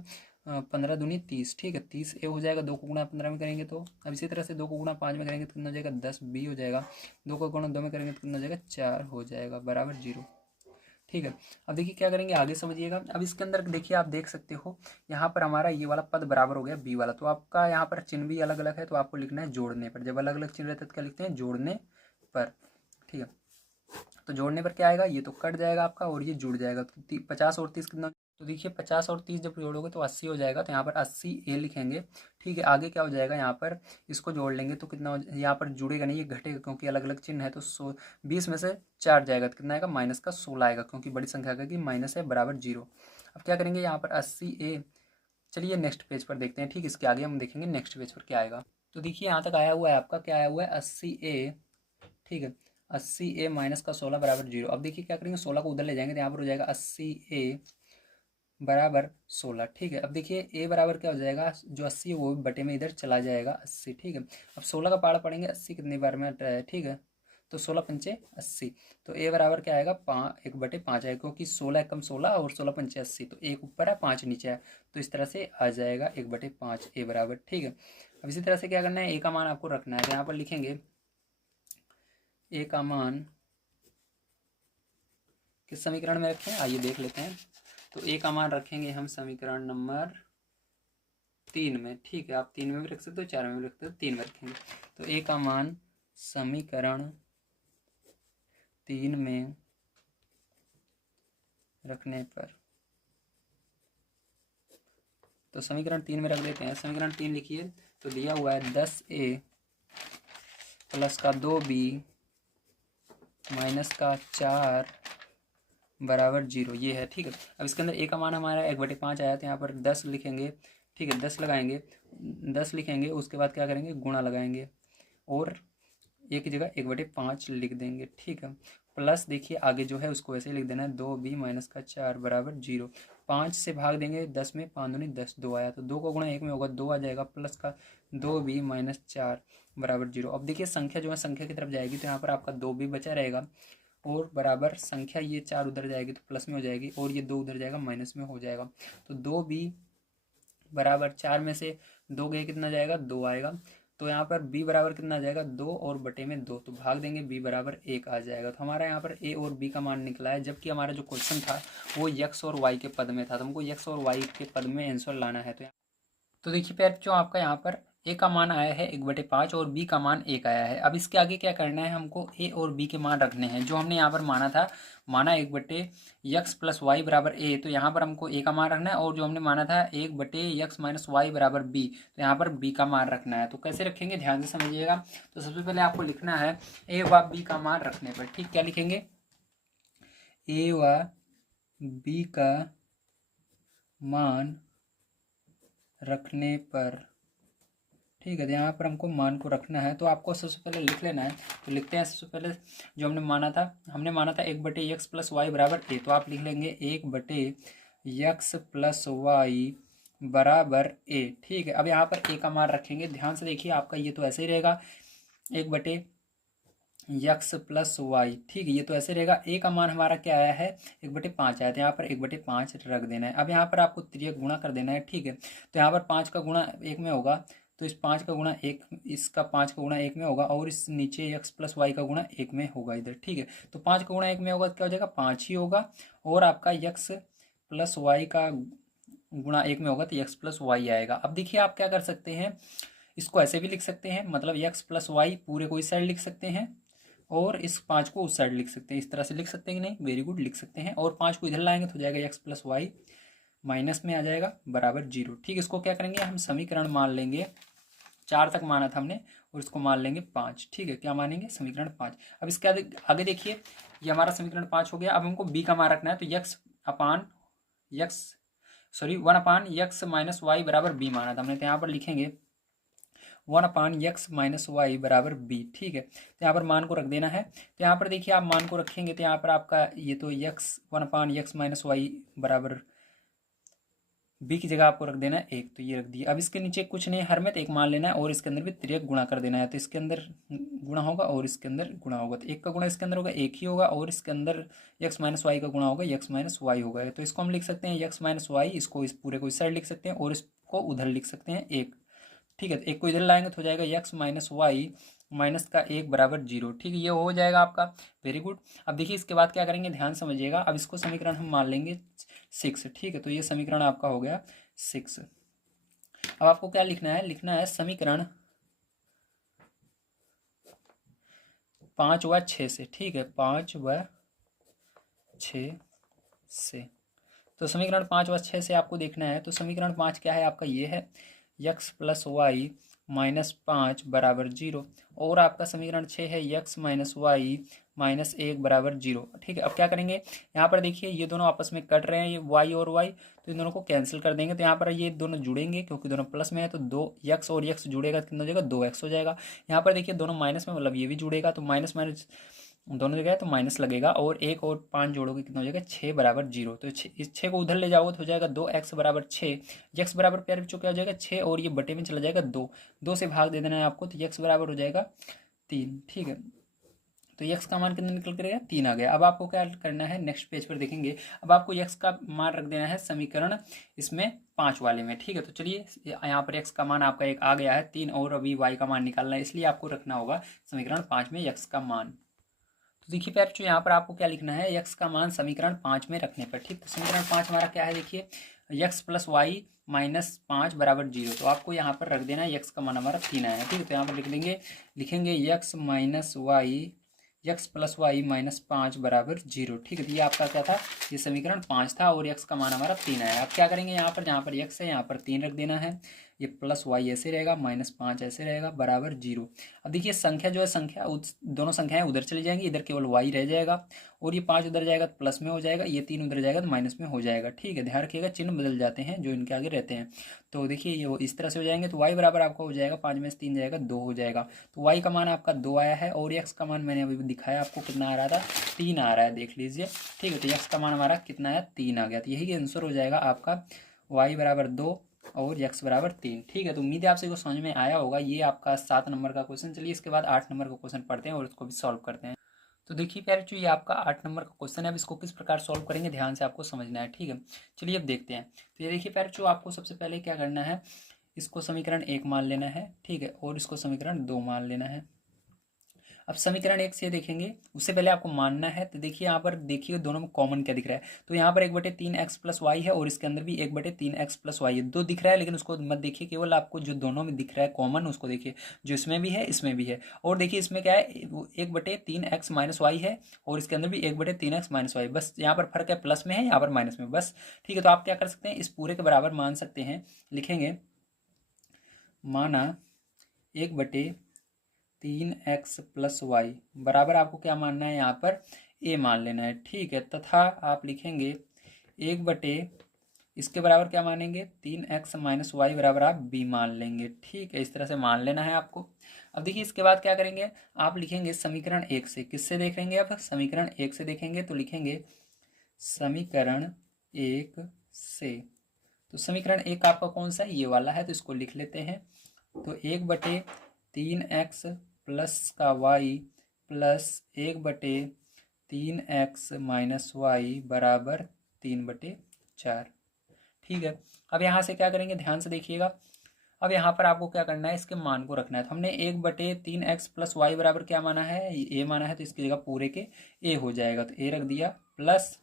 15 दूनी 30, ठीक है। 30a हो जाएगा। 2 को गुणा 15 में करेंगे तो, अब इसी तरह से 2 को गुणा 5 में करेंगे तो कितना हो जाएगा, 10b हो जाएगा। 2 का गुणा 2 में करेंगे तो कितना हो जाएगा, 4 हो जाएगा, बराबर 0, ठीक है। अब देखिए क्या करेंगे, आगे समझिएगा। अब इसके अंदर देखिए आप देख सकते हो यहाँ पर हमारा ये वाला पद बराबर हो गया बी वाला। तो आपका यहाँ पर चिन्ह भी अलग अलग है, तो आपको लिखना है जोड़ने पर। जब अलग अलग चिन्ह रहते हैं तो क्या लिखते हैं, जोड़ने पर, ठीक है। तो जोड़ने पर क्या आएगा, ये तो कट जाएगा आपका और ये जुड़ जाएगा। तो 50 और 30 कितना, तो देखिए 50 और 30 जब जोड़ोगे तो 80 हो जाएगा। तो यहाँ पर 80a लिखेंगे, ठीक है। आगे क्या हो जाएगा, यहाँ पर इसको जोड़ लेंगे तो कितना यहाँ पर जुड़ेगा नहीं, ये घटेगा क्योंकि अलग अलग चिन्ह है। तो 20 में से 4 जाएगा तो कितना आएगा, -16 आएगा, क्योंकि बड़ी संख्या का कि माइनस है, बराबर 0। अब क्या करेंगे, यहाँ पर 80a, चलिए नेक्स्ट पेज पर देखते हैं, ठीक। इसके आगे हम देखेंगे नेक्स्ट पेज पर क्या आएगा। तो देखिए यहाँ तक आया हुआ है आपका, क्या आया हुआ है, 80a, ठीक है। 80a माइनस का 16 = 0। अब देखिए क्या करेंगे, 16 को उधर ले जाएंगे तो यहाँ पर हो जाएगा 80a = 16, ठीक है। अब देखिए a बराबर क्या हो जाएगा, जो 80 है वो बटे में इधर चला जाएगा 80, ठीक है। अब 16 का पहाड़ा पढ़ेंगे, 80 कितनी बार में आता है, ठीक है। तो 16 पंचे 80, तो a बराबर क्या आएगा, 1/5 आएगा, क्योंकि 16 कम 16 और 16 पंचे 80, तो 1 ऊपर है 5 नीचे है, तो इस तरह से आ जाएगा 1/5 a बराबर, ठीक है। अब इसी तरह से क्या करना है, a का मान आपको रखना है। तो यहाँ पर लिखेंगे a का मान किस समीकरण में रखें, आइए देख लेते हैं। तो a का मान रखेंगे हम समीकरण नंबर 3 में, ठीक है। आप 3 में भी रख सकते हो, 4 में भी रख सकते हो, 3 में रखेंगे। तो a का मान समीकरण 3 में रखने पर, तो समीकरण 3 में रख देते हैं। समीकरण 3 लिखिए, तो दिया हुआ है 10a प्लस का 2b माइनस का 4 बराबर 0, ये है, ठीक है। अब इसके अंदर a का मान हमारा 1/5 आया, तो यहाँ पर 10 लिखेंगे, ठीक है। 10 लगाएंगे, 10 लिखेंगे, उसके बाद क्या करेंगे, गुणा लगाएंगे, और a की जगह 1/5 लिख देंगे, ठीक है। प्लस देखिए आगे जो है उसको वैसे ही लिख देना है, 2b माइनस का 4 बराबर 0। 5 से भाग देंगे 10 में, 5 दूनी 10, 2 आया, तो 2 का गुणा 1 में होगा, 2 आ जाएगा, प्लस का 2b माइनस 4 बराबर 0। अब देखिए संख्या जो है संख्या की तरफ जाएगी, तो यहाँ पर आपका 2b बचा रहेगा, और बराबर संख्या ये 4 उधर जाएगी तो प्लस में हो जाएगी, और ये 2 उधर जाएगा माइनस में हो जाएगा। तो 2b बराबर 4 में से 2 गए कितना जाएगा, 2 आएगा। तो यहाँ पर b बराबर कितना आ जाएगा, 2 और बटे में 2, तो भाग देंगे, b बराबर 1 आ जाएगा। तो हमारा यहाँ पर a और b का मान निकला है, जबकि हमारा जो क्वेश्चन था वो x और y के पद में था, तो हमको x और y के पद में आंसर लाना है। तो देखिए पैर जो आपका यहाँ पर a का मान आया है 1/5 और b का मान 1 आया है। अब इसके आगे क्या करना है, हमको a और b के मान रखने हैं, जो हमने यहाँ पर माना था, माना 1/x + y = a, तो यहाँ पर हमको a का मान रखना है, और जो हमने माना था 1/x - y = b, तो यहाँ पर b का मान रखना है। तो कैसे रखेंगे, ध्यान से समझिएगा। तो सबसे पहले आपको लिखना है a व b का मान रखने पर, ठीक, क्या लिखेंगे, a व b का मान रखने पर, ठीक है। तो यहाँ पर हमको मान को रखना है, तो आपको सबसे पहले लिख लेना है। तो लिखते हैं सबसे पहले जो हमने माना था 1/x + y = a, तो आप लिख लेंगे 1/x + y बराबर ए। ठीक है, अब यहाँ पर ए का मान रखेंगे, ध्यान से देखिए आपका ये तो ऐसे ही रहेगा 1/x+y। ठीक है, ये तो ऐसे रहेगा। ए का मान हमारा क्या आया है 1/5 आया था, यहाँ पर 1/5 रख देना है। अब यहाँ पर आपको त्रियक गुणा कर देना है। ठीक है, तो यहाँ पर 5 का गुणा 1 में होगा, तो इस 5 का गुणा 1, इसका 5 का गुणा 1 में होगा, और इस नीचे x+y का गुणा 1 में होगा इधर। ठीक है, तो 5 का गुणा 1 में होगा तो क्या हो जाएगा 5 ही होगा, और आपका x+y का गुणा 1 में होगा तो x+y आएगा। अब देखिए आप क्या कर सकते हैं, इसको ऐसे भी लिख सकते हैं, मतलब x+y पूरे को इस साइड लिख सकते हैं, और इस 5 को उस साइड लिख सकते हैं। इस तरह से लिख सकते हैं कि नहीं, वेरी गुड, लिख सकते हैं। और 5 को इधर लाएंगे तो हो जाएगा x+y माइनस में आ जाएगा बराबर 0। ठीक, इसको क्या करेंगे हम समीकरण मान लेंगे, 4 तक माना था हमने, और इसको मान लेंगे 5। ठीक है, क्या मानेंगे समीकरण 5। अब इसके आगे देखिए, ये हमारा समीकरण 5 हो गया। अब हमको b का मान रखना है, तो 1/x-y बराबर b माना था हमने, तो यहाँ पर लिखेंगे 1/x-y बराबर b। ठीक है, तो यहाँ पर मान को रख देना है। तो यहाँ पर देखिए आप मान को रखेंगे तो यहाँ पर आपका ये तो 1/x-y बराबर b की जगह आपको रख देना है 1, तो ये रख दिया। अब इसके नीचे कुछ नहीं हर में, तो 1 मान लेना है, और इसके अंदर भी तिर्यक गुणा कर देना है। तो इसके अंदर गुणा होगा और इसके अंदर गुणा होगा, तो 1 का गुणा इसके अंदर होगा 1 ही होगा, और इसके अंदर x-y का गुणा होगा x-y होगा। तो इसको हम लिख सकते हैं x-y, इसको इस पूरे को इस साइड लिख सकते हैं, और इसको उधर लिख सकते हैं 1। ठीक है, तो 1 को इधर लाएंगे तो हो जाएगा x-y माइनस का 1 बराबर 0। ठीक है, ये हो जाएगा आपका, वेरी गुड। अब देखिए इसके बाद क्या करेंगे, ध्यान समझिएगा। अब इसको समीकरण हम मान लेंगे 6। ठीक है, तो ये समीकरण आपका हो गया 6। अब आपको क्या लिखना है, लिखना है समीकरण 5 व 6 से। ठीक है, 5 व 6 से, तो समीकरण 5 व 6 से आपको देखना है। तो समीकरण 5 क्या है आपका, ये है x+y माइनस 5 बराबर 0, और आपका समीकरण 6 है x-y माइनस 1 बराबर 0। ठीक है, अब क्या करेंगे, यहाँ पर देखिए ये दोनों आपस में कट रहे हैं, ये y और y, तो इन दोनों को कैंसिल कर देंगे। तो यहाँ पर ये दोनों जुड़ेंगे, क्योंकि दोनों प्लस में है, तो 2x और x जुड़ेगा तो कितना हो जाएगा 2x हो जाएगा। यहाँ पर देखिए दोनों माइनस में, मतलब ये भी जुड़ेगा, तो माइनस माइनस दोनों जगह है तो माइनस लगेगा, और 1 और 5 जोड़ोगे कितना हो जाएगा 6 बराबर 0। तो इस 6 को उधर ले जाओगे तो हो जाएगा 2x बराबर 6। x बराबर प्यारे बच्चों क्या हो जाएगा 6, और ये बटे में चला जाएगा 2 से भाग दे देना है आपको, तो x बराबर हो जाएगा 3। ठीक है, तो x का मान कितना निकल करेगा 3 आ गया। अब आपको क्या करना है, नेक्स्ट पेज पर देखेंगे। अब आपको x का मान रख देना है समीकरण इसमें 5 वाले में। ठीक है, तो चलिए यहाँ पर x का मान आपका 1 आ गया है 3, और अभी y का मान निकालना है, इसलिए आपको रखना होगा समीकरण 5 में x का मान। तो देखिए प्यार जो यहाँ पर आपको क्या लिखना है, x का मान समीकरण 5 में रखने पर। ठीक, तो समीकरण 5 हमारा क्या है, देखिए x+y माइनस 5 बराबर 0। तो आपको यहाँ पर रख देना है x का मान हमारा 3 आया है। ठीक है, तो यहाँ पर लिखेंगे x+y माइनस 5 बराबर 0। ठीक है, तो ये आपका क्या था, ये समीकरण 5 था, और x का मान हमारा 3 आया। अब क्या करेंगे, यहाँ पर जहाँ पर x है यहाँ पर 3 रख देना है, ये प्लस y ऐसे रहेगा, माइनस 5 ऐसे रहेगा, बराबर 0। अब देखिए संख्या जो है, दोनों संख्याएं उधर चली जाएंगी, इधर केवल y रह जाएगा, और ये 5 उधर जाएगा तो प्लस में हो जाएगा, ये 3 उधर जाएगा तो माइनस में हो जाएगा। ठीक है, ध्यान रखिएगा चिन्ह बदल जाते हैं जो इनके आगे रहते हैं। तो देखिए ये इस तरह से हो जाएंगे, तो y बराबर आपका हो जाएगा 5 में से 3 जाएगा 2 हो जाएगा। तो y का मान आपका 2 आया है, और x का मान मैंने अभी दिखाया आपको कितना आ रहा था, 3 आ रहा है, देख लीजिए। ठीक है, तो x का मान हमारा कितना है 3 आ गया। तो यही आंसर हो जाएगा आपका y बराबर 2 और x बराबर 3। ठीक है, तो उम्मीद है आपसे को समझ में आया होगा। ये आपका 7 नंबर का क्वेश्चन। चलिए इसके बाद 8 नंबर का क्वेश्चन पढ़ते हैं और उसको भी सॉल्व करते हैं। तो देखिए प्यारे जो ये आपका 8 नंबर का क्वेश्चन है, अब इसको किस प्रकार सॉल्व करेंगे ध्यान से आपको समझना है। ठीक है, चलिए अब देखते हैं। तो ये देखिए प्यारे जो आपको सबसे पहले क्या करना है, इसको समीकरण 1 मान लेना है। ठीक है, और इसको समीकरण 2 मान लेना है। अब समीकरण 1 से देखेंगे, उससे पहले आपको मानना है। तो देखिए यहाँ पर देखिए दोनों में कॉमन क्या दिख रहा है, तो यहाँ पर 1/3x प्लस वाई है, और इसके अंदर भी 1/3x प्लस वाई है। 2 दिख रहा है, लेकिन उसको मत देखिए, केवल आपको जो दोनों में दिख रहा है कॉमन उसको देखिए, जो इसमें भी है इसमें भी है। और देखिए इसमें क्या है, 1/3x माइनस वाई है, और इसके अंदर भी 1/3x माइनस वाई। बस यहाँ पर फर्क है, प्लस में है, यहाँ पर माइनस में, बस। ठीक है, तो आप क्या कर सकते हैं, इस पूरे के बराबर मान सकते हैं। लिखेंगे माना 1/3x प्लस वाई बराबर, आपको क्या मानना है, यहाँ पर a मान लेना है। ठीक है, तथा आप लिखेंगे 1/, इसके बराबर क्या मानेंगे 3x माइनस वाई बराबर आप b मान लेंगे। ठीक है, इस तरह से मान लेना है आपको। अब देखिए इसके बाद क्या करेंगे, आप लिखेंगे समीकरण 1 से। किससे देखेंगे, अब समीकरण 1 से देखेंगे, तो लिखेंगे समीकरण 1 से तो समीकरण 1 आपका कौन सा है, ये वाला है, तो इसको लिख लेते हैं। तो 1/3x प्लस का y plus 1/3x minus Y बराबर 3/4। ठीक है, अब यहाँ से क्या करेंगे, ध्यान से देखिएगा। अब यहाँ पर आपको क्या करना है, इसके मान को रखना है। तो हमने 1/3x प्लस वाई बराबर क्या माना है, ए माना है, तो इसकी जगह पूरे के ए हो जाएगा, तो ए रख दिया प्लस।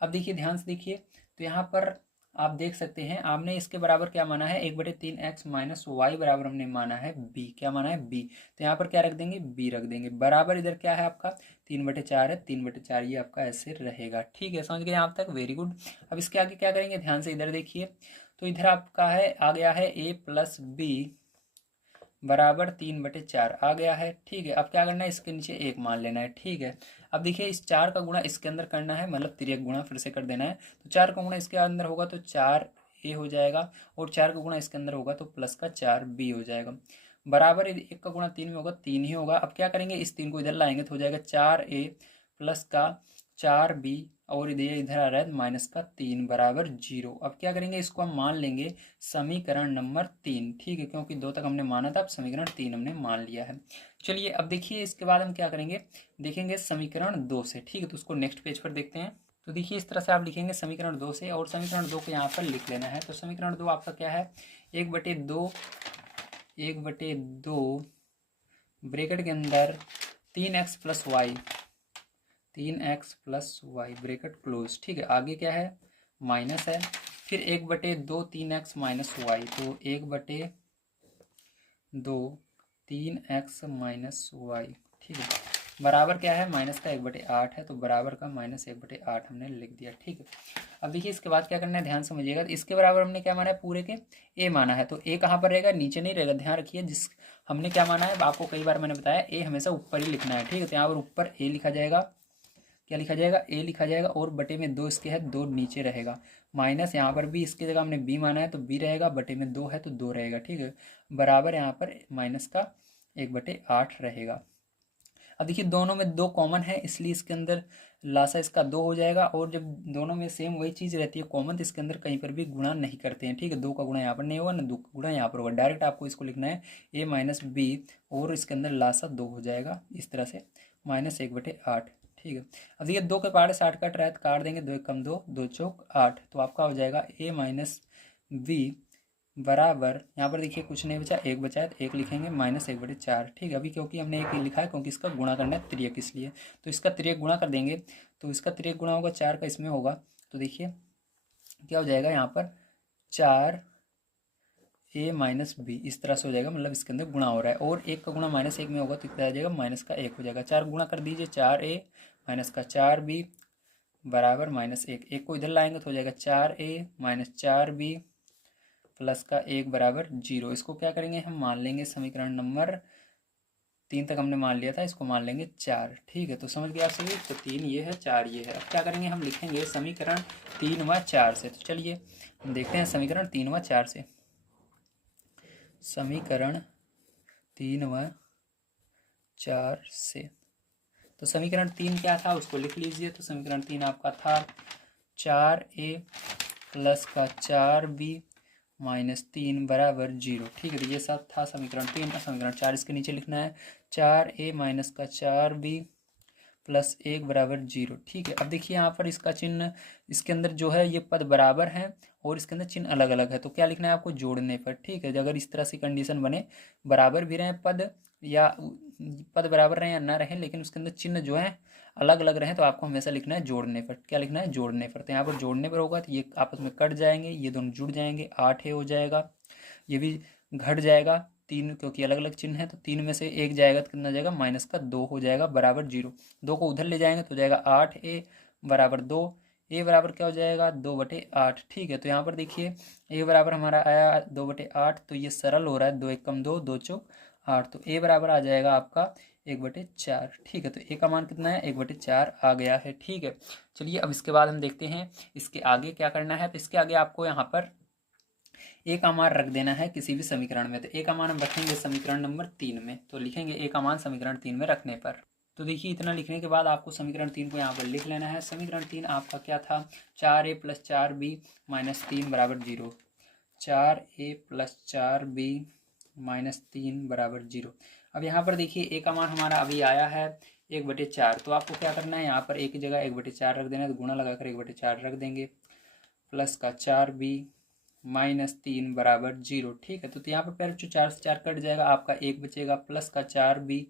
अब देखिए ध्यान से देखिए, तो यहाँ पर आप देख सकते हैं आपने इसके बराबर क्या माना है, 1/3x माइनस वाई बराबर हमने माना है बी। क्या माना है, बी। तो यहाँ पर क्या रख देंगे, बी रख देंगे। बराबर इधर क्या है आपका 3/4 है, 3/4 ये आपका ऐसे रहेगा। ठीक है, समझ गए यहाँ तक, वेरी गुड। अब इसके आगे क्या करेंगे, ध्यान से इधर देखिए। तो इधर आपका है आ गया है a प्लस बी बराबर 3/4 आ गया है। ठीक है, अब क्या करना है, इसके नीचे 1 मान लेना है। ठीक है, अब देखिए इस 4 का गुणा इसके अंदर करना है, मतलब तिर्यक गुणा फिर से कर देना है। तो 4 का गुणा इसके अंदर होगा तो 4a हो जाएगा, और 4 का गुणा इसके अंदर होगा तो प्लस का 4b हो जाएगा। बराबर 1 का गुणा 3 में होगा, 3 ही होगा। अब क्या करेंगे, इस 3 को इधर लाएंगे तो हो जाएगा 4a प्लस का 4b, और इधर आ रहा है माइनस का 3 बराबर 0। अब क्या करेंगे, इसको हम मान लेंगे समीकरण नंबर 3। ठीक है, क्योंकि 2 तक हमने माना था, अब समीकरण 3 हमने मान लिया है। चलिए अब देखिए इसके बाद हम क्या करेंगे, देखेंगे समीकरण 2 से। ठीक है, तो उसको नेक्स्ट पेज पर देखते हैं। तो देखिए इस तरह से आप लिखेंगे समीकरण 2 से, और समीकरण 2 को यहाँ पर लिख लेना है। तो समीकरण 2 आपका क्या है, 1/2 ब्रैकेट के अंदर 3x plus Y, 3x plus Y bracket close. ठीक है, आगे क्या है, माइनस है, फिर 1/2 3x माइनस वाई, तो 1/2 3x माइनस वाई। ठीक है, बराबर क्या है, माइनस का 1/8 है, तो बराबर का माइनस 1/8 हमने लिख दिया। ठीक है, अब देखिए इसके बाद क्या करना है, ध्यान समझिएगा। तो इसके बराबर हमने क्या माना है, पूरे के ए माना है, तो ए कहाँ पर रहेगा, नीचे नहीं रहेगा। ध्यान रखिए, जिस हमने क्या माना है, आपको कई बार मैंने बताया, ए हमेशा ऊपर ही लिखना है। ठीक है, तो यहाँ पर ऊपर ए लिखा जाएगा, क्या लिखा जाएगा, ए लिखा जाएगा, और बटे में 2 इसके है, 2 नीचे रहेगा। माइनस यहाँ पर भी इसकी जगह हमने बी माना है, तो बी रहेगा, बटे में 2 है तो 2 रहेगा। ठीक है, बराबर यहाँ पर माइनस का 1/8 रहेगा। अब देखिए दोनों में 2 कॉमन है, इसलिए इसके अंदर लासा इसका 2 हो जाएगा, और जब दोनों में सेम वही चीज़ रहती है कॉमन, तो इसके अंदर कहीं पर भी गुणा नहीं करते हैं। ठीक है, 2 का गुणा यहाँ पर नहीं होगा ना, 2 का गुणा यहाँ पर होगा। डायरेक्ट आपको इसको लिखना है a माइनस बी, और इसके अंदर लासा 2 हो जाएगा इस तरह से, माइनस 1/8। ठीक है, अब देखिए 2 के पहाड़ से 8 कट रहा है, तो काट देंगे, 2 एक कम 2, 2 चौक 8, तो आपका हो जाएगा a माइनस बी बराबर, यहाँ पर देखिए कुछ नहीं बचा, 1 बचा है, तो 1 लिखेंगे माइनस 1/4। ठीक है, अभी क्योंकि हमने 1 लिखा है, क्योंकि इसका गुणा करना है तिर्यक, इसलिए तो इसका तिर्यक गुणा कर देंगे, तो इसका तिर्यक गुणा होगा 4 का इसमें होगा, तो देखिए क्या हो जाएगा यहाँ पर 4a माइनस बी, इस तरह से हो जाएगा, मतलब इसके अंदर गुणा हो रहा है, और 1 का गुणा -1 में होगा तो कितना आ जाएगा, माइनस का 1 हो जाएगा। 4 गुणा कर दीजिए, 4a माइनस का 4b बराबर -1, 1 को इधर लाएंगे तो हो जाएगा 4a माइनस 4b प्लस का 1 बराबर 0। इसको क्या करेंगे, हम मान लेंगे समीकरण नंबर 3 तक हमने मान लिया था, इसको मान लेंगे 4। ठीक है, तो समझ गया आप सभी, तो 3 ये है, 4 ये है। अब क्या करेंगे, हम लिखेंगे समीकरण 3 व 4 से। तो चलिए हम देखते हैं समीकरण 3 व 4 से। समीकरण 3 व 4 से, तो समीकरण 3 क्या था उसको लिख लीजिए। तो समीकरण 3 आपका था 4a प्लस का 4b माइनस 3 बराबर 0। ठीक है, तो ये सब था समीकरण 3। समीकरण 4 इसके नीचे लिखना है, 4a माइनस का 4b प्लस 1 बराबर 0। ठीक है, अब देखिए यहाँ पर इसका चिन्ह, इसके अंदर जो है ये पद बराबर है, और इसके अंदर चिन्ह अलग अलग है, तो क्या लिखना है आपको, जोड़ने पर। ठीक है, अगर इस तरह से कंडीशन बने, बराबर भी रहें पद, या पद बराबर रहें या ना रहें, लेकिन उसके अंदर चिन्ह जो है अलग अलग रहें, तो आपको हमेशा लिखना है जोड़ने पर। क्या लिखना है, जोड़ने पर। तो यहाँ पर जोड़ने पर होगा तो ये आपस में कट जाएंगे, ये दोनों जुड़ जाएंगे, 8 हो जाएगा, ये भी घट जाएगा 3, क्योंकि अलग अलग चिन्ह है, तो 3 में से 1 जाएगा तो कितना जाएगा, माइनस का 2 हो जाएगा बराबर 0। 2 को उधर ले जाएंगे तो हो जाएगा 8a बराबर 2, a बराबर क्या हो जाएगा, 2/8। ठीक है, तो यहाँ पर देखिए a बराबर हमारा आया 2/8, तो ये सरल हो रहा है, 2 एक कम 2, 2 चौक 8, तो a बराबर आ जाएगा आपका 1/4। ठीक है, तो a का मान कितना है, 1/4 आ गया है। ठीक है, चलिए अब इसके बाद हम देखते हैं इसके आगे क्या करना है। तो इसके आगे आपको यहाँ पर a का मान रख देना है किसी भी समीकरण में। तो a का मान हम रखेंगे समीकरण नंबर 3 में, तो लिखेंगे a का मान समीकरण 3 में रखने पर। तो देखिए इतना लिखने के बाद आपको समीकरण 3 को यहाँ पर लिख लेना है। समीकरण 3 आपका क्या था, 4a + 4b - 3 = 0। 4a + 4b - 3 = 0। अब यहाँ पर देखिए ए का मान हमारा अभी आया है 1/4। तो आपको क्या करना है, यहाँ पर ए की जगह 1/4 रख देना है, तो गुणा लगाकर 1/4 रख देंगे, प्लस का 4b - 3 = 0। ठीक है, तो यहाँ पर पहले जो 4 से 4 कट जाएगा, आपका 1 बचेगा, प्लस का 4b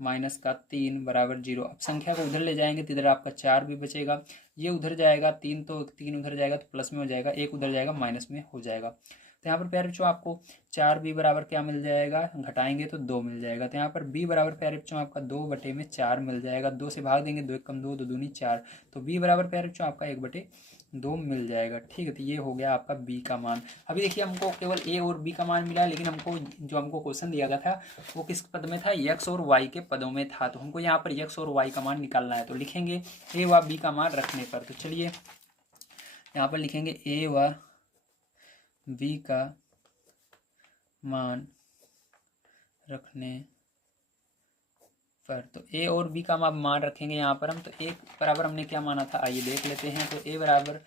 माइनस का 3 = 0। अब संख्या को उधर ले जाएंगे तो इधर आपका 4 भी बचेगा, ये उधर जाएगा 3, तो 3 उधर जाएगा तो प्लस में हो जाएगा, 1 उधर जाएगा माइनस में हो जाएगा। तो यहाँ पर प्यारे बच्चों आपको 4b बराबर क्या मिल जाएगा, घटाएंगे तो 2 मिल जाएगा। तो यहाँ पर b बराबर प्यारे बच्चों आपका 2/4 मिल जाएगा, 2 से भाग देंगे, 2 × 2 = 2 × 2 = 4। तो b बराबर प्यारे बच्चों आपका 1/2 मिल जाएगा। ठीक है, तो ये हो गया आपका b का मान। अभी देखिए हमको केवल a और b का मान मिला है, लेकिन हमको क्वेश्चन दिया गया था वो किस पद में था, x और y के पदों में था। तो हमको यहाँ पर x और y का मान निकालना है, तो लिखेंगे a व b का मान रखने पर। तो चलिए यहाँ पर लिखेंगे a व b का मान रखने पर। तो a और b का मान रखेंगे यहाँ पर हम। तो a बराबर हमने क्या माना था, आइए देख लेते हैं। तो a बराबर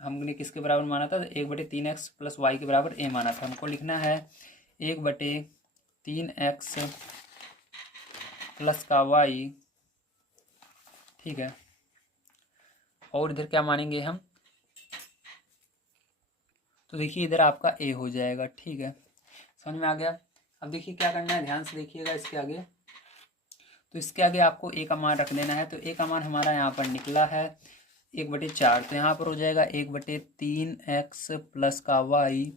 हमने किसके बराबर माना था, 1/3x + y के बराबर a माना था। हमको लिखना है 1/3x प्लस का y। ठीक है, और इधर क्या मानेंगे हम, तो देखिए इधर आपका a हो जाएगा। ठीक है, समझ में आ गया। अब देखिए क्या करना है, ध्यान से देखिएगा इसके आगे। तो इसके आगे आपको a का मान रख देना है। तो a का मान हमारा यहाँ पर निकला है 1/4। तो यहाँ पर हो जाएगा 1/3x प्लस का y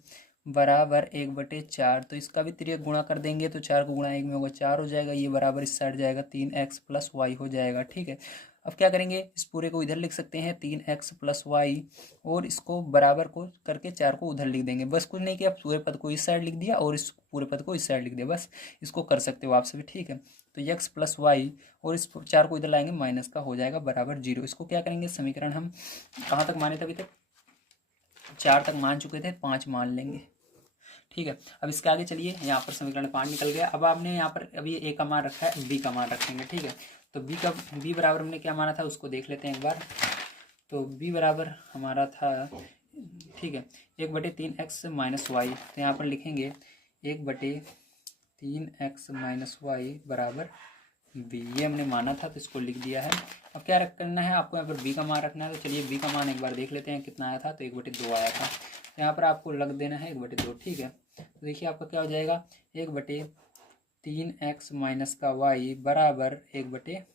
बराबर 1/4। तो इसका भी तिर्यक गुणा कर देंगे, तो 4 को गुणा 1 में होगा 4 हो जाएगा, ये बराबर इस साइड जाएगा 3x प्लस y हो जाएगा। ठीक है, अब क्या करेंगे, इस पूरे को इधर लिख सकते हैं 3x प्लस y, और इसको बराबर को करके 4 को उधर लिख देंगे। बस कुछ नहीं किया, पूरे पद को इस साइड लिख दिया और इस पूरे पद को इस साइड लिख दिया, बस इसको कर सकते हो आप सभी। ठीक है, तो x प्लस वाई और इस 4 को इधर लाएंगे, माइनस का हो जाएगा बराबर 0। इसको क्या करेंगे, समीकरण हम कहाँ तक माने थे, अभी तक 4 तक मान चुके थे, 5 मान लेंगे। ठीक है, अब इसके आगे चलिए, यहाँ पर समीकरण 5 निकल गया। अब आपने यहाँ पर अभी a का मान रखा है, b का मान रखेंगे। ठीक है, तो b बराबर हमने क्या माना था उसको देख लेते हैं एक बार। तो b बराबर हमारा था, ठीक है, 1/3x माइनस वाई। तो यहाँ पर लिखेंगे 1/3x माइनस वाई बराबर b, ये हमने माना था तो इसको लिख दिया है। अब क्या करना है, आपको यहाँ पर b का मान रखना है। तो चलिए b का मान एक बार देख लेते हैं कितना आया था, तो 1/2 आया था। तो यहाँ पर आपको लग देना है 1/2। ठीक है, तो देखिए आपका क्या हो जाएगा, 1/3x माइनस का y बराबर 1/2।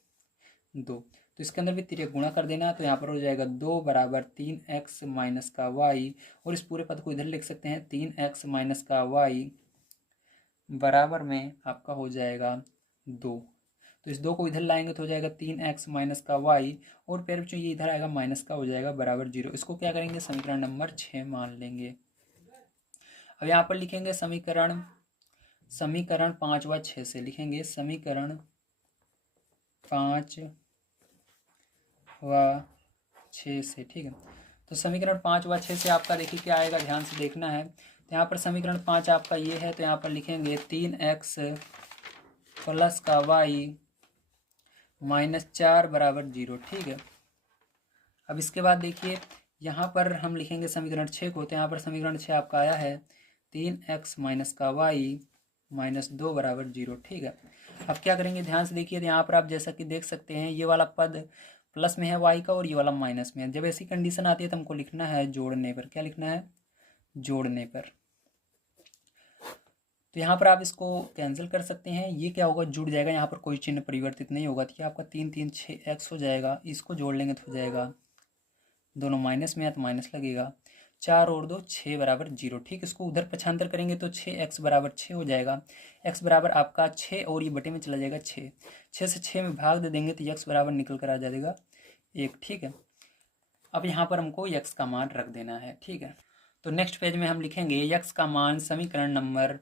तो इसके अंदर भी तिर्यक गुणा कर देना, तो यहाँ पर हो जाएगा 2 बराबर 3x माइनस का y, और इस पूरे पद को इधर लिख सकते हैं 3x माइनस का y बराबर में आपका हो जाएगा 2। तो इस 2 को इधर लाएंगे तो हो जाएगा 3x माइनस का y, और फिर बच्चों ये इधर आएगा माइनस का हो जाएगा बराबर 0। इसको क्या करेंगे, समीकरण नंबर 6 मान लेंगे। अब यहाँ पर लिखेंगे समीकरण 5 व 6 से लिखेंगे, समीकरण 5 व 6 से। ठीक है, तो समीकरण 5 व 6 से आपका देखिए क्या आएगा, ध्यान से देखना है। तो यहाँ पर समीकरण 5 आपका ये है, तो यहाँ पर लिखेंगे 3x प्लस का y माइनस 4 बराबर 0। ठीक है, अब इसके बाद देखिए यहाँ पर हम लिखेंगे समीकरण 6 को। तो यहाँ पर समीकरण 6 आपका आया है 3x माइनस का y माइनस 2 बराबर 0। ठीक है, अब क्या करेंगे, ध्यान से देखिए। यहाँ पर आप जैसा कि देख सकते हैं ये वाला पद प्लस में है y का और ये वाला माइनस में है। जब ऐसी कंडीशन आती है तो हमको लिखना है जोड़ने पर। क्या लिखना है, जोड़ने पर। तो यहाँ पर आप इसको कैंसिल कर सकते हैं, ये क्या होगा, जुड़ जाएगा, यहाँ पर कोई चिन्ह परिवर्तित नहीं होगा। तो ये आपका 3 3 6x हो जाएगा, इसको जोड़ लेंगे तो हो जाएगा, दोनों माइनस में है तो माइनस लगेगा, 4 और 2 6 बराबर 0। ठीक, इसको उधर पक्षांतर करेंगे तो 6x बराबर 6 हो जाएगा। x बराबर आपका 6 और ये बटे में चला जाएगा 6 से 6 में भाग दे देंगे तो x बराबर निकल कर आ जाएगा 1। ठीक है, अब यहाँ पर हमको x का मान रख देना है। ठीक है, तो नेक्स्ट पेज में हम लिखेंगे x का मान समीकरण नंबर,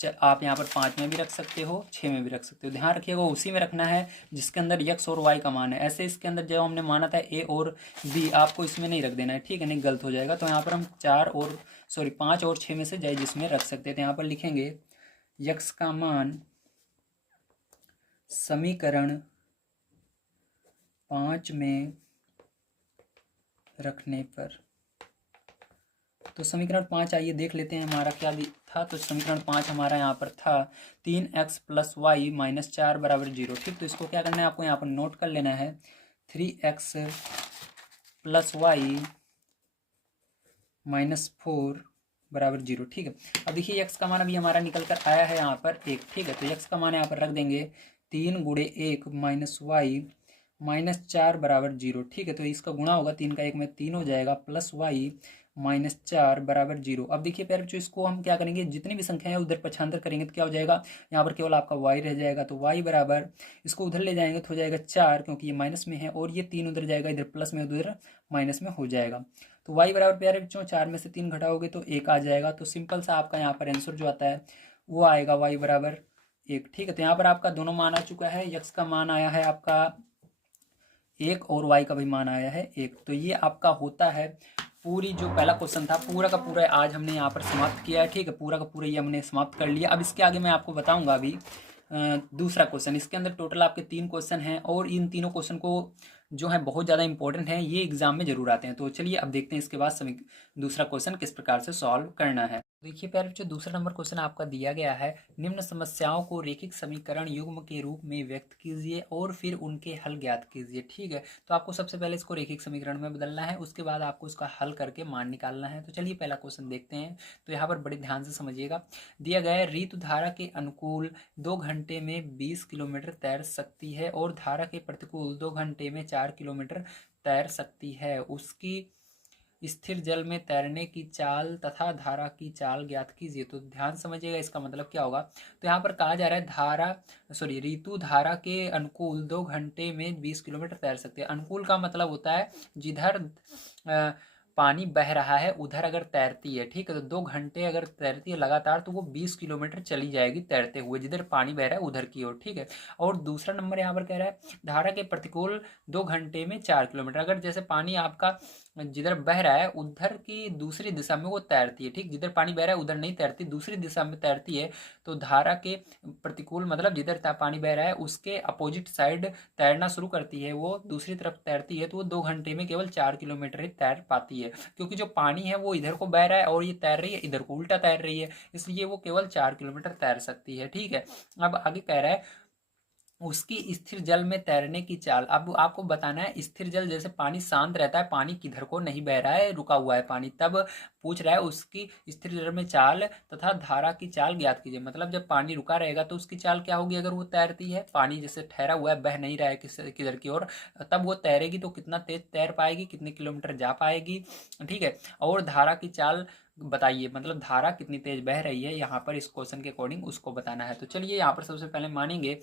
आप यहाँ पर 5 में भी रख सकते हो, 6 में भी रख सकते हो। ध्यान रखिएगा उसी में रखना है जिसके अंदर x और y का मान है। ऐसे इसके अंदर जो हमने माना था a और b, आपको इसमें नहीं रख देना है। ठीक है, नहीं गलत हो जाएगा। तो यहाँ पर हम 5 और 6 में से जाए जिसमें रख सकते हैं। तो यहाँ पर लिखेंगे x का मान समीकरण 5 में रखने पर, तो समीकरण 5 आइए देख लेते हैं हमारा क्या था। तो समीकरण 5 हमारा यहाँ पर था 3x + y - 4 = 0। ठीक, तो इसको क्या करना है, आपको यहाँ पर नोट कर लेना है 3x + y - 4 = 0। ठीक है, अब देखिए x का मान अभी हमारा निकल कर आया है यहाँ पर 1। ठीक है, तो x का मान यहाँ पर रख देंगे 3 × 1 - y - 4 = 0। ठीक है, तो इसका गुणा होगा 3 का 1 में 3 हो जाएगा, प्लस y - 4 = 0। अब देखिए प्यारे बच्चों, इसको हम क्या करेंगे, जितनी भी संख्या है उधर पक्षांतर करेंगे तो क्या हो जाएगा, यहाँ पर केवल आपका y रह जाएगा। तो y बराबर, इसको उधर ले जाएंगे तो हो जाएगा 4, क्योंकि ये माइनस में है, और ये 3 उधर जाएगा, इधर प्लस में उधर माइनस में हो जाएगा। तो y बराबर प्यारे बच्चों 4 में से 3 घटाओगे तो 1 आ जाएगा। तो सिंपल सा आपका यहाँ पर आंसर जो आता है वो आएगा y बराबर 1। ठीक है, तो यहाँ पर आपका दोनों मान आ चुका है, x का मान आया है आपका 1 और y का भी मान आया है 1। तो ये आपका होता है पूरी जो पहला क्वेश्चन था पूरा का पूरा आज हमने यहाँ पर समाप्त किया है। ठीक है, पूरा का पूरा ये हमने समाप्त कर लिया। अब इसके आगे मैं आपको बताऊंगा अभी दूसरा क्वेश्चन। इसके अंदर टोटल आपके 3 क्वेश्चन हैं, और इन तीनों क्वेश्चन को जो है बहुत ज़्यादा इंपॉर्टेंट है, ये एग्जाम में जरूर आते हैं। तो चलिए अब देखते हैं इसके बाद दूसरा क्वेश्चन किस प्रकार से सॉल्व करना है। देखिए प्यारे बच्चों, दूसरा नंबर क्वेश्चन आपका दिया गया है, निम्न समस्याओं को रेखिक समीकरण युग्म के रूप में व्यक्त कीजिए और फिर उनके हल ज्ञात कीजिए। ठीक है, तो आपको सबसे पहले इसको रेखिक समीकरण में बदलना है, उसके बाद आपको इसका हल करके मान निकालना है। तो चलिए पहला क्वेश्चन देखते हैं। तो यहाँ पर बड़े ध्यान से समझिएगा, दिया गया है ऋतु धारा के अनुकूल 2 घंटे में 20 किलोमीटर तैर सकती है और धारा के प्रतिकूल 2 घंटे में 4 किलोमीटर तैर सकती है। उसकी स्थिर जल में तैरने की चाल तथा धारा की चाल ज्ञात कीजिए। तो ध्यान समझिएगा, इसका मतलब क्या होगा। तो यहाँ पर कहा जा रहा है ऋतु धारा के अनुकूल 2 घंटे में 20 किलोमीटर तैर सकते हैं। अनुकूल का मतलब होता है जिधर पानी बह रहा है उधर अगर तैरती है। ठीक है, तो 2 घंटे अगर तैरती है लगातार तो वो 20 किलोमीटर चली जाएगी तैरते हुए, जिधर पानी बह रहा है उधर की ओर। ठीक है, और दूसरा नंबर यहाँ पर कह रहा है धारा के प्रतिकूल 2 घंटे में 4 किलोमीटर। अगर जैसे पानी आपका जिधर बह रहा है उधर की दूसरी दिशा में वो तैरती है। ठीक, जिधर पानी बह रहा है उधर नहीं तैरती, दूसरी दिशा में तैरती है। तो धारा के प्रतिकूल मतलब जिधर पानी बह रहा है उसके अपोजिट साइड तैरना शुरू करती है, वो दूसरी तरफ तैरती है, तो वो 2 घंटे में केवल 4 किलोमीटर ही तैर पाती है। क्योंकि जो पानी है वो इधर को बह रहा है और ये तैर रही है इधर को उल्टा तैर रही है, इसलिए वो केवल 4 किलोमीटर तैर सकती है। ठीक है, अब आगे कह रहा है उसकी स्थिर जल में तैरने की चाल। अब आपको बताना है स्थिर जल, जैसे पानी शांत रहता है, पानी किधर को नहीं बह रहा है, रुका हुआ है पानी, तब पूछ रहा है उसकी स्थिर जल में चाल तथा धारा की चाल ज्ञात कीजिए। मतलब जब पानी रुका रहेगा तो उसकी चाल क्या होगी, अगर वो तैरती है, पानी जैसे ठहरा हुआ है बह नहीं रहा है किधर की ओर, तब वो तैरेगी तो कितना तेज तैर पाएगी, कितने किलोमीटर जा पाएगी। ठीक है, और धारा की चाल बताइए, मतलब धारा कितनी तेज बह रही है यहाँ पर इस क्वेश्चन के अकॉर्डिंग उसको बताना है। तो चलिए यहाँ पर सबसे पहले मानेंगे,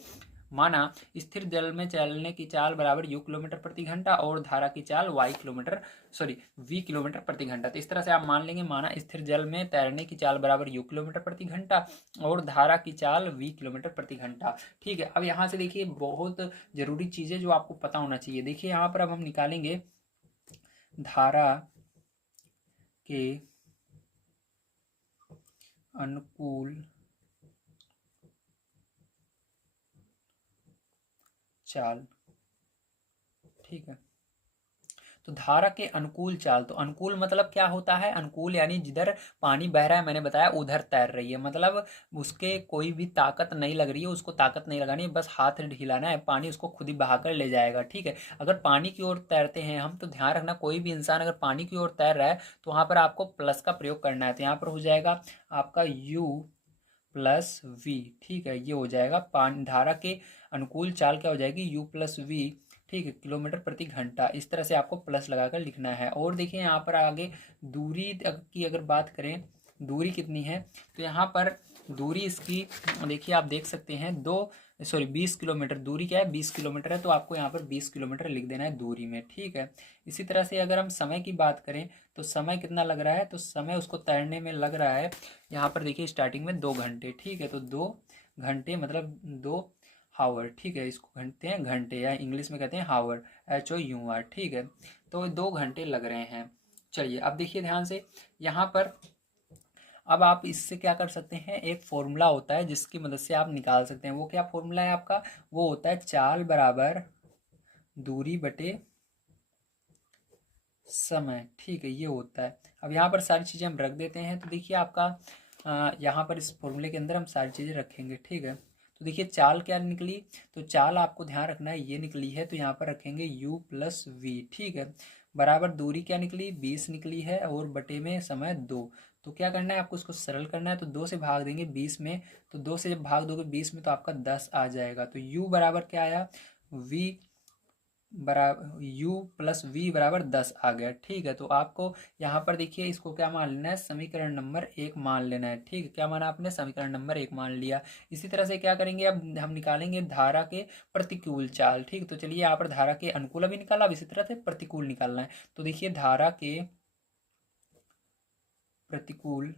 माना स्थिर जल में चलने की चाल बराबर u किलोमीटर प्रति घंटा और धारा की चाल v किलोमीटर प्रति घंटा। तो इस तरह से आप मान लेंगे, माना स्थिर जल में तैरने की चाल बराबर u किलोमीटर प्रति घंटा और धारा की चाल v किलोमीटर प्रति घंटा। ठीक है, अब यहाँ से देखिए बहुत जरूरी चीजें जो आपको पता होना चाहिए। देखिए यहाँ पर अब हम निकालेंगे धारा के अनुकूल चाल। ठीक है, तो धारा के अनुकूल चाल, तो अनुकूल मतलब क्या होता है, अनुकूल यानी जिधर पानी बह रहा है मैंने बताया उधर तैर रही है, मतलब उसके कोई भी ताकत नहीं लग रही है, उसको ताकत नहीं लगानी है, बस हाथ हिलाना है, पानी उसको खुद ही बहाकर ले जाएगा। ठीक है, अगर पानी की ओर तैरते हैं हम तो ध्यान रखना कोई भी इंसान अगर पानी की ओर तैर रहा है तो वहाँ पर आपको प्लस का प्रयोग करना है। तो यहाँ पर हो जाएगा आपका u + v। ठीक है, ये हो जाएगा पानी धारा के अनुकूल चाल क्या हो जाएगी u + v। ठीक है, किलोमीटर प्रति घंटा, इस तरह से आपको प्लस लगाकर लिखना है। और देखिए यहाँ पर आगे दूरी की अगर बात करें, दूरी कितनी है, तो यहाँ पर दूरी इसकी देखिए आप देख सकते हैं 20 किलोमीटर दूरी क्या है, 20 किलोमीटर है, तो आपको यहाँ पर 20 किलोमीटर लिख देना है दूरी में। ठीक है, इसी तरह से अगर हम समय की बात करें तो समय कितना लग रहा है, तो समय उसको तैरने में लग रहा है यहाँ पर देखिए स्टार्टिंग में 2 घंटे। ठीक है, तो 2 घंटे मतलब 2 हावर। ठीक है, इसको कहते हैं घंटे या इंग्लिश में कहते हैं हावर, HOUR। ठीक है, तो 2 घंटे लग रहे हैं। चलिए अब देखिए ध्यान से यहाँ पर, अब आप इससे क्या कर सकते हैं, एक फॉर्मूला होता है जिसकी मदद से आप निकाल सकते हैं। वो क्या फॉर्मूला है आपका, वो होता है चाल बराबर दूरी बटे समय, ठीक है, ये होता है। अब यहाँ पर सारी चीज़ें हम रख देते हैं। तो देखिए आपका यहाँ पर इस फॉर्मूले के अंदर हम सारी चीज़ें रखेंगे, ठीक है। तो देखिए चाल क्या निकली, तो चाल आपको ध्यान रखना है ये निकली है, तो यहाँ पर रखेंगे u प्लस वी, ठीक है, बराबर दूरी क्या निकली 20 निकली है और बटे में समय 2। तो क्या करना है आपको, इसको सरल करना है। तो 2 से भाग देंगे 20 में, तो 2 से जब भाग दोगे 20 में तो आपका 10 आ जाएगा। तो u बराबर क्या आया, v बराबर u प्लस वी बराबर 10 आ गया, ठीक है। तो आपको यहाँ पर देखिए इसको क्या मान लेना है, समीकरण नंबर 1 मान लेना है, ठीक है। क्या माना आपने, समीकरण नंबर 1 मान लिया। इसी तरह से क्या करेंगे, अब हम निकालेंगे धारा के प्रतिकूल चाल, ठीक। तो चलिए यहाँ पर धारा के अनुकूल अभी निकाला, अब इसी तरह से प्रतिकूल निकालना है। तो देखिए धारा के प्रतिकूल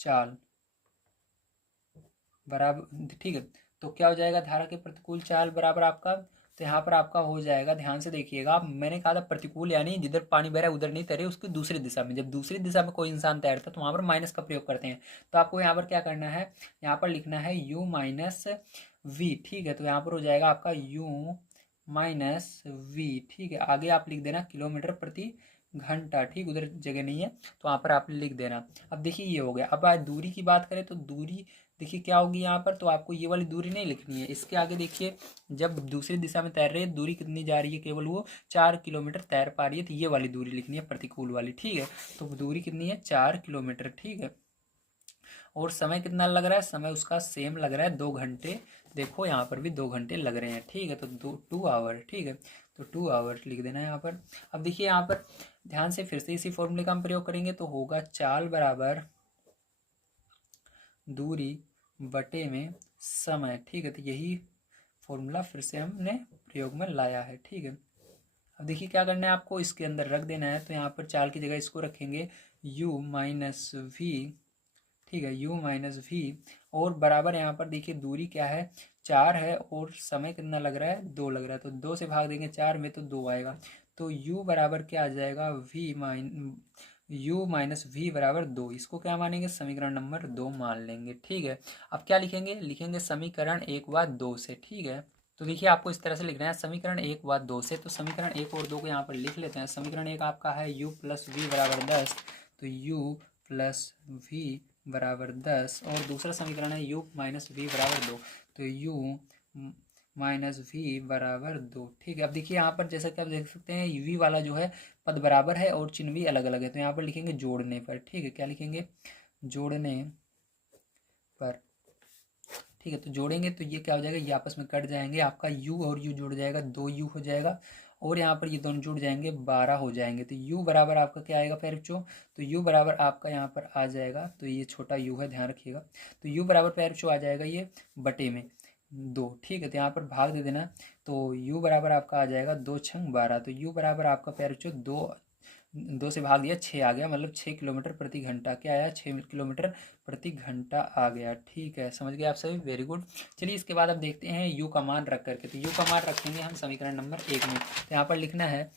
चाल बराबर, ठीक है। तो क्या हो जाएगा, धारा के प्रतिकूल चाल बराबर आपका, तो यहाँ पर आपका हो जाएगा, ध्यान से देखिएगा, मैंने कहा था प्रतिकूल यानी जिधर पानी बह रहा है उधर नहीं तैरे, उसकी दूसरी दिशा में। जब दूसरी दिशा में कोई इंसान तैरता है तो वहाँ पर माइनस का प्रयोग करते हैं। तो आपको यहाँ पर क्या करना है, यहाँ पर लिखना है u माइनस वी, ठीक है। तो यहाँ पर हो जाएगा आपका u माइनस वी, ठीक है। आगे आप लिख देना किलोमीटर प्रति घंटा, ठीक, उधर जगह नहीं है तो वहाँ पर आप लिख देना। अब देखिए ये हो गया। अब आज दूरी की बात करें तो दूरी देखिए क्या होगी यहाँ पर, तो आपको ये वाली दूरी नहीं लिखनी है। इसके आगे देखिए जब दूसरी दिशा में तैर रहे हैं दूरी कितनी जा रही है, केवल वो 4 किलोमीटर तैर पा रही है, तो ये वाली दूरी लिखनी है प्रतिकूल वाली, ठीक है। तो दूरी कितनी है 4 किलोमीटर, ठीक है। और समय कितना लग रहा है, समय उसका सेम लग रहा है 2 घंटे। देखो यहाँ पर भी 2 घंटे लग रहे हैं, ठीक है। तो 2 आवर, ठीक है। तो 2 आवर लिख देना है यहाँ पर। अब देखिए यहाँ पर ध्यान से फिर से इसी फॉर्मूले का हम प्रयोग करेंगे, तो होगा चाल बराबर दूरी बटे में समय, ठीक है। तो यही फॉर्मूला फिर से हमने प्रयोग में लाया है, ठीक है। अब देखिए क्या करना है आपको, इसके अंदर रख देना है। तो यहाँ पर चाल की जगह इसको रखेंगे u माइनस वी, ठीक है, u माइनस वी, और बराबर यहाँ पर देखिए दूरी क्या है 4 है और समय कितना लग रहा है 2 लग रहा है। तो 2 से भाग देंगे 4 में तो 2 आएगा। तो u बराबर क्या आ जाएगा, u माइनस वी बराबर 2। इसको क्या मानेंगे, समीकरण नंबर 2 मान लेंगे, ठीक है। अब क्या लिखेंगे, लिखेंगे समीकरण 1 व 2 से, ठीक है। तो देखिए आपको इस तरह से लिखना है समीकरण 1 व 2 से। तो समीकरण 1 और 2 को यहाँ पर लिख लेते हैं। समीकरण 1 आपका है u प्लस वी बराबर 10, तो u प्लस वी बराबर 10, और दूसरा समीकरण है u माइनस वी बराबर 2, तो u माइनस वी बराबर 2, ठीक है। अब देखिए यहाँ पर जैसा कि आप देख सकते हैं v वाला जो है पद बराबर है और चिन्ह भी अलग अलग है। तो यहाँ पर लिखेंगे जोड़ने पर, ठीक है। क्या लिखेंगे, जोड़ने पर, ठीक है। तो जोड़ेंगे तो ये क्या हो जाएगा, ये आपस में कट जाएंगे, आपका u और u जुड़ जाएगा 2u हो जाएगा, और यहाँ पर ये दोनों जुड़ जाएंगे 12 हो जाएंगे। तो u बराबर आपका क्या आएगा फिर बच्चों, तो u बराबर आपका यहाँ पर आ जाएगा, तो ये छोटा u है ध्यान रखिएगा। तो u बराबर पैर बच्चों आ जाएगा ये बटे में 2, ठीक है। तो यहाँ पर भाग दे देना, तो u बराबर आपका आ जाएगा 2 छंग 12। तो u बराबर आपका पैर बच्चों 2 से भाग दिया 6 आ गया, मतलब 6 किलोमीटर प्रति घंटा, क्या आया 6 किलोमीटर प्रति घंटा आ गया, ठीक है। समझ गए आप सभी, वेरी गुड। चलिए इसके बाद अब देखते हैं u का मान रख करके। तो u का मान रखेंगे हम समीकरण नंबर 1 में। तो यहाँ पर लिखना है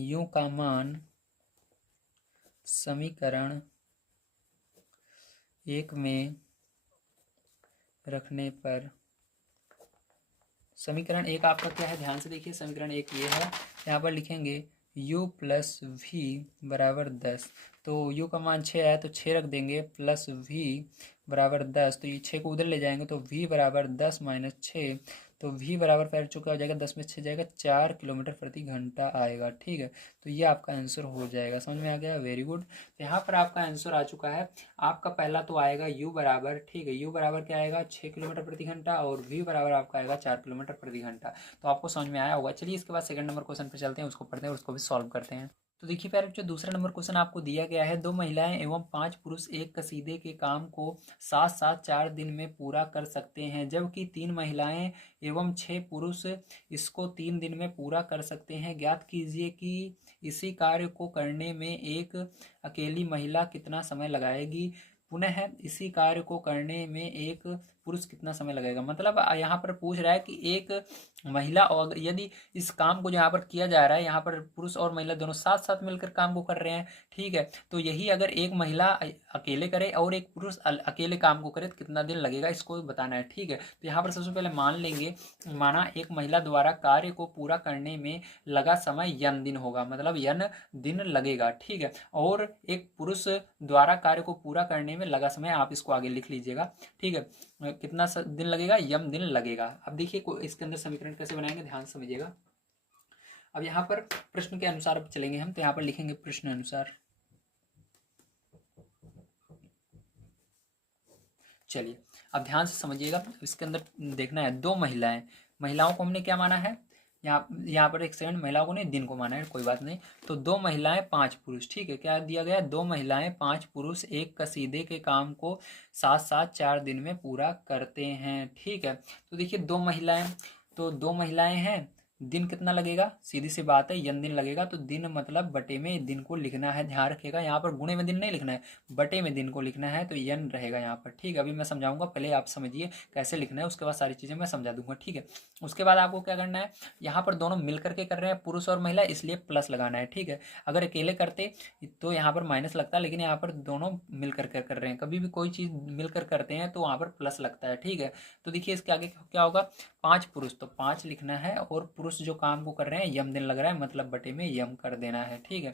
u का मान समीकरण 1 में रखने पर, समीकरण 1 आपका क्या है, ध्यान से देखिए, समीकरण 1 ये है। यहाँ पर लिखेंगे u प्लस वी बराबर 10। तो u का मान 6 आया तो 6 रख देंगे, प्लस v बराबर 10, तो ये 6 को उधर ले जाएंगे तो v बराबर 10 माइनस 6, तो v बराबर पैर चुका हो जाएगा 10 में 6 जाएगा 4 किलोमीटर प्रति घंटा आएगा, ठीक है। तो ये आपका आंसर हो जाएगा, समझ में आ गया, वेरी गुड। तो यहाँ पर आपका आंसर आ चुका है। आपका पहला तो आएगा u बराबर, ठीक है, u बराबर क्या आएगा 6 किलोमीटर प्रति घंटा, और v बराबर आपका आएगा 4 किलोमीटर प्रति घंटा। तो आपको समझ में आया होगा। चलिए इसके बाद सेकंड नंबर क्वेश्चन पर चलते हैं, उसको पढ़ते हैं और उसको भी सॉल्व करते हैं। तो देखिए प्यारे बच्चों, दूसरा नंबर क्वेश्चन आपको दिया गया है, 2 महिलाएं एवं 5 पुरुष एक कसीदे के काम को साथ साथ 4 दिन में पूरा कर सकते हैं, जबकि 3 महिलाएं एवं 6 पुरुष इसको 3 दिन में पूरा कर सकते हैं। ज्ञात कीजिए कि इसी कार्य को करने में एक अकेली महिला कितना समय लगाएगी। पुनः इसी कार्य को करने में एक पुरुष कितना समय लगेगा। मतलब यहाँ पर पूछ रहा है कि एक महिला और यदि इस काम को जो यहाँ पर किया जा रहा है, यहाँ पर पुरुष और महिला दोनों साथ साथ मिलकर काम को कर रहे हैं, ठीक है। तो यही अगर एक महिला अकेले करे और एक पुरुष अकेले काम को करे तो कितना दिन लगेगा, इसको बताना है, ठीक है। तो यहाँ पर सबसे पहले मान लेंगे, माना एक महिला द्वारा कार्य को पूरा करने में लगा समय n दिन होगा, मतलब n दिन लगेगा, ठीक है। और एक पुरुष द्वारा कार्य को पूरा करने में लगा समय, आप इसको आगे लिख लीजिएगा, ठीक है। कितना दिन लगेगा, m दिन लगेगा। अब देखिए इसके अंदर समीकरण कैसे बनाएंगे, ध्यान समझिएगा। अब यहाँ पर प्रश्न के अनुसार अब चलेंगे हम, तो यहाँ पर लिखेंगे प्रश्न अनुसार। चलिए अब ध्यान से समझिएगा, इसके अंदर देखना है दो महिलाओं को हमने क्या माना है, यहाँ पर एक सेकंड, महिलाओं को नहीं दिन को माना है, कोई बात नहीं। तो 2 महिलाएं 5 पुरुष, ठीक है। क्या दिया गया है, 2 महिलाएं 5 पुरुष एक कसीदे के काम को साथ साथ 4 दिन में पूरा करते हैं, ठीक है। तो देखिए 2 महिलाएं हैं, दिन कितना लगेगा, सीधी सी बात है n दिन लगेगा। तो दिन मतलब बटे में दिन को लिखना है, ध्यान रखिएगा, यहाँ पर गुणे में दिन नहीं लिखना है, बटे में दिन को लिखना है, तो n रहेगा यहाँ पर, ठीक है। अभी मैं समझाऊंगा, पहले आप समझिए कैसे लिखना है, उसके बाद सारी चीज़ें मैं समझा दूंगा, ठीक है। उसके बाद आपको क्या करना है, यहाँ पर दोनों मिल करके कर रहे हैं पुरुष और महिला, इसलिए प्लस लगाना है, ठीक है। अगर अकेले करते तो यहाँ पर माइनस लगता है, लेकिन यहाँ पर दोनों मिल करके कर रहे हैं, कभी भी कोई चीज़ मिलकर करते हैं तो वहाँ पर प्लस लगता है, ठीक है। तो देखिए इसके आगे क्या होगा, 5 पुरुष, तो 5 लिखना है, और पुरुष जो काम को कर रहे हैं यम दिन लग रहा है, मतलब बटे में यम कर देना है, ठीक है।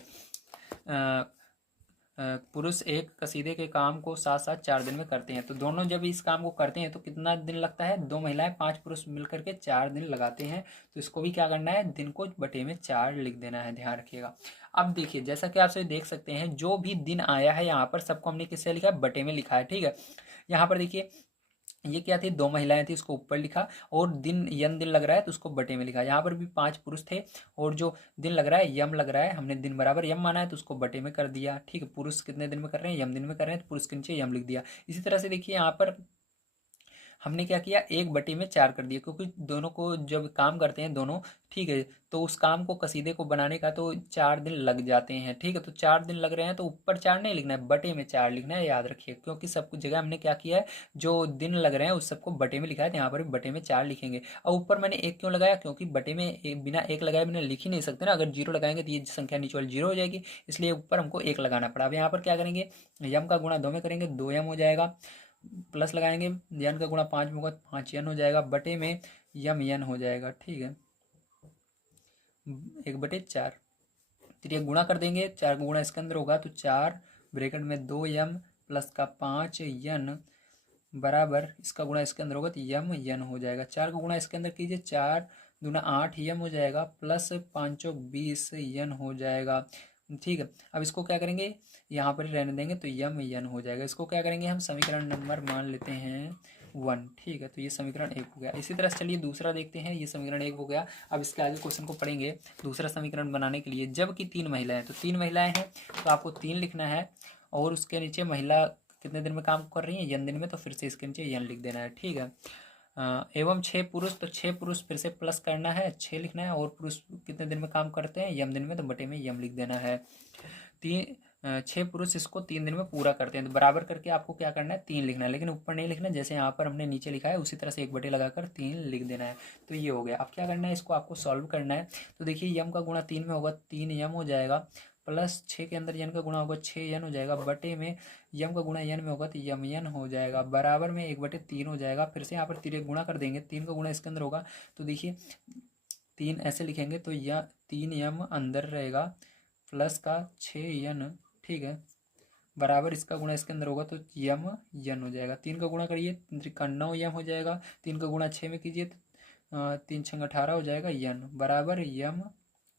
पुरुष एक कसीदे के काम को साथ साथ 4 दिन में करते हैं, तो दोनों जब इस काम को करते हैं तो कितना दिन लगता है, 2 महिलाएं 5 पुरुष मिलकर के 4 दिन लगाते हैं, तो इसको भी क्या करना है, दिन को बटे में 4 लिख देना है, ध्यान रखिएगा। अब देखिए जैसा कि आप सभी देख सकते हैं, जो भी दिन आया है यहाँ पर सबको हमने किससे लिखा है, बटे में लिखा है, ठीक है। यहाँ पर देखिए ये क्या थी, 2 महिलाएं थी, उसको ऊपर लिखा, और दिन यन दिन लग रहा है तो उसको बटे में लिखा। यहाँ पर भी 5 पुरुष थे, और जो दिन लग रहा है यम लग रहा है, हमने दिन बराबर यम माना है तो उसको बटे में कर दिया, ठीक है। पुरुष कितने दिन में कर रहे हैं, यम दिन में कर रहे हैं, तो पुरुष के नीचे यम लिख दिया। इसी तरह से देखिए यहाँ पर हमने क्या किया, 1/4 कर दिया, क्योंकि दोनों को जब काम करते हैं दोनों, ठीक है, तो उस काम को कसीदे को बनाने का तो 4 दिन लग जाते हैं, ठीक है। तो 4 दिन लग रहे हैं तो ऊपर 4 नहीं लिखना है, बटे में 4 लिखना है, याद रखिए, क्योंकि सब कुछ जगह हमने क्या किया है, जो दिन लग रहे हैं उस सबको बटे में लिखा है, तो यहाँ पर भी बटे में 4 लिखेंगे। और ऊपर मैंने 1 क्यों लगाया, क्योंकि बटे में बिना 1 लगाए बिना लिख ही नहीं सकते ना, अगर 0 लगाएंगे तो ये संख्या नीचे वाली 0 हो जाएगी, इसलिए ऊपर हमको 1 लगाना पड़ा। अब यहाँ पर क्या करेंगे, यम का गुणा 2 में करेंगे, 2 यम हो जाएगा, प्लस लगाएंगे, यन का गुणा 5 में होगा, 5 यन हो जाएगा, बटे में यम यन हो जाएगा, ठीक है, 1/4। फिर ये गुणा कर देंगे, 4 का गुणा इसके अंदर होगा तो 4 ब्रैकेट में 2 यम प्लस का 5 यन बराबर, इसका गुणा इसके अंदर होगा तो यम यन हो जाएगा। 4 का गुणा इसके अंदर कीजिए, 4 दूना 8 यम हो जाएगा, प्लस 5 20 यन हो जाएगा, ठीक है। अब इसको क्या करेंगे, यहाँ पर रहने देंगे तो यम यन हो जाएगा। इसको क्या करेंगे, हम समीकरण नंबर मान लेते हैं 1, ठीक है। तो ये समीकरण 1 हो गया। इसी तरह से चलिए दूसरा देखते हैं, ये समीकरण 1 हो गया। अब इसके आगे क्वेश्चन को पढ़ेंगे। दूसरा समीकरण बनाने के लिए जबकि 3 महिलाएं, तो 3 महिलाएं हैं तो आपको 3 लिखना है, और उसके नीचे महिला कितने दिन में काम कर रही है, यन दिन में, तो फिर से इसके नीचे यन लिख देना है, ठीक है। एवं 6 पुरुष, तो 6 पुरुष फिर से प्लस करना है, 6 लिखना है, और पुरुष कितने दिन में काम करते हैं, यम दिन में, तो बटे में यम लिख देना है। 6 पुरुष इसको 3 दिन में पूरा करते हैं, तो बराबर करके आपको क्या करना है, 3 लिखना है, लेकिन ऊपर नहीं लिखना, जैसे यहाँ पर हमने नीचे लिखा है उसी तरह से 1 बटे लगाकर 3 लिख देना है। तो ये हो गया। अब क्या करना है, इसको आपको सॉल्व करना है। तो देखिए यम का गुणा 3 में होगा, 3 यम हो जाएगा, प्लस 6 के अंदर यन का गुणा होगा, 6 यन हो जाएगा, बटे में यम का गुणा यन में होगा तो यम यन हो जाएगा, बराबर में 1/3 हो जाएगा। फिर से यहाँ पर 3 गुणा कर देंगे, 3 का गुणा इसके अंदर होगा, तो देखिए 3 ऐसे लिखेंगे तो यह 3 यम अंदर रहेगा, प्लस का 6 यन, ठीक है, बराबर इसका गुणा इसके अंदर होगा तो यम यन हो जाएगा। 3 का गुणा करिए, 9 यम हो जाएगा, 3 का गुणा 6 में कीजिए तो 3 6 18 हो जाएगा, यन बराबर यम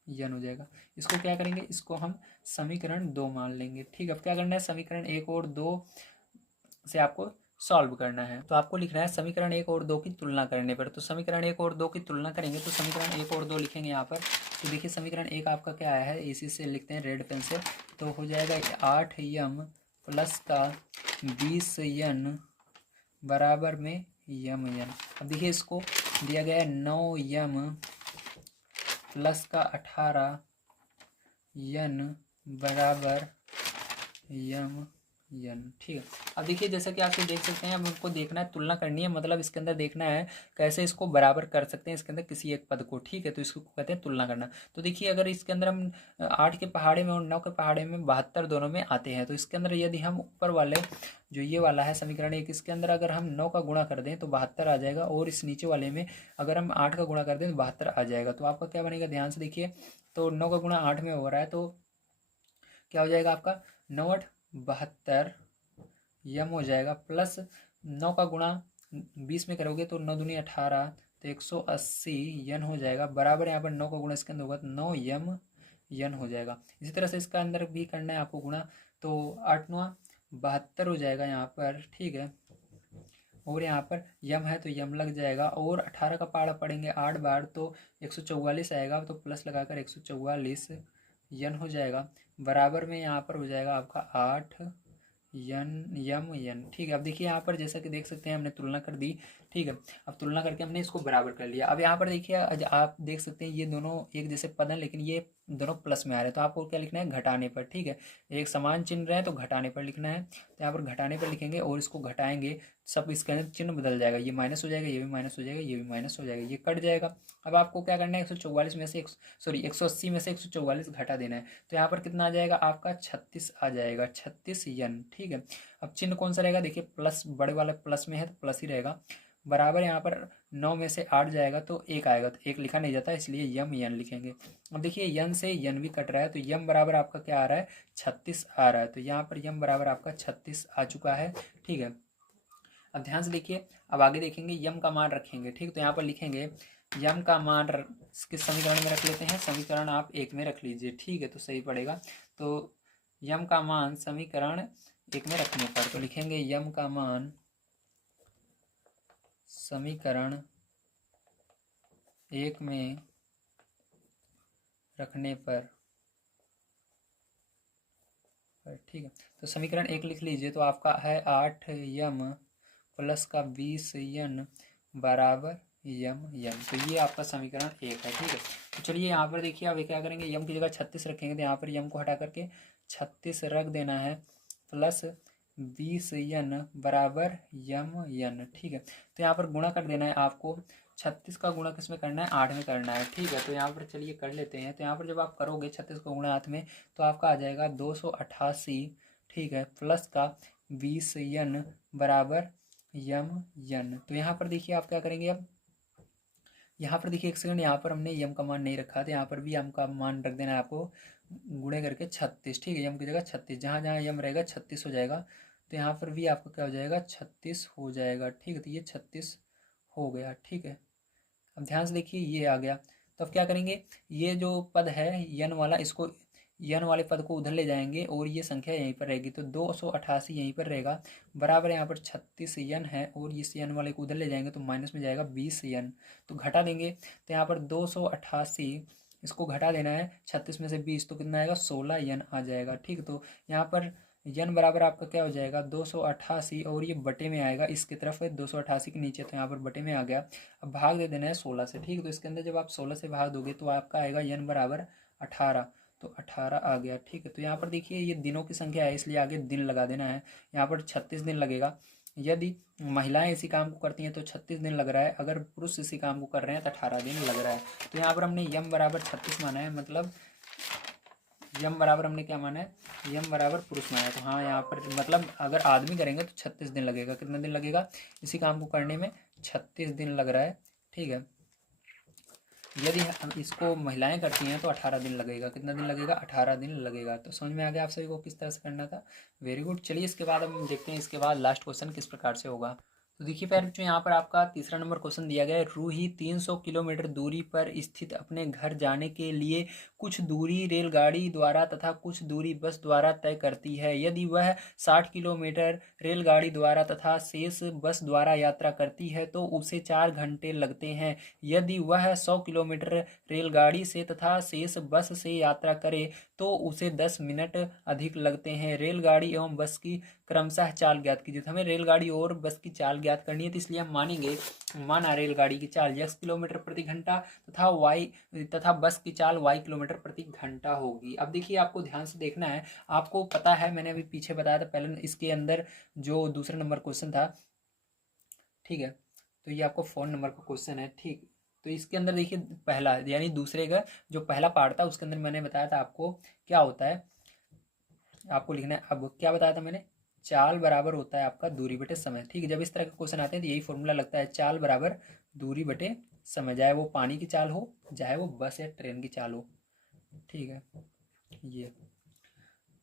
यन हो जाएगा। इसको क्या करेंगे, इसको हम समीकरण 2 मान लेंगे, ठीक है। अब क्या करना है, समीकरण 1 और 2 से आपको सॉल्व करना है। तो आपको लिखना है समीकरण 1 और 2 की तुलना करने पर, तो समीकरण 1 और 2 की तुलना करेंगे, तो समीकरण 1 और 2 लिखेंगे यहाँ पर। तो देखिए समीकरण 1 आपका क्या आया है, इसी से लिखते हैं रेड पेन से, तो हो जाएगा 8 यम प्लस का 20 यन बराबर में यम यन। अब देखिए इसको दिया गया है 9 यम प्लस का 18 यन बराबर यम यन, ठीक है। अब देखिए जैसा कि आप देख सकते हैं, अब हमको देखना है, तुलना करनी है, मतलब इसके अंदर देखना है कैसे इसको बराबर कर सकते हैं इसके अंदर किसी एक पद को, ठीक है। तो इसको कहते हैं तुलना करना। तो देखिए अगर इसके अंदर हम 8 के पहाड़े में और 9 के पहाड़े में 72 दोनों में आते हैं, तो इसके अंदर यदि हम ऊपर वाले जो ये वाला है समीकरण 1, इसके अंदर अगर हम 9 का गुणा कर दें तो 72 आ जाएगा, और इस नीचे वाले में अगर हम 8 का गुणा कर दें तो 72 आ जाएगा। तो आपका क्या बनेगा, ध्यान से देखिए। तो 9 का गुणा 8 में हो रहा है, तो क्या हो जाएगा आपका 9 8 72 यम हो जाएगा, प्लस 9 का गुणा 20 में करोगे तो 9 दूनी 18, तो 180 यन हो जाएगा, बराबर यहाँ पर 9 का गुणा इसके अंदर होगा तो 9 यम यन हो जाएगा। इसी तरह से इसका अंदर भी करना है आपको गुणा, तो 8 9 72 हो जाएगा यहाँ पर, ठीक है। और यहाँ पर यम है तो यम लग जाएगा, और 18 का पहाड़ा पढ़ेंगे 8 बार तो 144 आएगा, तो प्लस लगाकर 144 यन हो जाएगा, बराबर में यहाँ पर हो जाएगा आपका 8 यन यम यन, ठीक है। अब देखिए यहाँ पर जैसा कि देख सकते हैं हमने तुलना कर दी, ठीक है। अब तुलना करके हमने इसको बराबर कर लिया। अब यहाँ पर देखिए आप देख सकते हैं ये दोनों एक जैसे पद हैं, लेकिन ये दोनों प्लस में आ रहे हैं, तो आपको क्या लिखना है, घटाने पर, ठीक है। एक समान चिन्ह रहे हैं तो घटाने पर लिखना है, तो यहाँ पर घटाने पर लिखेंगे और इसको घटाएंगे, सब इसके अंदर चिन्ह बदल जाएगा, ये माइनस हो जाएगा, ये भी माइनस हो जाएगा, ये भी माइनस हो जाएगा, ये कट जाएगा। अब आपको क्या करना है, 144 में से 180 में से 144 घटा देना है, तो यहाँ पर कितना आ जाएगा आपका 36 आ जाएगा, 36 यन, ठीक है। अब चिन्ह कौन सा रहेगा, देखिए प्लस, बड़े वाले प्लस में है तो प्लस ही रहेगा, बराबर यहाँ पर 9 में से 8 जाएगा तो 1 आएगा, तो 1 लिखा नहीं जाता इसलिए यम यन लिखेंगे। अब देखिए यन से यन भी कट रहा है, तो यम बराबर आपका क्या आ रहा है, 36 आ रहा है, तो यहाँ पर यम बराबर आपका 36 आ चुका है, ठीक है। अब ध्यान से देखिए, अब आगे देखेंगे यम का मान रखेंगे, ठीक। तो यहाँ पर लिखेंगे यम का मान किस समीकरण में रख लेते हैं, समीकरण आप 1 में रख लीजिए, ठीक है, तो सही पड़ेगा। तो यम का मान समीकरण 1 में रखने पर, तो लिखेंगे यम का मान समीकरण 1 में रखने पर, ठीक है। तो समीकरण 1 लिख लीजिए, तो आपका है 8 यम प्लस का 20 यन बराबर यम यम, तो ये आपका समीकरण 1 है, ठीक है। तो चलिए यहाँ पर देखिए, अब क्या करेंगे, यम की जगह 36 रखेंगे, तो यहाँ पर यम को हटा करके 36 रख देना है, प्लस 20 यन बराबर यम यन, ठीक है। तो यहाँ पर गुणा कर देना है आपको, 36 का गुणा किस में करना है, 8 में करना है, ठीक है। तो यहाँ पर चलिए कर लेते हैं। तो यहाँ पर जब आप करोगे 36 का गुणा 8 में, तो आपका आ जाएगा 288, ठीक है, प्लस का 20 यन बराबर यम यन। तो यहाँ पर देखिए आप क्या करेंगे, अब यहाँ पर देखिए एक सेकंड, यहाँ पर हमने यम का मान नहीं रखा था, यहाँ पर भी यम का मान रख देना है आपको, गुणे करके 36, ठीक है। यम की जगह 36, जहाँ जहाँ यम रहेगा 36 हो जाएगा, तो यहाँ पर भी आपका क्या हो जाएगा, 36 हो जाएगा, ठीक है। तो ये 36 हो गया, ठीक है। अब ध्यान से देखिए ये आ गया, तो अब क्या करेंगे, ये जो पद है यन वाला, इसको यन वाले पद को उधर ले जाएंगे और ये संख्या यहीं पर रहेगी, तो 288 यहीं पर रहेगा, बराबर यहाँ पर 36 यन है, और इस यन वाले को उधर ले जाएंगे तो माइनस में जाएगा 20 यन, तो घटा देंगे, तो यहाँ पर 288 इसको घटा देना है 36 में से 20, तो कितना आएगा 16 यन आ जाएगा, ठीक। तो यहाँ पर यन बराबर आपका क्या हो जाएगा 288, और ये बटे में आएगा, इसकी तरफ है 288 के नीचे, तो यहाँ पर बटे में आ गया। अब भाग दे देना है 16 से, ठीक। तो इसके अंदर जब आप 16 से भाग दोगे तो आपका आएगा यन बराबर 18, तो 18 आ गया, ठीक है। तो यहाँ पर देखिए ये दिनों की संख्या है, इसलिए आगे दिन लगा देना है, यहाँ पर 36 दिन लगेगा। यदि महिलाएं इसी काम को करती हैं तो 36 दिन लग रहा है, अगर पुरुष इसी काम को कर रहे हैं तो 18 दिन लग रहा है। तो यहाँ पर हमने यम बराबर 36 माना है, मतलब यम बराबर हमने क्या माना है, यम बराबर पुरुष माना है। तो हाँ यहाँ पर मतलब अगर आदमी करेंगे तो 36 दिन लगेगा, कितना दिन लगेगा इसी काम को करने में, 36 दिन लग रहा है, ठीक है। यदि हम इसको महिलाएं करती हैं तो 18 दिन लगेगा, कितना दिन लगेगा, 18 दिन लगेगा। तो समझ में आ गया आप सभी को किस तरह से करना था, वेरी गुड। चलिए इसके बाद हम देखते हैं इसके बाद लास्ट क्वेश्चन किस प्रकार से होगा। तो देखिए प्यारे बच्चों, यहाँ पर आपका तीसरा नंबर क्वेश्चन दिया गया है, रूही 300 किलोमीटर दूरी पर स्थित अपने घर जाने के लिए कुछ दूरी रेलगाड़ी द्वारा तथा कुछ दूरी बस द्वारा तय करती है। यदि वह 60 किलोमीटर रेलगाड़ी द्वारा तथा शेष बस द्वारा यात्रा करती है तो उसे 4 घंटे लगते हैं। यदि वह 100 किलोमीटर रेलगाड़ी से तथा शेष बस से यात्रा करे तो उसे 10 मिनट अधिक लगते हैं। रेलगाड़ी एवं बस की क्रमशः चाल ज्ञात कीजिए। तो हमें रेलगाड़ी और बस की चाल ज्ञात करनी है, तो इसलिए हम मानेंगे, माना रेलगाड़ी की चाल x किलोमीटर प्रति घंटा तथा बस की चाल y किलोमीटर प्रति घंटा होगी। अब देखिए आपको ध्यान से देखना है, आपको पता है मैंने अभी पीछे बताया था पहले इसके अंदर जो दूसरा नंबर क्वेश्चन था, ठीक है, तो ये आपको 4 नंबर का क्वेश्चन है, ठीक। तो इसके अंदर देखिए पहला यानी दूसरे का जो पहला पार्ट था उसके अंदर मैंने बताया था आपको क्या होता है, आपको लिखना है। अब क्या बताया था मैंने, चाल बराबर होता है आपका दूरी बटे समय, ठीक है। जब इस तरह के क्वेश्चन आते हैं तो यही फॉर्मूला लगता है, चाल बराबर दूरी बटे समय, चाहे वो पानी की चाल हो चाहे वो बस या ट्रेन की चाल हो, ठीक है। ये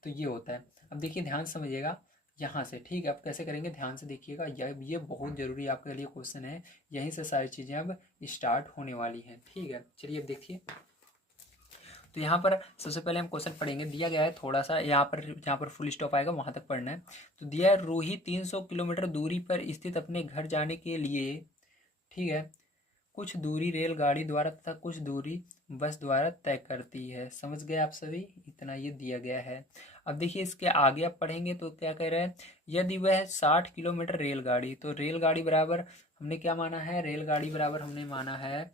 तो ये होता है। अब देखिए ध्यान से समझिएगा यहाँ से, ठीक है। अब कैसे करेंगे ध्यान से देखिएगा, ये बहुत ज़रूरी आपके लिए क्वेश्चन है, यहीं से सारी चीज़ें अब स्टार्ट होने वाली हैं, ठीक है। चलिए अब देखिए, तो यहाँ पर सबसे पहले हम क्वेश्चन पढ़ेंगे, दिया गया है थोड़ा सा यहाँ पर फुल स्टॉप आएगा वहाँ तक पढ़ना है। तो दिया है रूही 300 किलोमीटर दूरी पर स्थित अपने घर जाने के लिए, ठीक है, कुछ दूरी रेलगाड़ी द्वारा तथा कुछ दूरी बस द्वारा तय करती है। समझ गए आप सभी, इतना ये दिया गया है। अब देखिए इसके आगे आप पढ़ेंगे तो क्या कह रहे हैं, यदि वह 60 किलोमीटर रेलगाड़ी, तो रेलगाड़ी बराबर हमने क्या माना है, रेलगाड़ी बराबर हमने माना है,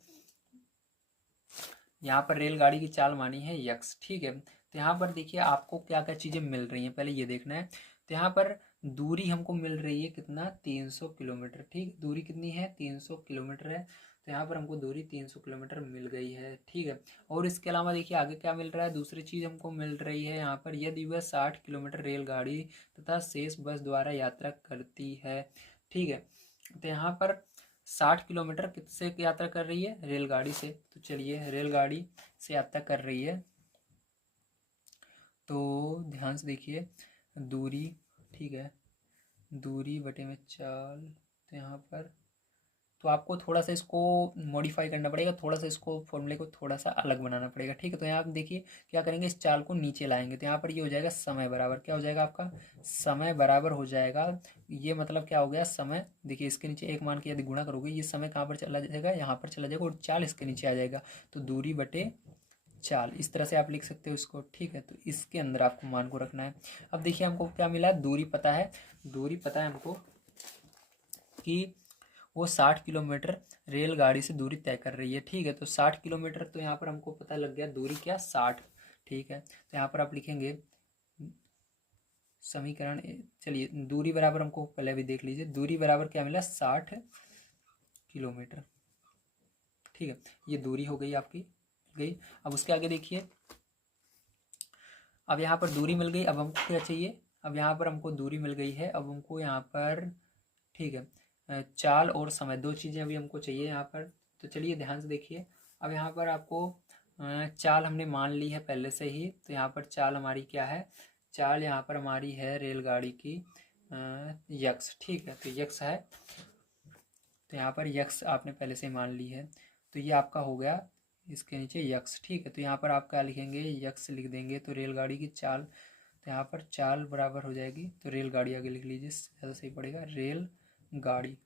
यहाँ पर रेलगाड़ी की चाल मानी है यक्स, ठीक है। तो यहाँ पर देखिए आपको क्या क्या चीज़ें मिल रही हैं, पहले ये देखना है। तो यहाँ पर दूरी हमको मिल रही है कितना, 300 किलोमीटर, ठीक। दूरी कितनी है, 300 किलोमीटर है। तो यहाँ पर हमको दूरी 300 किलोमीटर मिल गई है, ठीक है। और इसके अलावा देखिए आगे क्या मिल रहा है, दूसरी चीज़ हमको मिल रही है यहाँ पर, यदि वह 60 किलोमीटर रेलगाड़ी तथा शेष बस द्वारा यात्रा करती है, ठीक है। तो यहाँ पर 60 किलोमीटर किससे यात्रा कर रही है, रेलगाड़ी से। तो चलिए रेलगाड़ी से यात्रा कर रही है, तो ध्यान से देखिए दूरी, ठीक है, दूरी बटे में चाल। तो यहाँ पर तो आपको थोड़ा सा इसको मॉडिफाई करना पड़ेगा, थोड़ा सा इसको फॉर्मूले को थोड़ा सा अलग बनाना पड़ेगा, ठीक है। तो यहाँ आप देखिए क्या करेंगे, इस चाल को नीचे लाएंगे, तो यहाँ पर ये हो जाएगा समय बराबर, क्या हो जाएगा आपका, समय बराबर हो जाएगा, ये मतलब क्या हो गया, समय देखिए इसके नीचे एक मान के यदि गुणा करोगे ये समय कहाँ पर चला जाएगा, यहाँ पर चला जाएगा, और चाल इसके नीचे आ जाएगा, तो दूरी बटे चाल, इस तरह से आप लिख सकते हो इसको, ठीक है। तो इसके अंदर आपको मान को रखना है। अब देखिए हमको क्या मिला, दूरी पता है, दूरी पता है हमको कि वो 60 किलोमीटर रेलगाड़ी से दूरी तय कर रही है, ठीक है। तो 60 किलोमीटर, तो यहाँ पर हमको पता लग गया दूरी क्या, 60, ठीक है। तो यहाँ पर आप लिखेंगे समीकरण, चलिए दूरी बराबर हमको पहले भी देख लीजिए, दूरी बराबर क्या मिला, 60 किलोमीटर, ठीक है। ये दूरी हो गई आपकी गई। अब उसके आगे देखिए, अब यहाँ पर दूरी मिल गई, अब हमको क्या चाहिए, अब यहाँ पर हमको दूरी मिल गई है, अब हमको यहाँ पर, ठीक है, चाल और समय, दो चीज़ें अभी हमको चाहिए यहाँ पर। तो चलिए ध्यान से देखिए, अब यहाँ पर आपको चाल हमने मान ली है पहले से ही, तो यहाँ पर चाल हमारी क्या है, चाल यहाँ पर हमारी है रेलगाड़ी की यक्स, ठीक है। तो यक्स है, तो यहाँ पर यक्स आपने पहले से मान ली है, तो ये आपका हो गया इसके नीचे यक्स, ठीक है। तो यहाँ पर आप क्या लिखेंगे, यक्स लिख देंगे, तो रेलगाड़ी की चाल, तो यहाँ पर चाल बराबर हो जाएगी, तो रेलगाड़ी आगे लिख लीजिए, ज़्यादा सही पड़ेगा, रेलगाड़ी,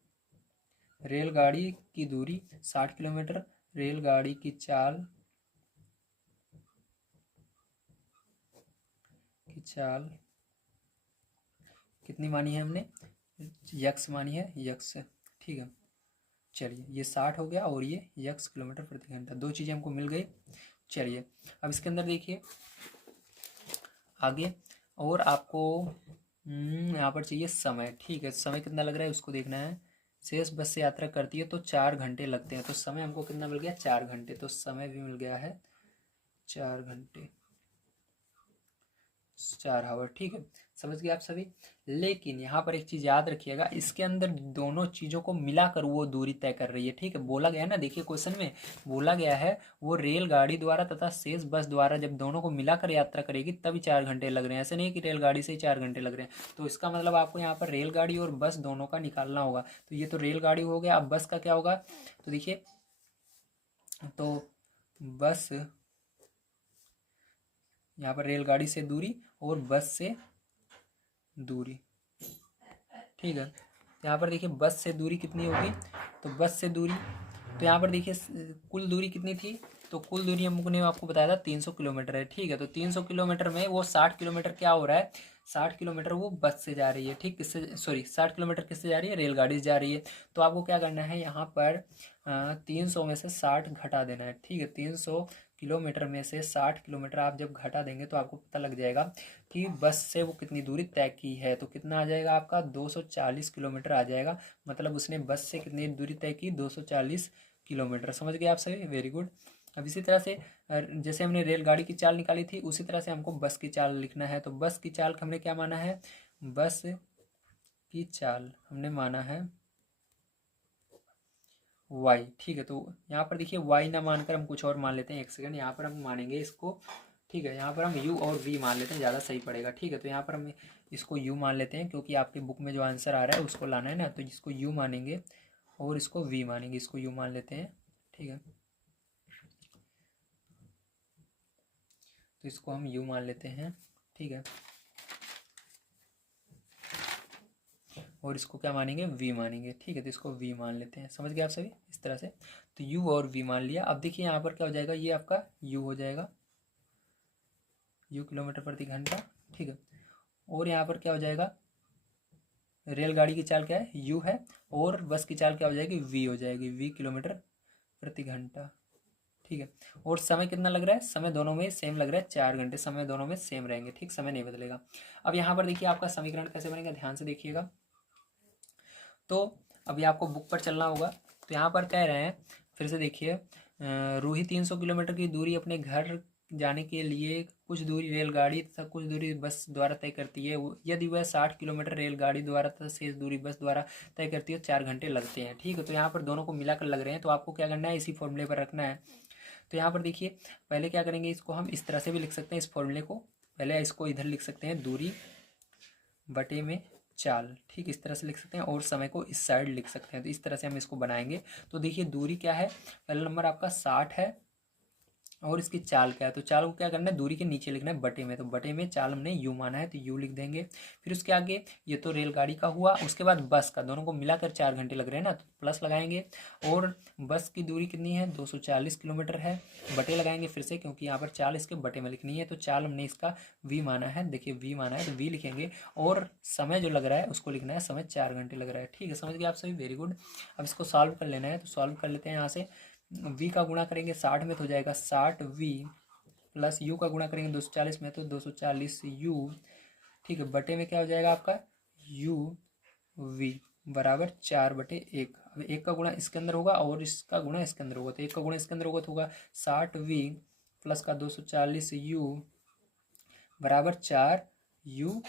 रेलगाड़ी की दूरी 60 किलोमीटर, रेलगाड़ी की चाल कितनी मानी है हमने, यक्स मानी है, यक्स, ठीक है। चलिए ये 60 हो गया और ये यक्स किलोमीटर प्रति घंटा, दो चीज़ें हमको मिल गई। चलिए अब इसके अंदर देखिए आगे, और आपको यहाँ पर चाहिए समय, ठीक है। समय कितना लग रहा है उसको देखना है, शेष बस से यात्रा करती है तो 4 घंटे लगते हैं, तो समय हमको कितना मिल गया, 4 घंटे, तो समय भी मिल गया है 4 घंटे, 4 आवर, ठीक है। समझ गए आप सभी। लेकिन यहाँ पर एक चीज़ याद रखिएगा, इसके अंदर दोनों चीज़ों को मिलाकर वो दूरी तय कर रही है, ठीक है। बोला गया है ना, देखिए क्वेश्चन में बोला गया है वो रेलगाड़ी द्वारा तथा शेष बस द्वारा जब दोनों को मिलाकर यात्रा करेगी तभी 4 घंटे लग रहे हैं, ऐसे नहीं कि रेलगाड़ी से ही 4 घंटे लग रहे हैं। तो इसका मतलब आपको यहाँ पर रेलगाड़ी और बस दोनों का निकालना होगा। तो ये तो रेलगाड़ी हो गया, अब बस का क्या होगा, तो देखिए, तो बस, यहाँ पर रेलगाड़ी से दूरी और बस से दूरी, ठीक है। तो यहाँ पर देखिए बस से दूरी कितनी होगी, तो बस से दूरी, तो यहाँ पर देखिए कुल दूरी कितनी थी, तो कुल दूरी हमने आपको बताया था 300 किलोमीटर है, ठीक है। तो 300 किलोमीटर में वो 60 किलोमीटर क्या हो रहा है, 60 किलोमीटर वो बस से जा रही है, ठीक। किससे, सॉरी 60 किलोमीटर किससे जा रही है, रेलगाड़ी से जा रही है। तो आपको क्या करना है, यहाँ पर 300 में से 60 घटा देना है, ठीक है। 300 किलोमीटर में से 60 किलोमीटर आप जब घटा देंगे तो आपको पता लग जाएगा कि बस से वो कितनी दूरी तय की है। तो कितना आ जाएगा आपका, 240 किलोमीटर आ जाएगा। मतलब उसने बस से कितनी दूरी तय की, 240 किलोमीटर। समझ गए आप सभी, वेरी गुड। अब इसी तरह से जैसे हमने रेलगाड़ी की चाल निकाली थी, उसी तरह से हमको बस की चाल लिखना है। तो बस की चाल हमने क्या माना है, बस की चाल हमने माना है वाई, ठीक है। तो यहाँ पर देखिए वाई ना मानकर हम कुछ और मान लेते हैं, एक सेकंड। यहाँ पर हम मानेंगे इसको, ठीक है। यहाँ पर हम यू और वी मान लेते हैं, ज़्यादा सही पड़ेगा, ठीक है। तो यहाँ पर हम इसको यू मान लेते हैं, क्योंकि आपकी बुक में जो आंसर आ रहा है उसको लाना है ना। तो इसको यू मानेंगे और इसको वी मानेंगे, इसको यू मान लेते हैं, ठीक है। तो इसको हम यू मान लेते हैं, ठीक है। और इसको क्या मानेंगे, वी मानेंगे, ठीक है। तो इसको वी मान लेते हैं, समझ गए आप सभी, इस तरह से। तो यू और वी मान लिया। अब देखिए यहाँ पर क्या हो जाएगा, ये आपका यू हो जाएगा, यू किलोमीटर प्रति घंटा, ठीक है। और यहाँ पर क्या हो जाएगा, रेलगाड़ी की चाल क्या है, यू है। और बस की चाल क्या हो जाएगी, वी हो जाएगी, वी किलोमीटर प्रति घंटा, ठीक है। और समय कितना लग रहा है, समय दोनों में सेम लग रहा है, 4 घंटे समय दोनों में सेम रहेंगे, ठीक। समय नहीं बदलेगा। अब यहाँ पर देखिए आपका समीकरण कैसे बनेगा, ध्यान से देखिएगा। तो अभी आपको बुक पर चलना होगा। तो यहाँ पर कह रहे हैं, फिर से देखिए, रूही 300 किलोमीटर की दूरी अपने घर जाने के लिए कुछ दूरी रेलगाड़ी तथा कुछ दूरी बस द्वारा तय करती है। यदि वह 60 किलोमीटर रेलगाड़ी द्वारा तथा शेष दूरी बस द्वारा तय करती है, 4 घंटे लगते हैं, ठीक है। तो यहाँ पर दोनों को मिलाकर लग रहे हैं, तो आपको क्या करना है, इसी फॉर्मूले पर रखना है। तो यहाँ पर देखिए, पहले क्या करेंगे, इसको हम इस तरह से भी लिख सकते हैं, इस फॉर्मूले को। पहले इसको इधर लिख सकते हैं, दूरी बटे में चाल, ठीक, इस तरह से लिख सकते हैं। और समय को इस साइड लिख सकते हैं। तो इस तरह से हम इसको बनाएंगे। तो देखिए दूरी क्या है, पहला नंबर आपका 60 है और इसकी चाल क्या है। तो चाल को क्या करना है, दूरी के नीचे लिखना है बटे में। तो बटे में चाल हमने यू माना है, तो यू लिख देंगे। फिर उसके आगे ये तो रेलगाड़ी का हुआ, उसके बाद बस का, दोनों को मिलाकर 4 घंटे लग रहे हैं ना, तो प्लस लगाएंगे। और बस की दूरी कितनी है, 240 किलोमीटर है, बटे लगाएंगे फिर से, क्योंकि यहाँ पर चाल इसके बटे में लिखनी है। तो चाल हमने इसका वी माना है, देखिए वी माना है तो वी लिखेंगे। और समय जो लग रहा है उसको लिखना है, समय 4 घंटे लग रहा है, ठीक है। समझ गए आप सभी, वेरी गुड। अब इसको सॉल्व कर लेना है। तो सॉल्व कर लेते हैं। यहाँ से वी का गुणा करेंगे 60 में, तो हो जाएगा 60v प्लस यू का गुणा करेंगे 240 में, तो 240u, ठीक है। बटे में क्या हो जाएगा आपका, यू वी बराबर 4/1। अब एक का गुणा इसके अंदर होगा और इसका गुणा इसके अंदर होगा। तो एक का गुणा इसके अंदर होगा तो होगा 60v प्लस का 240u बराबर 4u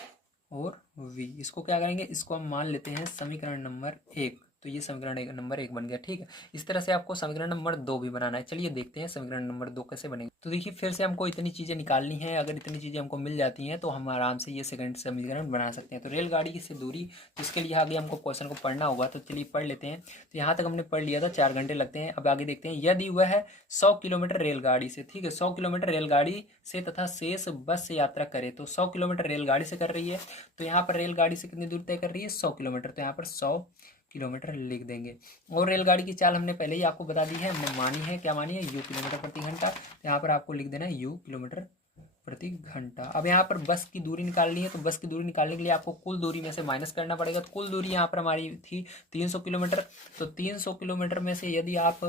और v। इसको क्या करेंगे, इसको हम मान लेते हैं समीकरण नंबर 1। तो ये समीकरण नंबर 1 बन गया, ठीक है। इस तरह से आपको समीकरण नंबर 2 भी बनाना है। चलिए देखते हैं समीकरण नंबर 2 कैसे बनेगा। तो देखिए फिर से हमको इतनी चीज़ें निकालनी है। अगर इतनी चीज़ें हमको मिल जाती हैं तो हम आराम से ये सेकंड समीकरण बना सकते हैं। तो रेलगाड़ी की से दूरी, तो इसके लिए आगे हमको क्वेश्चन को पढ़ना होगा। तो चलिए पढ़ लेते हैं। तो यहाँ तक हमने पढ़ लिया था, 4 घंटे लगते हैं। अब आगे देखते हैं, यदि वह 100 किलोमीटर रेलगाड़ी से, ठीक है, 100 किलोमीटर रेलगाड़ी से तथा शेष बस से यात्रा करे। तो 100 किलोमीटर रेलगाड़ी से कर रही है, तो यहाँ पर रेलगाड़ी से कितनी दूर तय कर रही है, 100 किलोमीटर। तो यहाँ पर 100 किलोमीटर लिख देंगे। और रेलगाड़ी की चाल हमने पहले ही आपको बता दी है, हमने मानी है, क्या मानी है, यू किलोमीटर प्रति घंटा। तो यहाँ पर आपको लिख देना है यू किलोमीटर प्रति घंटा। अब यहाँ पर बस की दूरी निकालनी है। तो बस की दूरी निकालने के लिए आपको कुल दूरी में से माइनस करना पड़ेगा। तो कुल दूरी यहाँ पर हमारी थी 300 किलोमीटर। तो 300 किलोमीटर में से यदि आप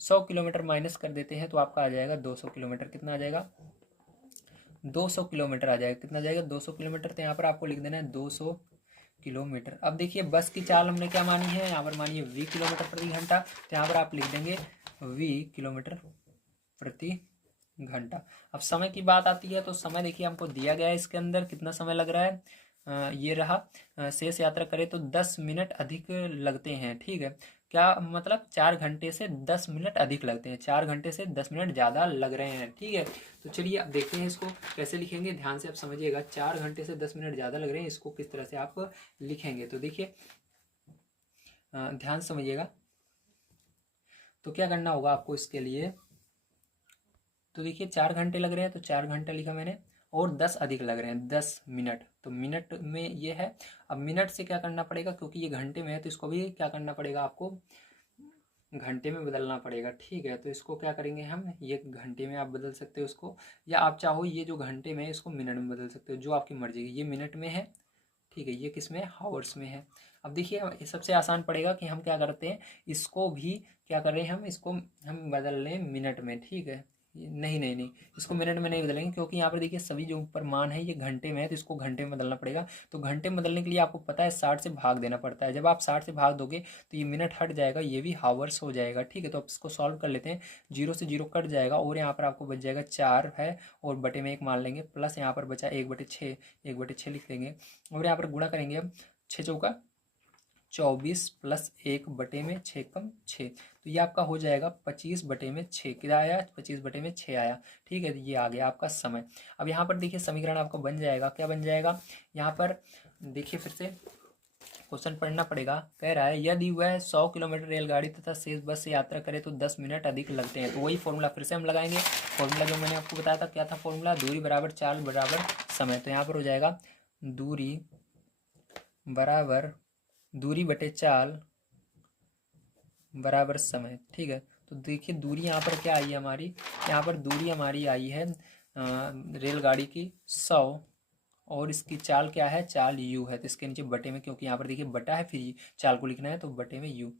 100 किलोमीटर माइनस कर देते हैं तो आपका आ जाएगा 200 किलोमीटर। कितना आ जाएगा, 200 किलोमीटर आ जाएगा। कितना जाएगा, 200 किलोमीटर। तो यहाँ पर आपको लिख देना है 200 किलोमीटर। अब देखिए बस की चाल हमने क्या मानी है, यहाँ पर मानी है v किलोमीटर प्रति घंटा। तो यहाँ पर आप लिख देंगे v किलोमीटर प्रति घंटा। अब समय की बात आती है, तो समय देखिए हमको दिया गया है, इसके अंदर कितना समय लग रहा है, ये रहा, शेष यात्रा करें तो 10 मिनट अधिक लगते हैं, ठीक है। क्या मतलब, 4 घंटे से 10 मिनट अधिक लगते हैं, 4 घंटे से 10 मिनट ज़्यादा लग रहे हैं, ठीक है। तो चलिए अब देखते हैं इसको कैसे लिखेंगे, ध्यान से आप समझिएगा। 4 घंटे से 10 मिनट ज़्यादा लग रहे हैं, इसको किस तरह से आप लिखेंगे। तो देखिए ध्यान समझिएगा। तो क्या करना होगा आपको इसके लिए, तो देखिए 4 घंटे लग रहे हैं, तो 4 घंटा लिखा मैंने, और 10 अधिक लग रहे हैं, 10 मिनट। तो मिनट में ये है। अब मिनट से क्या करना पड़ेगा, क्योंकि ये घंटे में है तो इसको भी क्या करना पड़ेगा आपको, घंटे में बदलना पड़ेगा। ठीक है, तो इसको क्या करेंगे हम, ये घंटे में आप बदल सकते हो उसको, या आप चाहो ये जो घंटे में है इसको मिनट में बदल सकते हो, जो आपकी मर्जी है। ये मिनट में है, ठीक है, ये किस में, हावर्स में है। अब देखिए ये सबसे आसान पड़ेगा कि हम क्या करते हैं, इसको भी क्या कर रहे हैं हम, इसको हम बदल लें मिनट में। ठीक है, नहीं नहीं नहीं, इसको मिनट में नहीं बदलेंगे, क्योंकि यहाँ पर देखिए सभी जो ऊपर मान है ये घंटे में है, तो इसको घंटे में बदलना पड़ेगा। तो घंटे में बदलने के लिए आपको पता है 60 से भाग देना पड़ता है। जब आप 60 से भाग दोगे तो ये मिनट हट जाएगा, ये भी हावर्स हो जाएगा। ठीक है, तो अब इसको सॉल्व कर लेते हैं। जीरो से जीरो कट जाएगा और यहाँ पर आपको बच जाएगा 4 है, और बटे में 1 मान लेंगे, प्लस यहाँ पर बचा 1/6, 1/6 लिख लेंगे, और यहाँ पर गुणा करेंगे अब, 6 चौका 24 प्लस 1/6 कम 6, तो ये आपका हो जाएगा 25/6। कितना आया, 25/6 आया। ठीक है, तो ये आ गया आपका समय। अब यहाँ पर देखिए समीकरण आपका बन जाएगा, क्या बन जाएगा, यहाँ पर देखिए फिर से क्वेश्चन पढ़ना पड़ेगा। कह रहा है यदि वह 100 किलोमीटर रेलगाड़ी तथा शेष बस से यात्रा करे तो 10 मिनट अधिक लगते हैं। तो वही फॉर्मूला फिर से हम लगाएंगे। फॉर्मूला जो मैंने आपको बताया था, क्या था फॉर्मूला, दूरी बराबर चाल बराबर समय। तो यहाँ पर हो जाएगा दूरी बराबर, दूरी बटे चाल बराबर समय। ठीक है, तो देखिए दूरी यहाँ पर क्या आई है हमारी, यहाँ पर दूरी हमारी आई है रेलगाड़ी की 100, और इसकी चाल क्या है, चाल u है, तो इसके नीचे बटे में, क्योंकि यहाँ पर देखिए बटा है, फिर चाल को लिखना है तो बटे में u।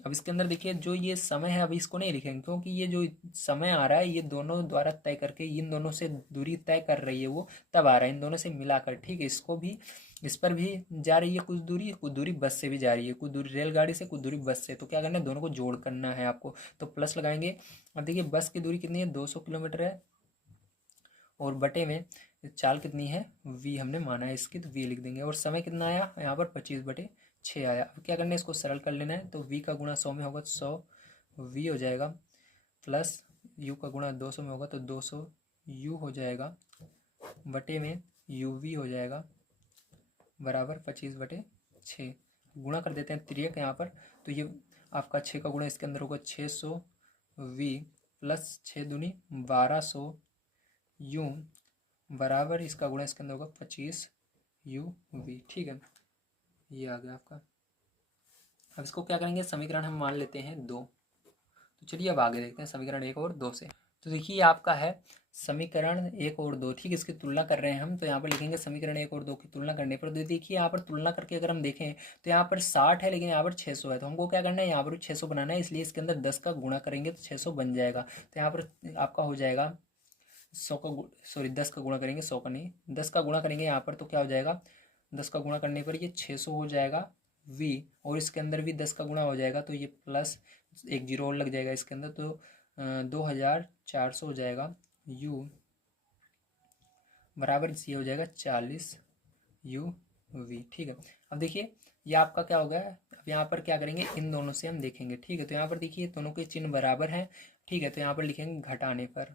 अब इसके अंदर देखिए जो ये समय है, अभी इसको नहीं लिखेंगे, क्योंकि ये जो समय आ रहा है ये दोनों द्वारा तय करके, इन दोनों से दूरी तय कर रही है वो, तब आ रहा है इन दोनों से मिलाकर। ठीक है, इसको भी, इस पर भी जा रही है कुछ दूरी बस से भी जा रही है, कुछ दूरी रेलगाड़ी से, कुछ दूरी बस से। तो क्या करना है, दोनों को जोड़ करना है आपको, तो प्लस लगाएंगे। अब देखिए बस की दूरी कितनी है, 200 किलोमीटर है, और बटे में चाल कितनी है, v हमने माना है इसकी, तो v लिख देंगे। और समय कितना आया यहाँ पर, 25/6 आया। अब क्या करना है, इसको सरल कर लेना है, तो v का गुणा 100 में होगा तो 100 v हो जाएगा, प्लस u का गुणा 200 में होगा तो 200 u हो जाएगा, बटे में uv हो जाएगा, बराबर 25/6। गुणा कर देते हैं तिर्यक यहाँ पर, तो ये आपका 6 का गुणा इसके अंदर होगा 600 v प्लस 6 दूनी 1200 u, बराबर इसका गुणा इसके अंदर होगा 25 uv। ठीक है, ये आ गया आपका। अब इसको क्या करेंगे, समीकरण हम मान लेते हैं 2। तो चलिए अब आगे देखते हैं समीकरण 1 और 2 से। तो देखिए आपका है समीकरण 1 और 2, ठीक है, इसकी तुलना कर रहे हैं हम, तो यहाँ पर लिखेंगे समीकरण 1 और 2 की तुलना करने पर। तो देखिए यहाँ पर तुलना करके अगर हम देखें तो यहाँ पर 60 है, लेकिन यहाँ पर 600 है, तो हमको क्या करना है, यहाँ पर 600 बनाना है, इसलिए इसके अंदर 10 का गुणा करेंगे तो 600 बन जाएगा। तो यहाँ पर आपका हो जाएगा 100 का, सॉरी 10 का गुणा करेंगे, 100 का नहीं, 10 का गुणा करेंगे यहाँ पर, तो क्या हो जाएगा, 10 का गुणा करने पर ये 600 हो जाएगा v, और इसके अंदर भी 10 का गुणा हो जाएगा, तो ये प्लस एक जीरो और लग जाएगा इसके अंदर, तो 2400 हो जाएगा u, बराबर ये हो जाएगा 40 uv। ठीक है, अब देखिए ये आपका क्या हो गया। अब यहाँ पर क्या करेंगे, इन दोनों से हम देखेंगे। ठीक है, तो यहाँ पर देखिए दोनों के चिन्ह बराबर हैं। ठीक है, तो यहाँ पर लिखेंगे घटाने पर,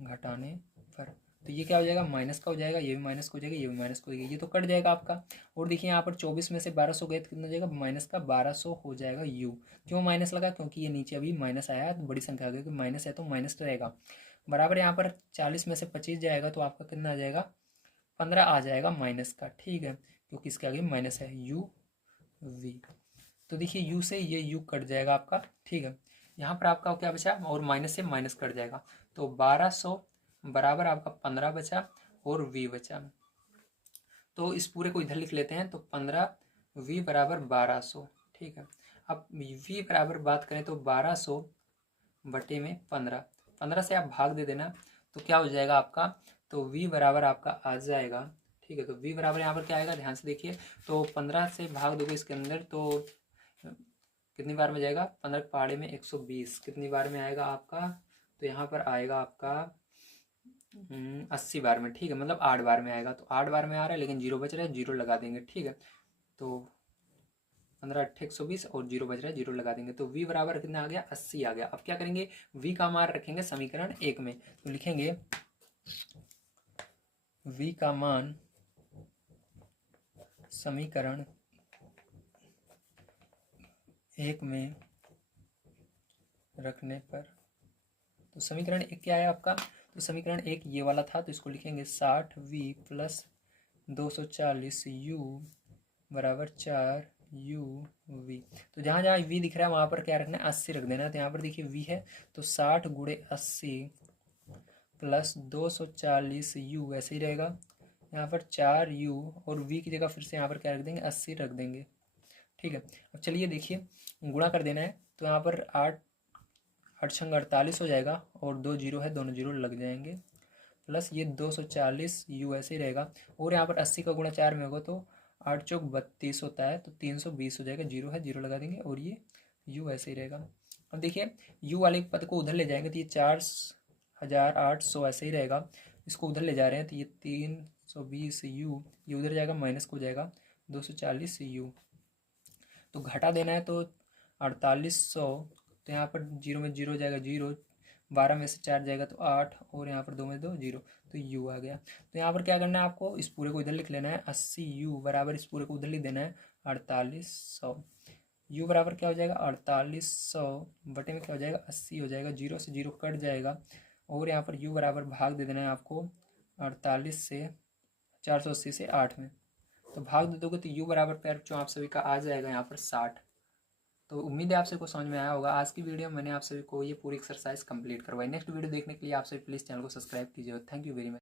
घटाने पर, तो ये क्या हो जाएगा, माइनस का हो जाएगा, ये भी माइनस का हो जाएगा, ये भी माइनस का हो जाएगा, ये तो कट जाएगा आपका। और देखिए यहाँ पर 24 में से 1200 गए तो कितना हो जाएगा, माइनस का 1200 हो जाएगा u। क्यों माइनस लगा, क्योंकि ये नीचे अभी माइनस आया है, तो बड़ी संख्या आ गई, तो माइनस है तो माइनस रहेगा। बराबर यहाँ पर 40 में से 25 जाएगा तो आपका कितना आ जाएगा, 15 आ जाएगा माइनस का। ठीक है, क्योंकि इसके आगे माइनस है, u v। तो देखिए u से ये u कट जाएगा आपका। ठीक है, यहाँ पर आपका क्या बचा, और माइनस से माइनस कट जाएगा, तो 1200 बराबर आपका 15 बचा और v बचा। तो इस पूरे को इधर लिख लेते हैं, तो 15 v बराबर 1200। ठीक है, अब v बराबर बात करें तो 1200 बटे में 15 से आप भाग दे देना, तो क्या हो जाएगा आपका, तो v बराबर आपका आ जाएगा। ठीक है, तो v बराबर यहाँ पर क्या आएगा, ध्यान से देखिए, तो 15 से भाग दोगे इसके अंदर तो कितनी बार में जाएगा, 15 पहाड़े में 120, कितनी बार में आएगा आपका, तो यहाँ पर आएगा आपका 80 बार में। ठीक है, मतलब 8 बार में आएगा, तो 8 बार में आ रहा है, लेकिन जीरो बच रहा है, जीरो लगा देंगे। ठीक है, तो 15 8 120 और जीरो बच रहा है, जीरो लगा देंगे, तो v बराबर कितना आ गया, 80 आ गया। अब क्या करेंगे, v का मान रखेंगे समीकरण 1 में, तो लिखेंगे v का मान समीकरण 1 में रखने पर, तो समीकरण 1 क्या है आपका, तो समीकरण 1 ये वाला था, तो इसको लिखेंगे 60v प्लस 240u बराबर 4 यू वी। तो जहाँ जहाँ वी दिख रहा है वहाँ पर क्या रखना है, 80 रख देना है। तो यहाँ पर देखिए वी है तो 60 गुणे 80 प्लस 240 यू वैसे ही रहेगा। यहाँ पर 4 यू और वी की जगह फिर से यहाँ पर क्या रख देंगे, 80 रख देंगे। ठीक है, अब चलिए देखिए गुणा कर देना है। तो यहाँ पर 8 8 छंग 48 हो जाएगा और 2 जीरो है, दोनों जीरो लग जाएंगे। प्लस ये 240 यू ऐसे ही रहेगा। और यहाँ पर 80 का गुणा 4 में होगा तो 8 चौक 32 होता है, तो 320 हो जाएगा। जीरो है, जीरो लगा देंगे और ये यू ऐसे ही रहेगा। अब देखिए यू वाले पद को उधर ले जाएंगे तो ये 4800 ऐसे ही रहेगा। इसको उधर ले जा रहे हैं तो ये 320 यू, ये उधर जाएगा माइनस को जाएगा 240 यू। तो घटा देना है तो 4800, तो यहाँ पर जीरो में जीरो जाएगा जीरो, 12 में से 4 जाएगा तो 8 और यहाँ पर 2 में 2 जीरो, तो यू आ गया। तो यहाँ पर क्या करना है आपको, इस पूरे को इधर लिख लेना है। 80 यू बराबर इस पूरे को उधर लिख देना है 4800। यू बराबर क्या हो जाएगा 4800 बटे में क्या हो जाएगा 80 हो जाएगा। जीरो से जीरो कट जाएगा और यहाँ पर यू बराबर भाग दे देना है आपको 48 से 480 से 8 में। तो भाग दे दोगे तो यू बराबर पैर जो आप सभी का आ जाएगा यहाँ पर 60। तो उम्मीद है आप सभी को समझ में आया होगा। आज की वीडियो में मैंने आप सभी को ये पूरी एक्सरसाइज कंप्लीट करवाई। नेक्स्ट वीडियो देखने के लिए आप सभी प्लीज़ चैनल को सब्सक्राइब कीजिए। Thank you very much.